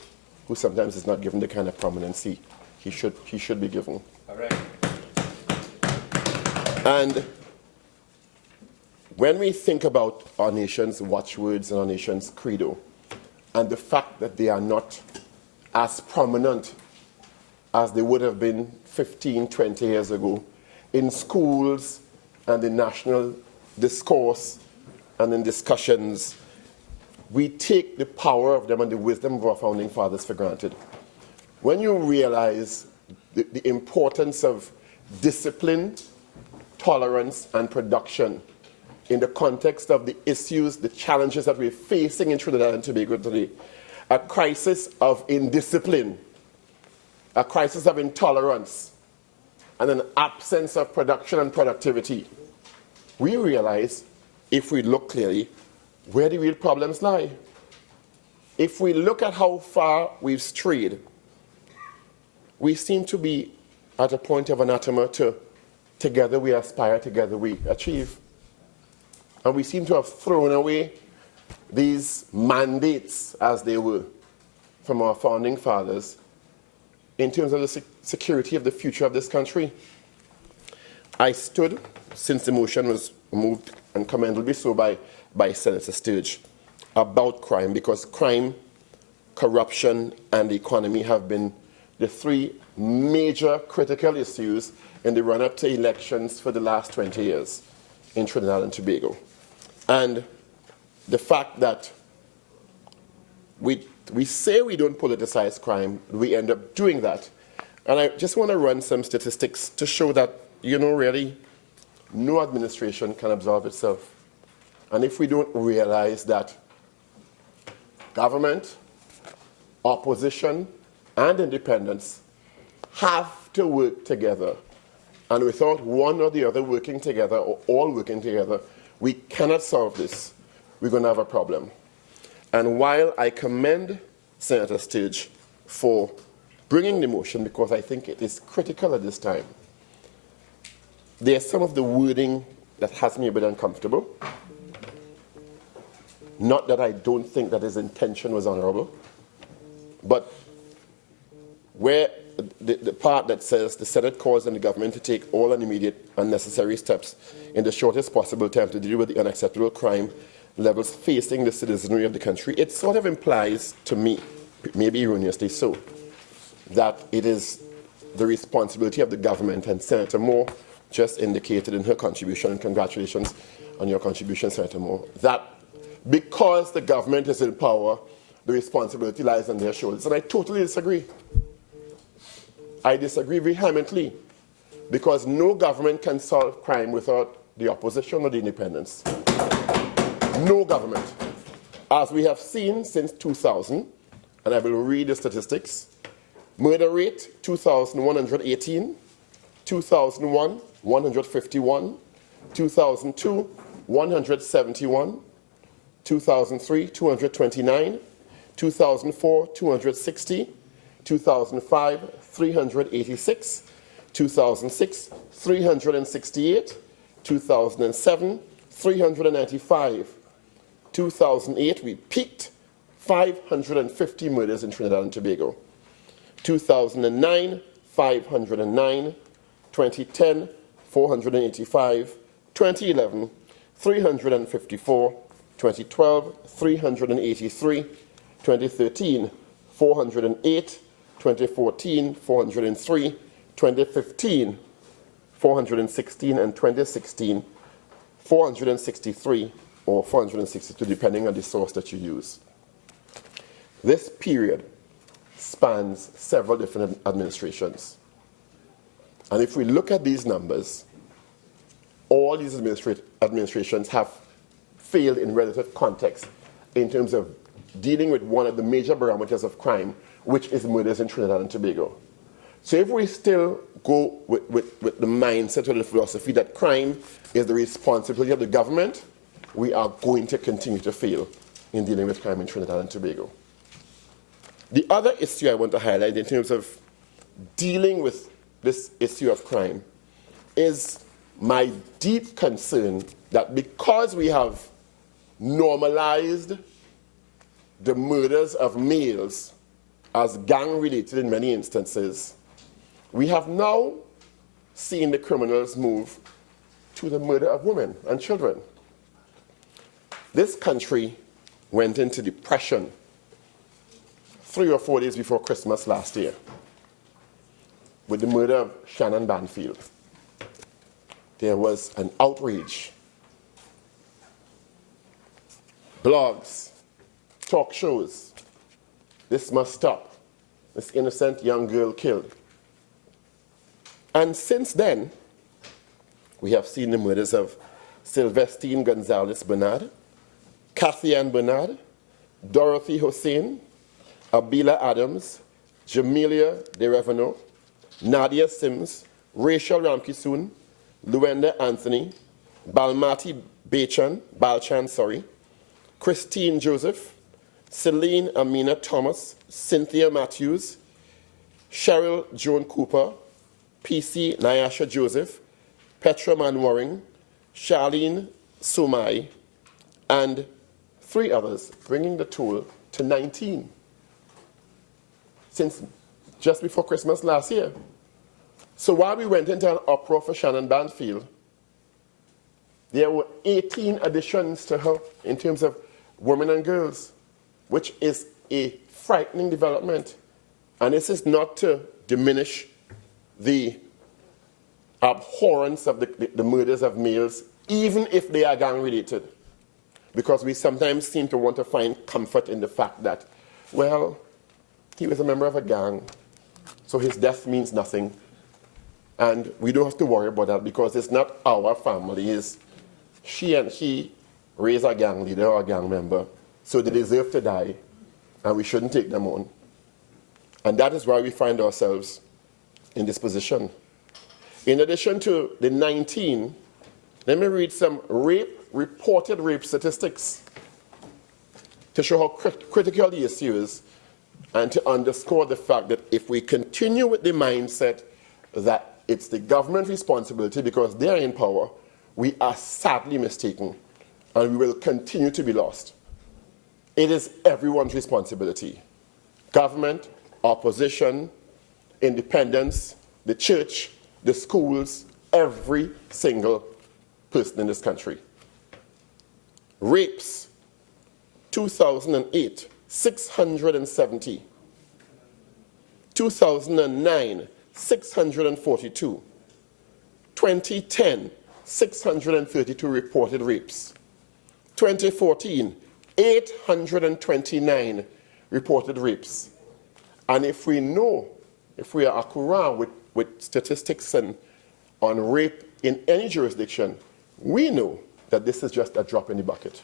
who sometimes is not given the kind of prominence he should be given. Correct. And when we think about our nation's watchwords and our nation's credo, and the fact that they are not as prominent as they would have been 15, 20 years ago in schools and in national discourse and in discussions, we take the power of them and the wisdom of our founding fathers for granted. When you realize the importance of discipline, tolerance, and production in the context of the issues, the challenges that we're facing in Trinidad and Tobago today, a crisis of indiscipline, a crisis of intolerance, and an absence of production and productivity, we realize, if we look clearly, where the real problems lie. If we look at how far we've strayed, we seem to be at a point of anathema to together we aspire, together we achieve. And we seem to have thrown away these mandates, as they were, from our founding fathers in terms of the security of the future of this country. I stood, since the motion was moved, and commendably so by Senator Sturge, about crime, because crime, corruption, and the economy have been the three major critical issues in the run-up to elections for the last 20 years in Trinidad and Tobago. And the fact that we say we don't politicize crime, we end up doing that. And I just want to run some statistics to show that, really, no administration can absolve itself. And if we don't realize that government, opposition, and independents have to work together, and without one or the other working together, or all working together, we cannot solve this. We're going to have a problem. And while I commend Senator Sturge for bringing the motion, because I think it is critical at this time, there's some of the wording that has me a bit uncomfortable. Not that I don't think that his intention was honorable, but where the part that says the Senate calls on the government to take all immediate and necessary steps in the shortest possible time to deal with the unacceptable crime levels facing the citizenry of the country, it sort of implies to me, maybe erroneously so, that it is the responsibility of the government, and Senator Moore just indicated in her contribution, and congratulations on your contribution, Senator Moore, that because the government is in power, the responsibility lies on their shoulders. And I totally disagree. I disagree vehemently, because no government can solve crime without the opposition or the independents. No government. As we have seen since 2000, and I will read the statistics, murder rate 2,118, 2001, 151, 2002, 171, 2003, 229, 2004, 260, 2005, 386, 2006, 368, 2007, 395, 2008, we peaked 550 murders in Trinidad and Tobago, 2009, 509, 2010, 485, 2011, 354, 2012, 383, 2013, 408, 2014, 403, 2015, 416, and 2016, 463, or 462, depending on the source that you use. This period spans several different administrations. And if we look at these numbers, all these administrations have failed in relative context in terms of dealing with one of the major barometers of crime, which is murders in Trinidad and Tobago. So if we still go with the mindset or the philosophy that crime is the responsibility of the government, we are going to continue to fail in dealing with crime in Trinidad and Tobago. The other issue I want to highlight in terms of dealing with this issue of crime is my deep concern that because we have normalized the murders of males as gang-related in many instances, we have now seen the criminals move to the murder of women and children. This country went into depression 3 or 4 days before Christmas last year with the murder of Shannon Banfield. There was an outrage. Blogs, talk shows. This must stop. This innocent young girl killed. And since then, we have seen the murders of Sylvestine Gonzalez Bernard, Kathy Ann Bernard, Dorothy Hossein, Abila Adams, Jamelia De Reveno, Nadia Sims, Rachel Ramkisoon, Luenda Anthony, Balmati Balchan, Christine Joseph, Celine Amina Thomas, Cynthia Matthews, Cheryl Joan Cooper, PC Nyasha Joseph, Petra Manwaring, Charlene Sumai, and 3 others, bringing the total to 19 since just before Christmas last year. So while we went into an uproar for Shannon Banfield, there were 18 additions to her in terms of women and girls, which is a frightening development. And this is not to diminish the abhorrence of the murders of males, even if they are gang-related. Because we sometimes seem to want to find comfort in the fact that, well, he was a member of a gang, so his death means nothing. And we don't have to worry about that because it's not our family. It's she and he raised a gang leader or a gang member, so they deserve to die, and we shouldn't take them on. And that is why we find ourselves in this position. In addition to the 19, let me read some reported rape statistics to show how critical the issue is and to underscore the fact that if we continue with the mindset that it's the government's responsibility because they are in power, we are sadly mistaken and we will continue to be lost. It is everyone's responsibility. Government, opposition, independents, the church, the schools, every single person in this country. Rapes, 2008, 670. 2009, 642. 2010, 632 reported rapes. 2014, 829 reported rapes. And if we know, if we are accurate with statistics on rape in any jurisdiction, we know that this is just a drop in the bucket.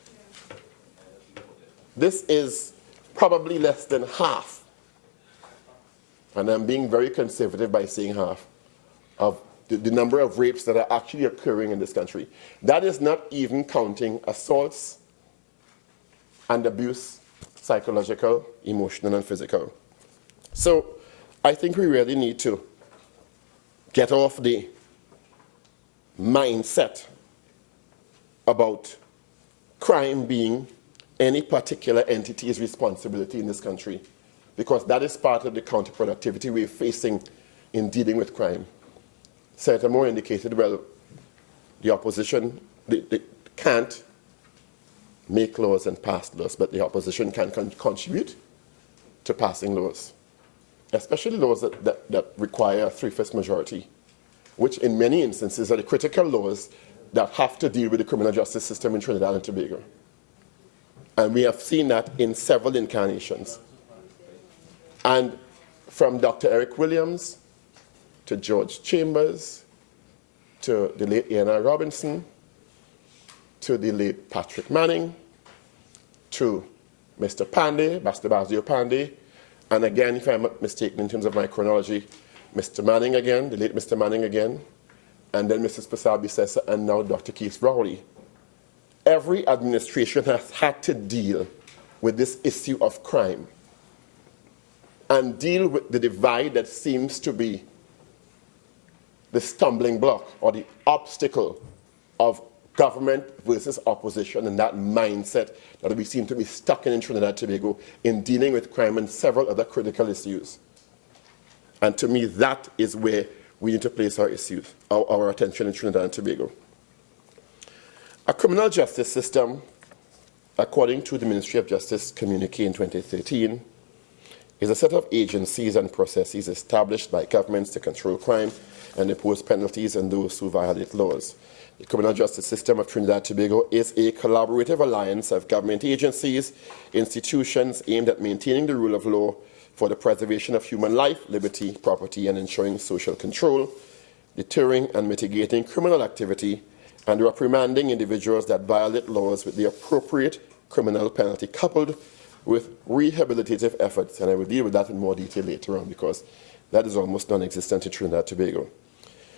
This is probably less than half, and I'm being very conservative by saying half, of the number of rapes that are actually occurring in this country. That is not even counting assaults and abuse, psychological, emotional, and physical. So I think we really need to get off the mindset about crime being any particular entity's responsibility in this country, because that is part of the counterproductivity we're facing in dealing with crime. Senator Moore indicated, well, the opposition they can't make laws and pass laws, but the opposition can contribute to passing laws, especially laws that require a 3/5 majority, which in many instances are the critical laws that have to deal with the criminal justice system in Trinidad and Tobago. And we have seen that in several incarnations. And from Dr. Eric Williams to George Chambers to the late A.N.R. Robinson to the late Patrick Manning to Mr. Pandey, Master Basio Pandey, and again, if I'm not mistaken in terms of my chronology, Mr. Manning again, the late Mr. Manning again, and then Mrs. Pasabi Sessa, and now Dr. Keith Rowley. Every administration has had to deal with this issue of crime and deal with the divide that seems to be the stumbling block or the obstacle of government versus opposition, and that mindset that we seem to be stuck in Trinidad and Tobago in dealing with crime and several other critical issues. And to me, that is where we need to place our issues, our attention in Trinidad and Tobago. A criminal justice system, according to the Ministry of Justice communique in 2013, is a set of agencies and processes established by governments to control crime and impose penalties on those who violate laws. The criminal justice system of Trinidad and Tobago is a collaborative alliance of government agencies, institutions aimed at maintaining the rule of law for the preservation of human life, liberty, property, and ensuring social control, deterring and mitigating criminal activity, and reprimanding individuals that violate laws with the appropriate criminal penalty coupled with rehabilitative efforts. And I will deal with that in more detail later on because that is almost non-existent in Trinidad and Tobago.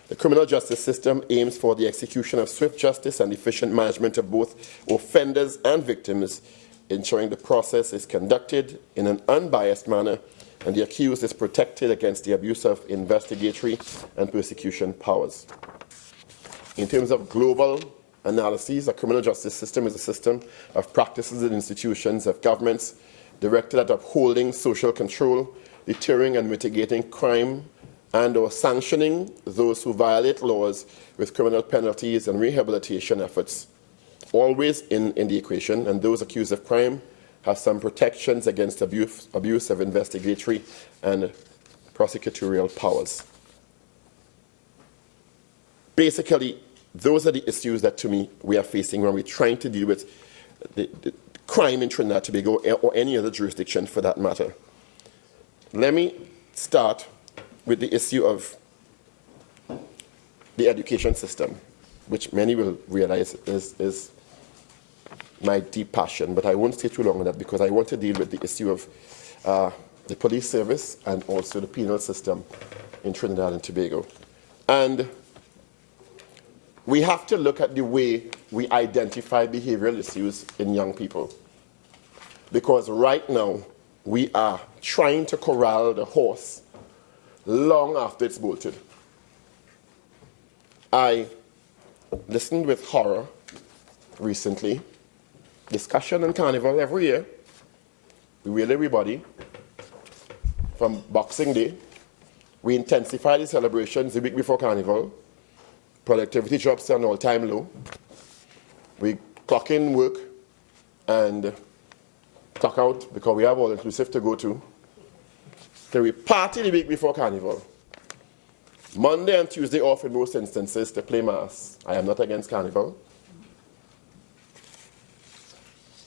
The criminal justice system aims for the execution of swift justice and efficient management of both offenders and victims, ensuring the process is conducted in an unbiased manner and the accused is protected against the abuse of investigatory and prosecution powers. In terms of global analyses, a criminal justice system is a system of practices and institutions of governments directed at upholding social control, deterring and mitigating crime, and or sanctioning those who violate laws with criminal penalties and rehabilitation efforts, always in the equation, and those accused of crime have some protections against abuse of investigatory and prosecutorial powers. Basically, those are the issues that, to me, we are facing when we're trying to deal with the crime in Trinidad and Tobago, or any other jurisdiction for that matter. Let me start with the issue of the education system, which many will realize is my deep passion, but I won't stay too long on that because I want to deal with the issue of the police service and also the penal system in Trinidad and Tobago. And we have to look at the way we identify behavioral issues in young people, because right now we are trying to corral the horse long after it's bolted. I listened with horror recently. Discussion on Carnival every year. We wheel everybody from Boxing Day. We intensify the celebrations the week before Carnival. Productivity drops to an all-time low. We clock in work and clock out because we have all-inclusive to go to. So we party the week before Carnival. Monday and Tuesday off in most instances to play mass. I am not against Carnival.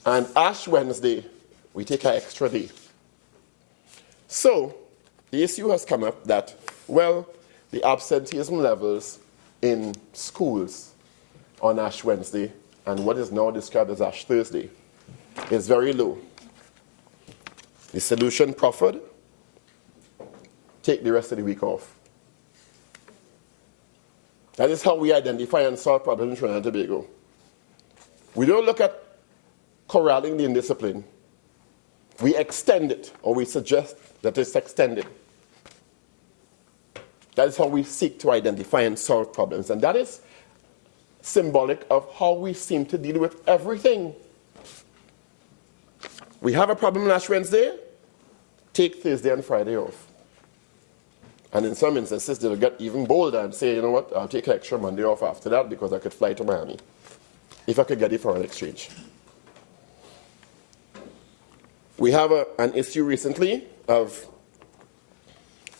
And Ash Wednesday, we take an extra day. So the issue has come up that, well, the absenteeism levels in schools on Ash Wednesday and what is now described as Ash Thursday is very low. The solution proffered: take the rest of the week off. That is how we identify and solve problems in Trinidad and Tobago. We don't look at corralling the indiscipline. We extend it, or we suggest that it's extended. That is how we seek to identify and solve problems. And that is symbolic of how we seem to deal with everything. We have a problem last Wednesday, take Thursday and Friday off. And in some instances, they'll get even bolder and say, you know what, I'll take an extra Monday off after that because I could fly to Miami if I could get it for an exchange. We have an issue recently of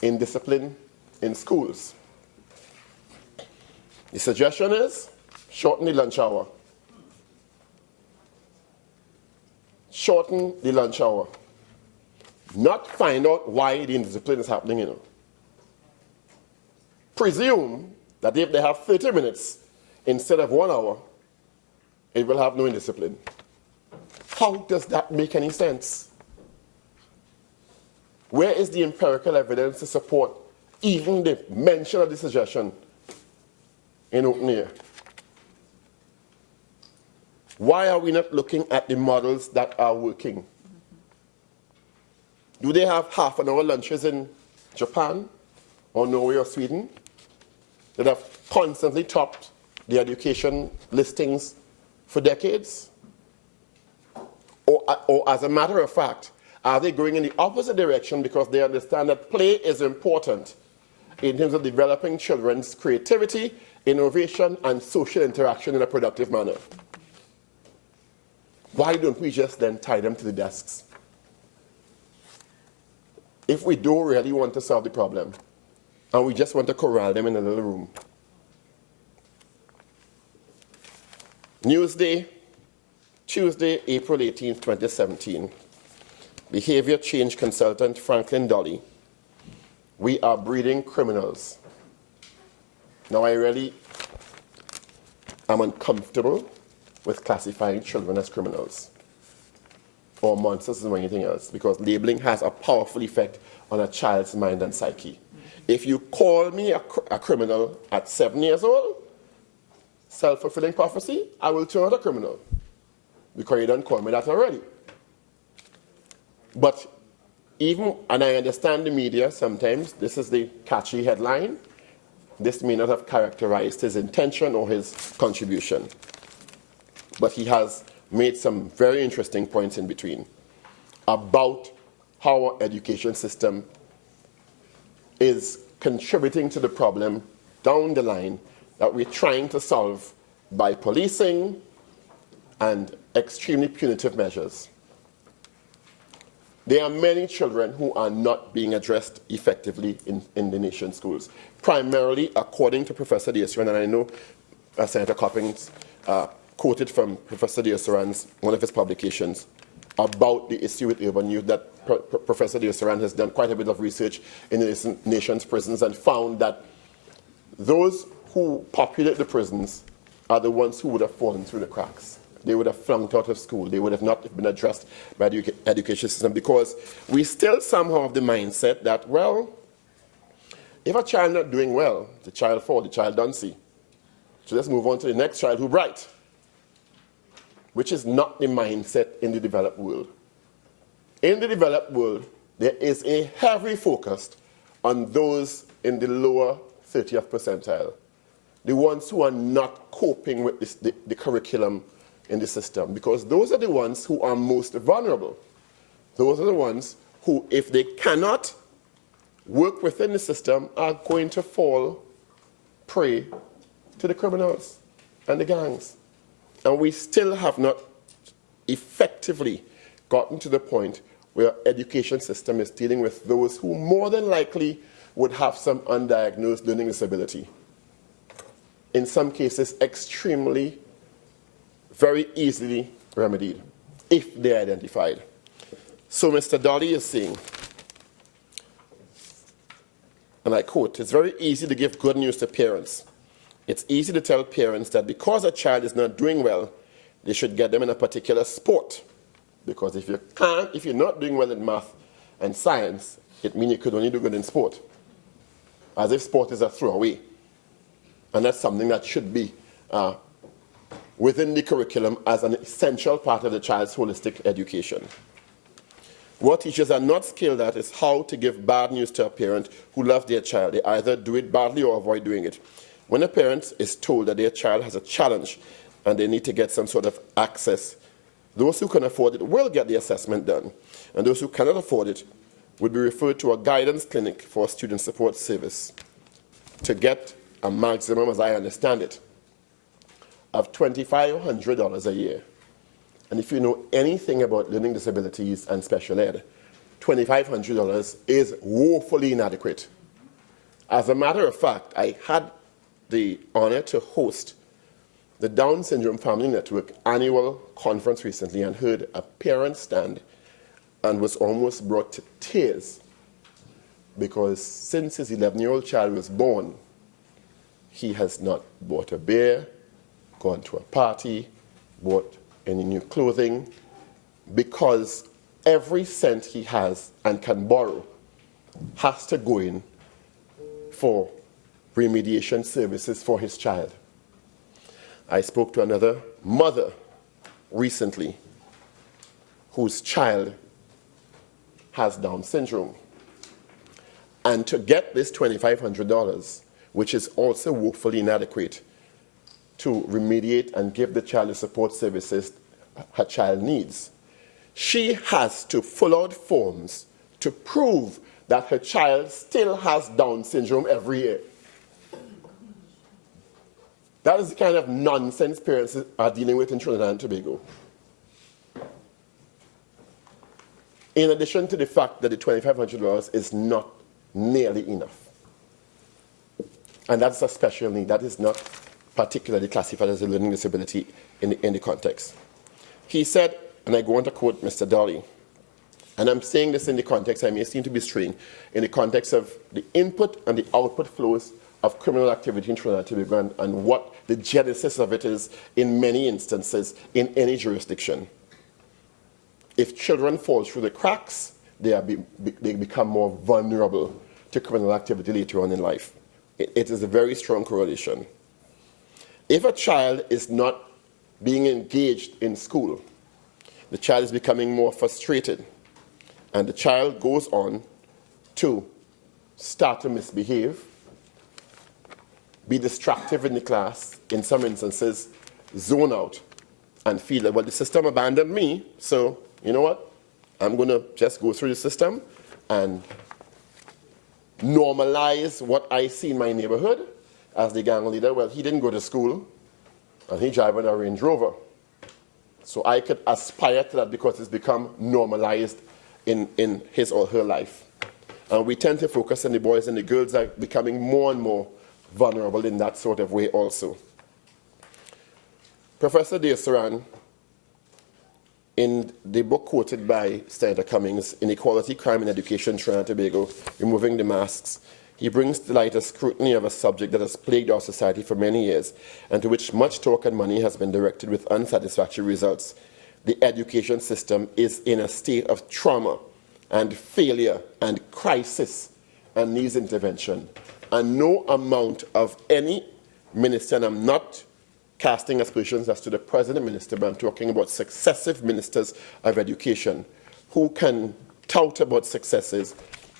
indiscipline in schools. The suggestion is shorten the lunch hour. Shorten the lunch hour. Not find out why the indiscipline is happening, you know. Presume that if they have 30 minutes instead of 1 hour, it will have no indiscipline. How does that make any sense? Where is the empirical evidence to support even the mention of the suggestion in open air? Why are we not looking at the models that are working? Do they have half-an-hour lunches in Japan or Norway or Sweden that have constantly topped the education listings for decades? Or as a matter of fact, are they going in the opposite direction because they understand that play is important in terms of developing children's creativity, innovation, and social interaction in a productive manner? Why don't we just then tie them to the desks? If we don't really want to solve the problem, and we just want to corral them in a little room. Newsday, Tuesday, April 18, 2017. Behavior change consultant Franklin Dolly. We are breeding criminals. Now, I really am uncomfortable with classifying children as criminals or monsters or anything else, because labeling has a powerful effect on a child's mind and psyche. If you call me a criminal at 7 years old, self-fulfilling prophecy, I will turn out a criminal because you don't call me that already. But even, and I understand the media sometimes, this is the catchy headline. This may not have characterized his intention or his contribution. but he has made some very interesting points in between about how our education system is contributing to the problem down the line that we're trying to solve by policing and extremely punitive measures. There are many children who are not being addressed effectively in the nation's schools, primarily according to Professor Deosaran, and I know Senator Cummings quoted from Professor Deosaran's, one of his publications, about the issue with urban youth, that Professor Deosaran has done quite a bit of research in the nation's prisons and found that those who populate the prisons are the ones who would have fallen through the cracks. They would have flunked out of school. They would have not been addressed by the education system, because we still somehow have the mindset that, well, if a child not doing well, the child fall, the child don't see. So let's move on to the next child who bright, which is not the mindset in the developed world. In the developed world, there is a heavy focus on those in the lower 30th percentile, the ones who are not coping with the curriculum in the system, because those are the ones who are most vulnerable. Those are the ones who, if they cannot work within the system, are going to fall prey to the criminals and the gangs. And we still have not effectively gotten to the point where our education system is dealing with those who more than likely would have some undiagnosed learning disability. In some cases, extremely, very easily remedied, if they're identified. So Mr. Dolly is saying, and I quote, "It's very easy to give good news to parents. It's easy to tell parents that because a child is not doing well, they should get them in a particular sport. Because if you're not doing well in math and science, it means you could only do good in sport. As if sport is a throwaway. And that's something that should be within the curriculum as an essential part of the child's holistic education. What teachers are not skilled at is how to give bad news to a parent who loves their child. They either do it badly or avoid doing it. When a parent is told that their child has a challenge and they need to get some sort of access, those who can afford it will get the assessment done, and those who cannot afford it would be referred to a guidance clinic for a student support service to get a maximum, as I understand it, of $2,500 a year. And if you know anything about learning disabilities and special ed, $2,500 is woefully inadequate. As a matter of fact, I had the honor to host the Down Syndrome Family Network annual conference recently and heard a parent stand and was almost brought to tears, because since his 11-year-old child was born, he has not bought a beer, gone to a party, bought any new clothing, because every cent he has and can borrow has to go in for remediation services for his child. I spoke to another mother recently whose child has Down syndrome. And to get this $2,500, which is also woefully inadequate to remediate and give the child the support services her child needs, she has to fill out forms to prove that her child still has Down syndrome every year. That is the kind of nonsense parents are dealing with in Trinidad and Tobago. In addition to the fact that the $2,500 is not nearly enough. And that's a special need. That is not particularly classified as a learning disability in the context. He said, and I go on to quote Mr. Dolly, and I'm saying this in the context, I may seem to be straying, in the context of the input and the output flows of criminal activity in Trinidad and Tobago and what the genesis of it is in many instances in any jurisdiction. If children fall through the cracks, they become more vulnerable to criminal activity later on in life. It is a very strong correlation. If a child is not being engaged in school, the child is becoming more frustrated, and the child goes on to start to misbehave, be distractive in the class, in some instances, zone out, and feel that, well, the system abandoned me, so you know what? I'm going to just go through the system and normalize what I see in my neighborhood as the gang leader. Well, he didn't go to school, and he driving a Range Rover. So I could aspire to that because it's become normalized in his or her life. And we tend to focus on the boys, and the girls are becoming more and more vulnerable in that sort of way also. Professor Deosaran, in the book quoted by Senator Cummings, Inequality, Crime and Education, Trinidad and Tobago, Removing the Masks, he brings to light a scrutiny of a subject that has plagued our society for many years and to which much talk and money has been directed with unsatisfactory results. The education system is in a state of trauma and failure and crisis and needs intervention. And no amount of any minister, and I'm not casting aspersions as to the present minister, but I'm talking about successive ministers of education who can tout about successes,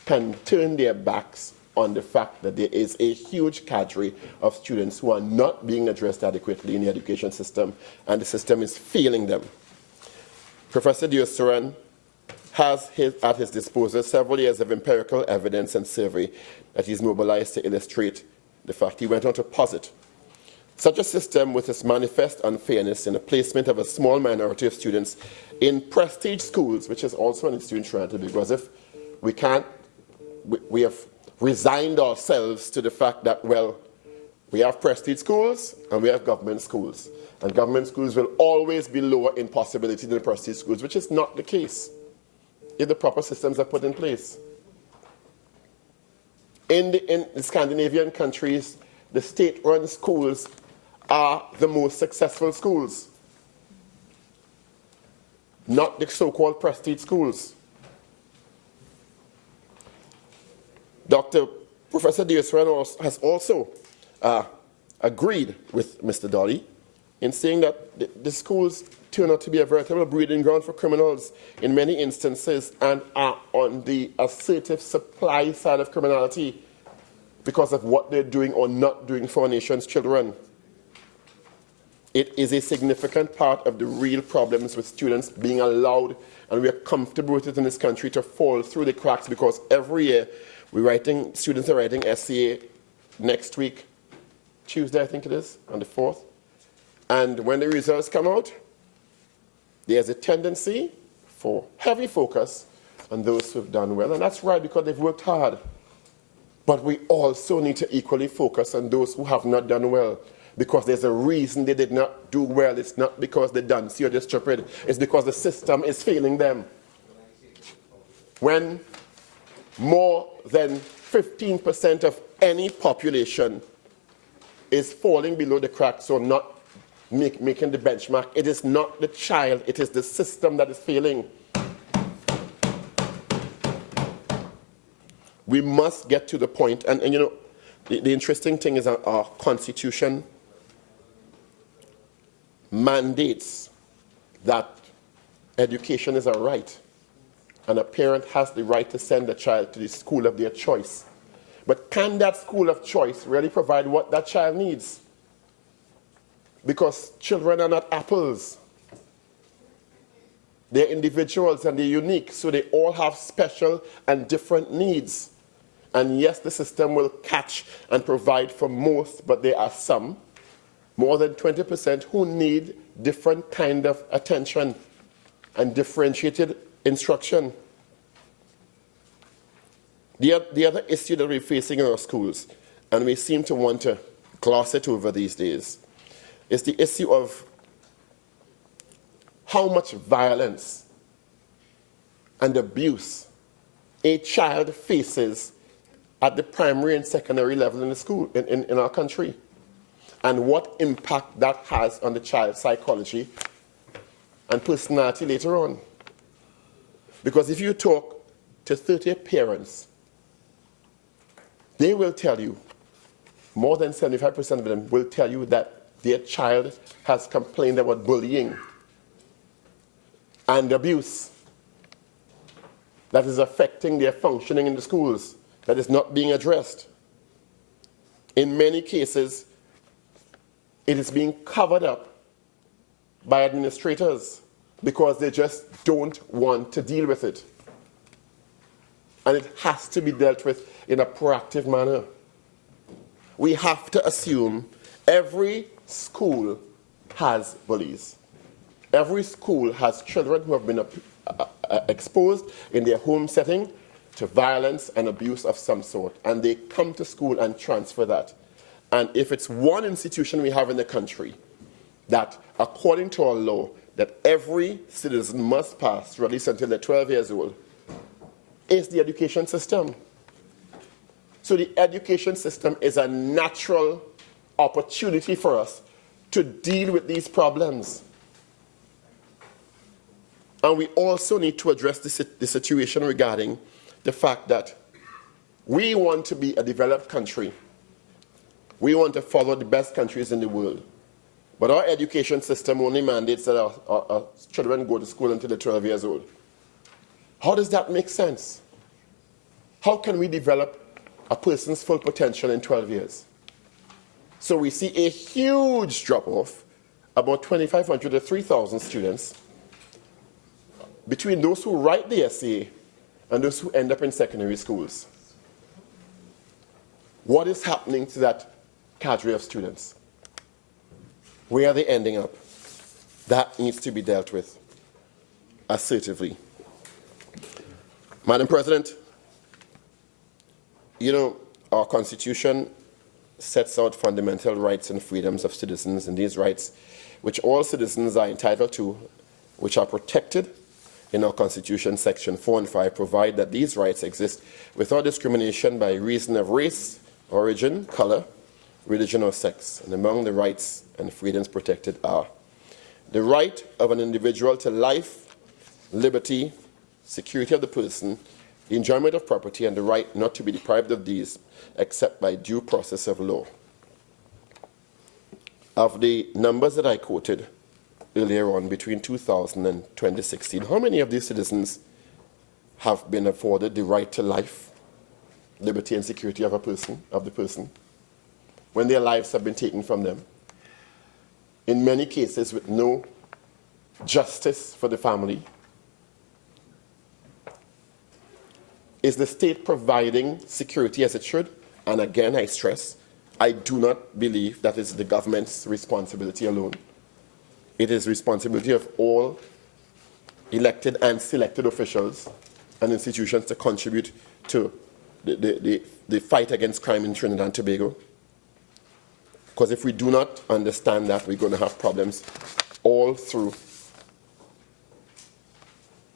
can turn their backs on the fact that there is a huge cadre of students who are not being addressed adequately in the education system, and the system is failing them. Professor Deosaran has at his disposal several years of empirical evidence and survey that he's mobilized to illustrate the fact. He went on to posit such a system with its manifest unfairness in the placement of a small minority of students in prestige schools, which is also an issue in Trinidad, because if we have resigned ourselves to the fact that, well, we have prestige schools and we have government schools. And government schools will always be lower in possibility than the prestige schools, which is not the case if the proper systems are put in place. In the Scandinavian countries, the state-run schools are the most successful schools, not the so-called prestige schools. Professor Deosaran has also agreed with Mr. Dolly in saying that the schools turn out to be a veritable breeding ground for criminals in many instances and are on the assertive supply side of criminality because of what they're doing or not doing for our nation's children. It is a significant part of the real problems with students being allowed, and we are comfortable with it in this country, to fall through the cracks, because every year students are writing SCA next week, Tuesday I think it is, on the 4th. And when the results come out, there's a tendency for heavy focus on those who have done well. And that's right, because they've worked hard. But we also need to equally focus on those who have not done well, because there's a reason they did not do well. It's not because they're duncy or they're stupid. It's because the system is failing them. When more than 15% of any population is falling below the cracks or not making the benchmark, it is not the child, it is the system that is failing. We must get to the point, and you know, the interesting thing is our Constitution mandates that education is a right, and a parent has the right to send a child to the school of their choice. But can that school of choice really provide what that child needs? Because children are not apples. They're individuals and they're unique, so they all have special and different needs. And yes, the system will catch and provide for most, but there are some, more than 20%, who need different kind of attention and differentiated instruction. The other issue that we're facing in our schools, and we seem to want to gloss it over these days, is the issue of how much violence and abuse a child faces at the primary and secondary level in the school, in our country, and what impact that has on the child's psychology and personality later on. Because if you talk to 30 parents, they will tell you, more than 75% of them will tell you that their child has complained about bullying and abuse that is affecting their functioning in the schools, that is not being addressed. In many cases, it is being covered up by administrators because they just don't want to deal with it. And it has to be dealt with in a proactive manner. We have to assume every school has bullies. Every school has children who have been exposed in their home setting to violence and abuse of some sort, and they come to school and transfer that. And if it's one institution we have in the country that, according to our law, that every citizen must pass through at least until they're 12 years old, is the education system. So the education system is a natural opportunity for us to deal with these problems. And we also need to address the situation regarding the fact that we want to be a developed country. We want to follow the best countries in the world. But our education system only mandates that our children go to school until they're 12 years old. How does that make sense? How can we develop a person's full potential in 12 years? So we see a huge drop-off, about 2,500 to 3,000 students, between those who write the essay and those who end up in secondary schools. What is happening to that cadre of students? Where are they ending up? That needs to be dealt with assertively. Madam President, you know, our Constitution sets out fundamental rights and freedoms of citizens, and these rights, which all citizens are entitled to, which are protected in our Constitution, Section 4 and 5, provide that these rights exist without discrimination by reason of race, origin, color, religion, or sex. And among the rights and freedoms protected are the right of an individual to life, liberty, security of the person, the enjoyment of property, and the right not to be deprived of these except by due process of law. Of the numbers that I quoted earlier on, between 2000 and 2016, how many of these citizens have been afforded the right to life, liberty, and security of the person, when their lives have been taken from them? In many cases, with no justice for the family. Is the state providing security as it should? And again, I stress, I do not believe that is the government's responsibility alone. It is responsibility of all elected and selected officials and institutions to contribute to the fight against crime in Trinidad and Tobago. Because if we do not understand that, we're going to have problems all through.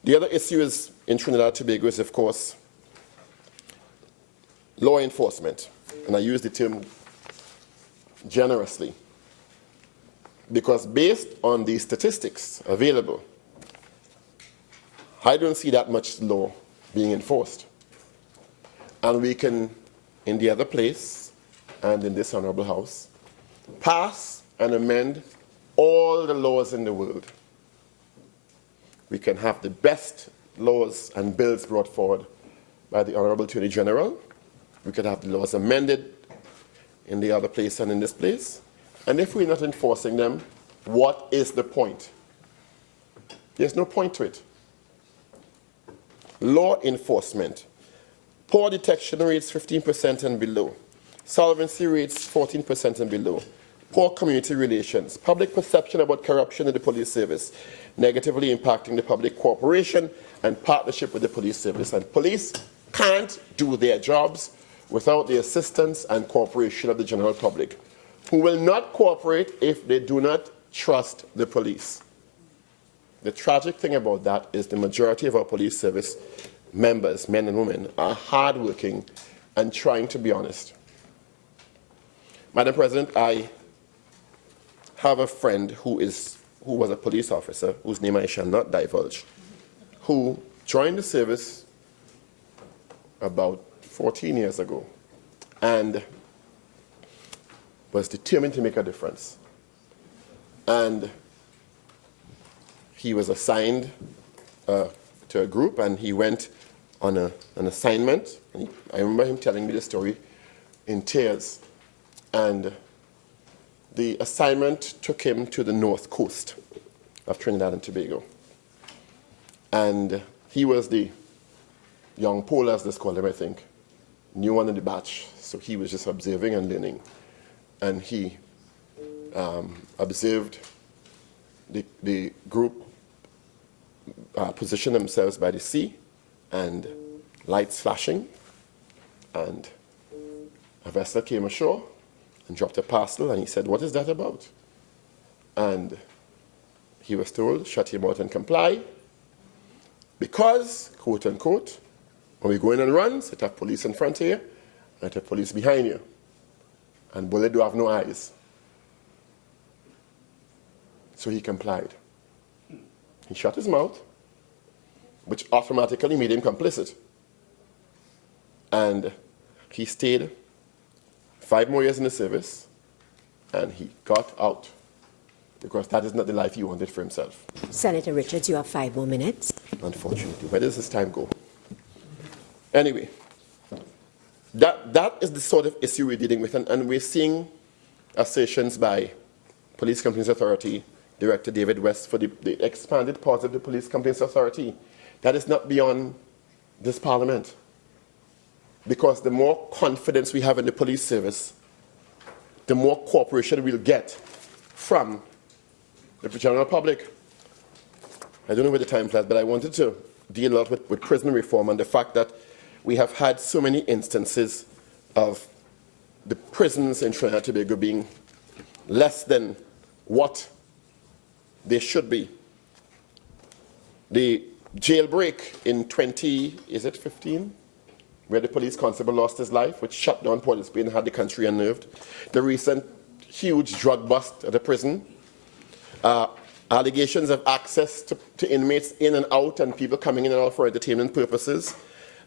The other issue is in Trinidad and Tobago is, of course, law enforcement. And I use the term generously, because based on the statistics available, I don't see that much law being enforced. And we can, in the other place and in this honorable house, pass and amend all the laws in the world. We can have the best laws and bills brought forward by the Honorable Attorney General. We could have the laws amended in the other place and in this place. And if we're not enforcing them, what is the point? There's no point to it. Law enforcement. Poor detection rates 15% and below. Solvency rates 14% and below. Poor community relations. Public perception about corruption in the police service, negatively impacting the public cooperation and partnership with the police service. And police can't do their jobs without the assistance and cooperation of the general public, who will not cooperate if they do not trust the police. The tragic thing about that is the majority of our police service members, men and women, are hardworking and trying to be honest. Madam President, I have a friend who was a police officer, whose name I shall not divulge, who joined the service about 14 years ago and was determined to make a difference. And he was assigned to a group, and he went on an assignment. And I remember him telling me the story in tears. And the assignment took him to the North Coast. of Trinidad and Tobago. And he was the young Pole, as they call him, I think, new one in the batch. So he was just observing and learning. And he observed the group position themselves by the sea and lights flashing. And a vessel came ashore and dropped a parcel, and he said, "What is that about?" And he was told, "Shut your mouth and comply, because, quote unquote, when we go in and runs, it have police in front of you, and it have police behind you. And bullet do have no eyes." So he complied. He shut his mouth, which automatically made him complicit. And he stayed 5 more years in the service, and he got out, because that is not the life he wanted for himself. Senator Richards, you have 5 more minutes. Unfortunately. Where does his time go? Anyway, that is the sort of issue we're dealing with, and we're seeing assertions by Police Complaints Authority Director David West for the expanded powers of the Police Complaints Authority. That is not beyond this Parliament. Because the more confidence we have in the police service, the more cooperation we'll get from the general public. I don't know where the time flies, but I wanted to deal a lot with prison reform and the fact that we have had so many instances of the prisons in Trinidad and Tobago being less than what they should be. The jailbreak in 2015, where the police constable lost his life, which shut down Port Spain and had the country unnerved. The recent huge drug bust at the prison. Allegations of access to inmates in and out, and people coming in and out for entertainment purposes.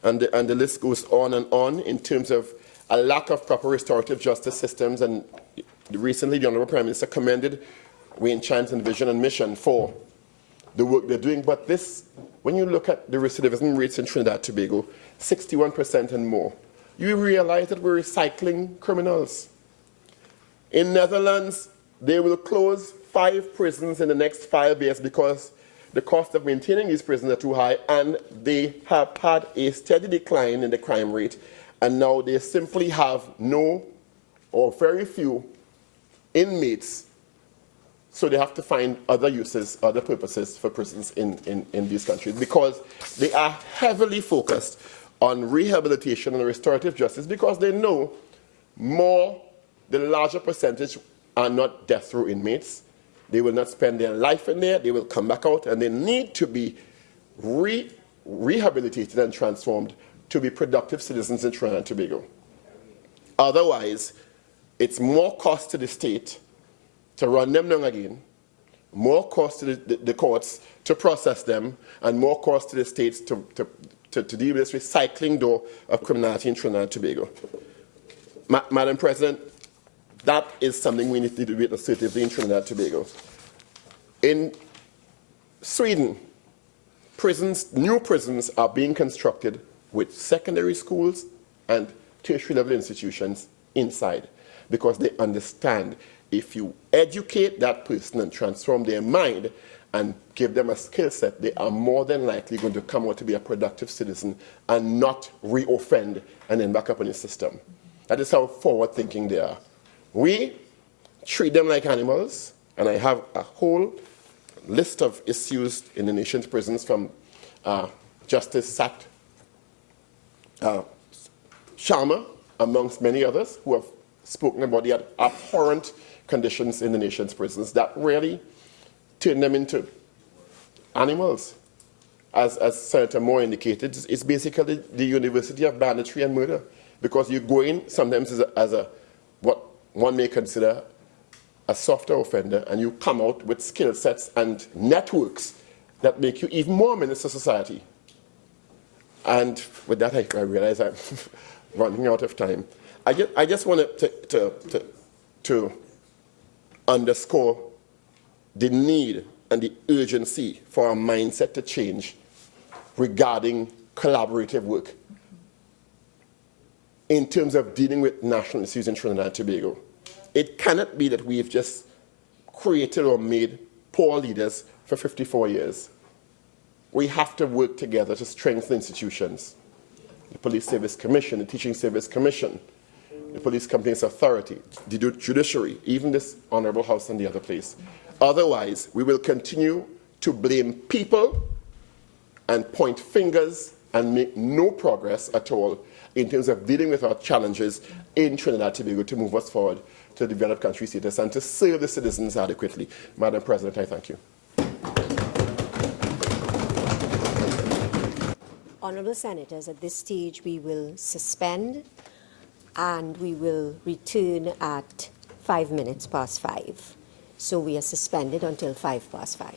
And the list goes on and on in terms of a lack of proper restorative justice systems. And recently, the Honourable Prime Minister commended Wayne Chan's Vision and Mission for the work they're doing. But this, when you look at the recidivism rates in Trinidad and Tobago, 61% and more, you realize that we're recycling criminals. In Netherlands, they will close 5 prisons in the next 5 years because the cost of maintaining these prisons are too high, and they have had a steady decline in the crime rate, and now they simply have no or very few inmates, so they have to find other uses, other purposes for prisons in these countries, because they are heavily focused on rehabilitation and restorative justice, because they know the larger percentage are not death row inmates. They will not spend their life in there. They will come back out, and they need to be rehabilitated and transformed to be productive citizens in Trinidad and Tobago. Otherwise, it's more cost to the state to run them down again, more cost to the courts to process them, and more cost to the states to deal with this recycling door of criminality in Trinidad and Tobago. Madam President, that is something we need to do assertively in Trinidad and Tobago. In Sweden, new prisons are being constructed with secondary schools and tertiary level institutions inside, because they understand if you educate that person and transform their mind and give them a skill set, they are more than likely going to come out to be a productive citizen and not re-offend and then back up in the system. That is how forward-thinking they are. We treat them like animals, and I have a whole list of issues in the nation's prisons from Justice Sat Sharma, amongst many others, who have spoken about the abhorrent conditions in the nation's prisons that really turn them into animals. As Senator Moore indicated, it's basically the university of banditry and murder, because you go in sometimes as a what one may consider a softer offender, and you come out with skill sets and networks that make you even more a menace to society. And with that, I realize I'm running out of time. I just wanted to underscore the need and the urgency for our mindset to change regarding collaborative work in terms of dealing with national issues in Trinidad and Tobago. It cannot be that we've just created or made poor leaders for 54 years. We have to work together to strengthen institutions. The Police Service Commission, the Teaching Service Commission, the Police Complaints Authority, the judiciary, even this Honourable House and the other place. Otherwise, we will continue to blame people and point fingers and make no progress at all in terms of dealing with our challenges in Trinidad and Tobago to move us forward to develop country status and to serve the citizens adequately. Madam President, I thank you. Honourable Senators, at this stage we will suspend and we will return at 5 minutes past 5. So we are suspended until 5 past 5.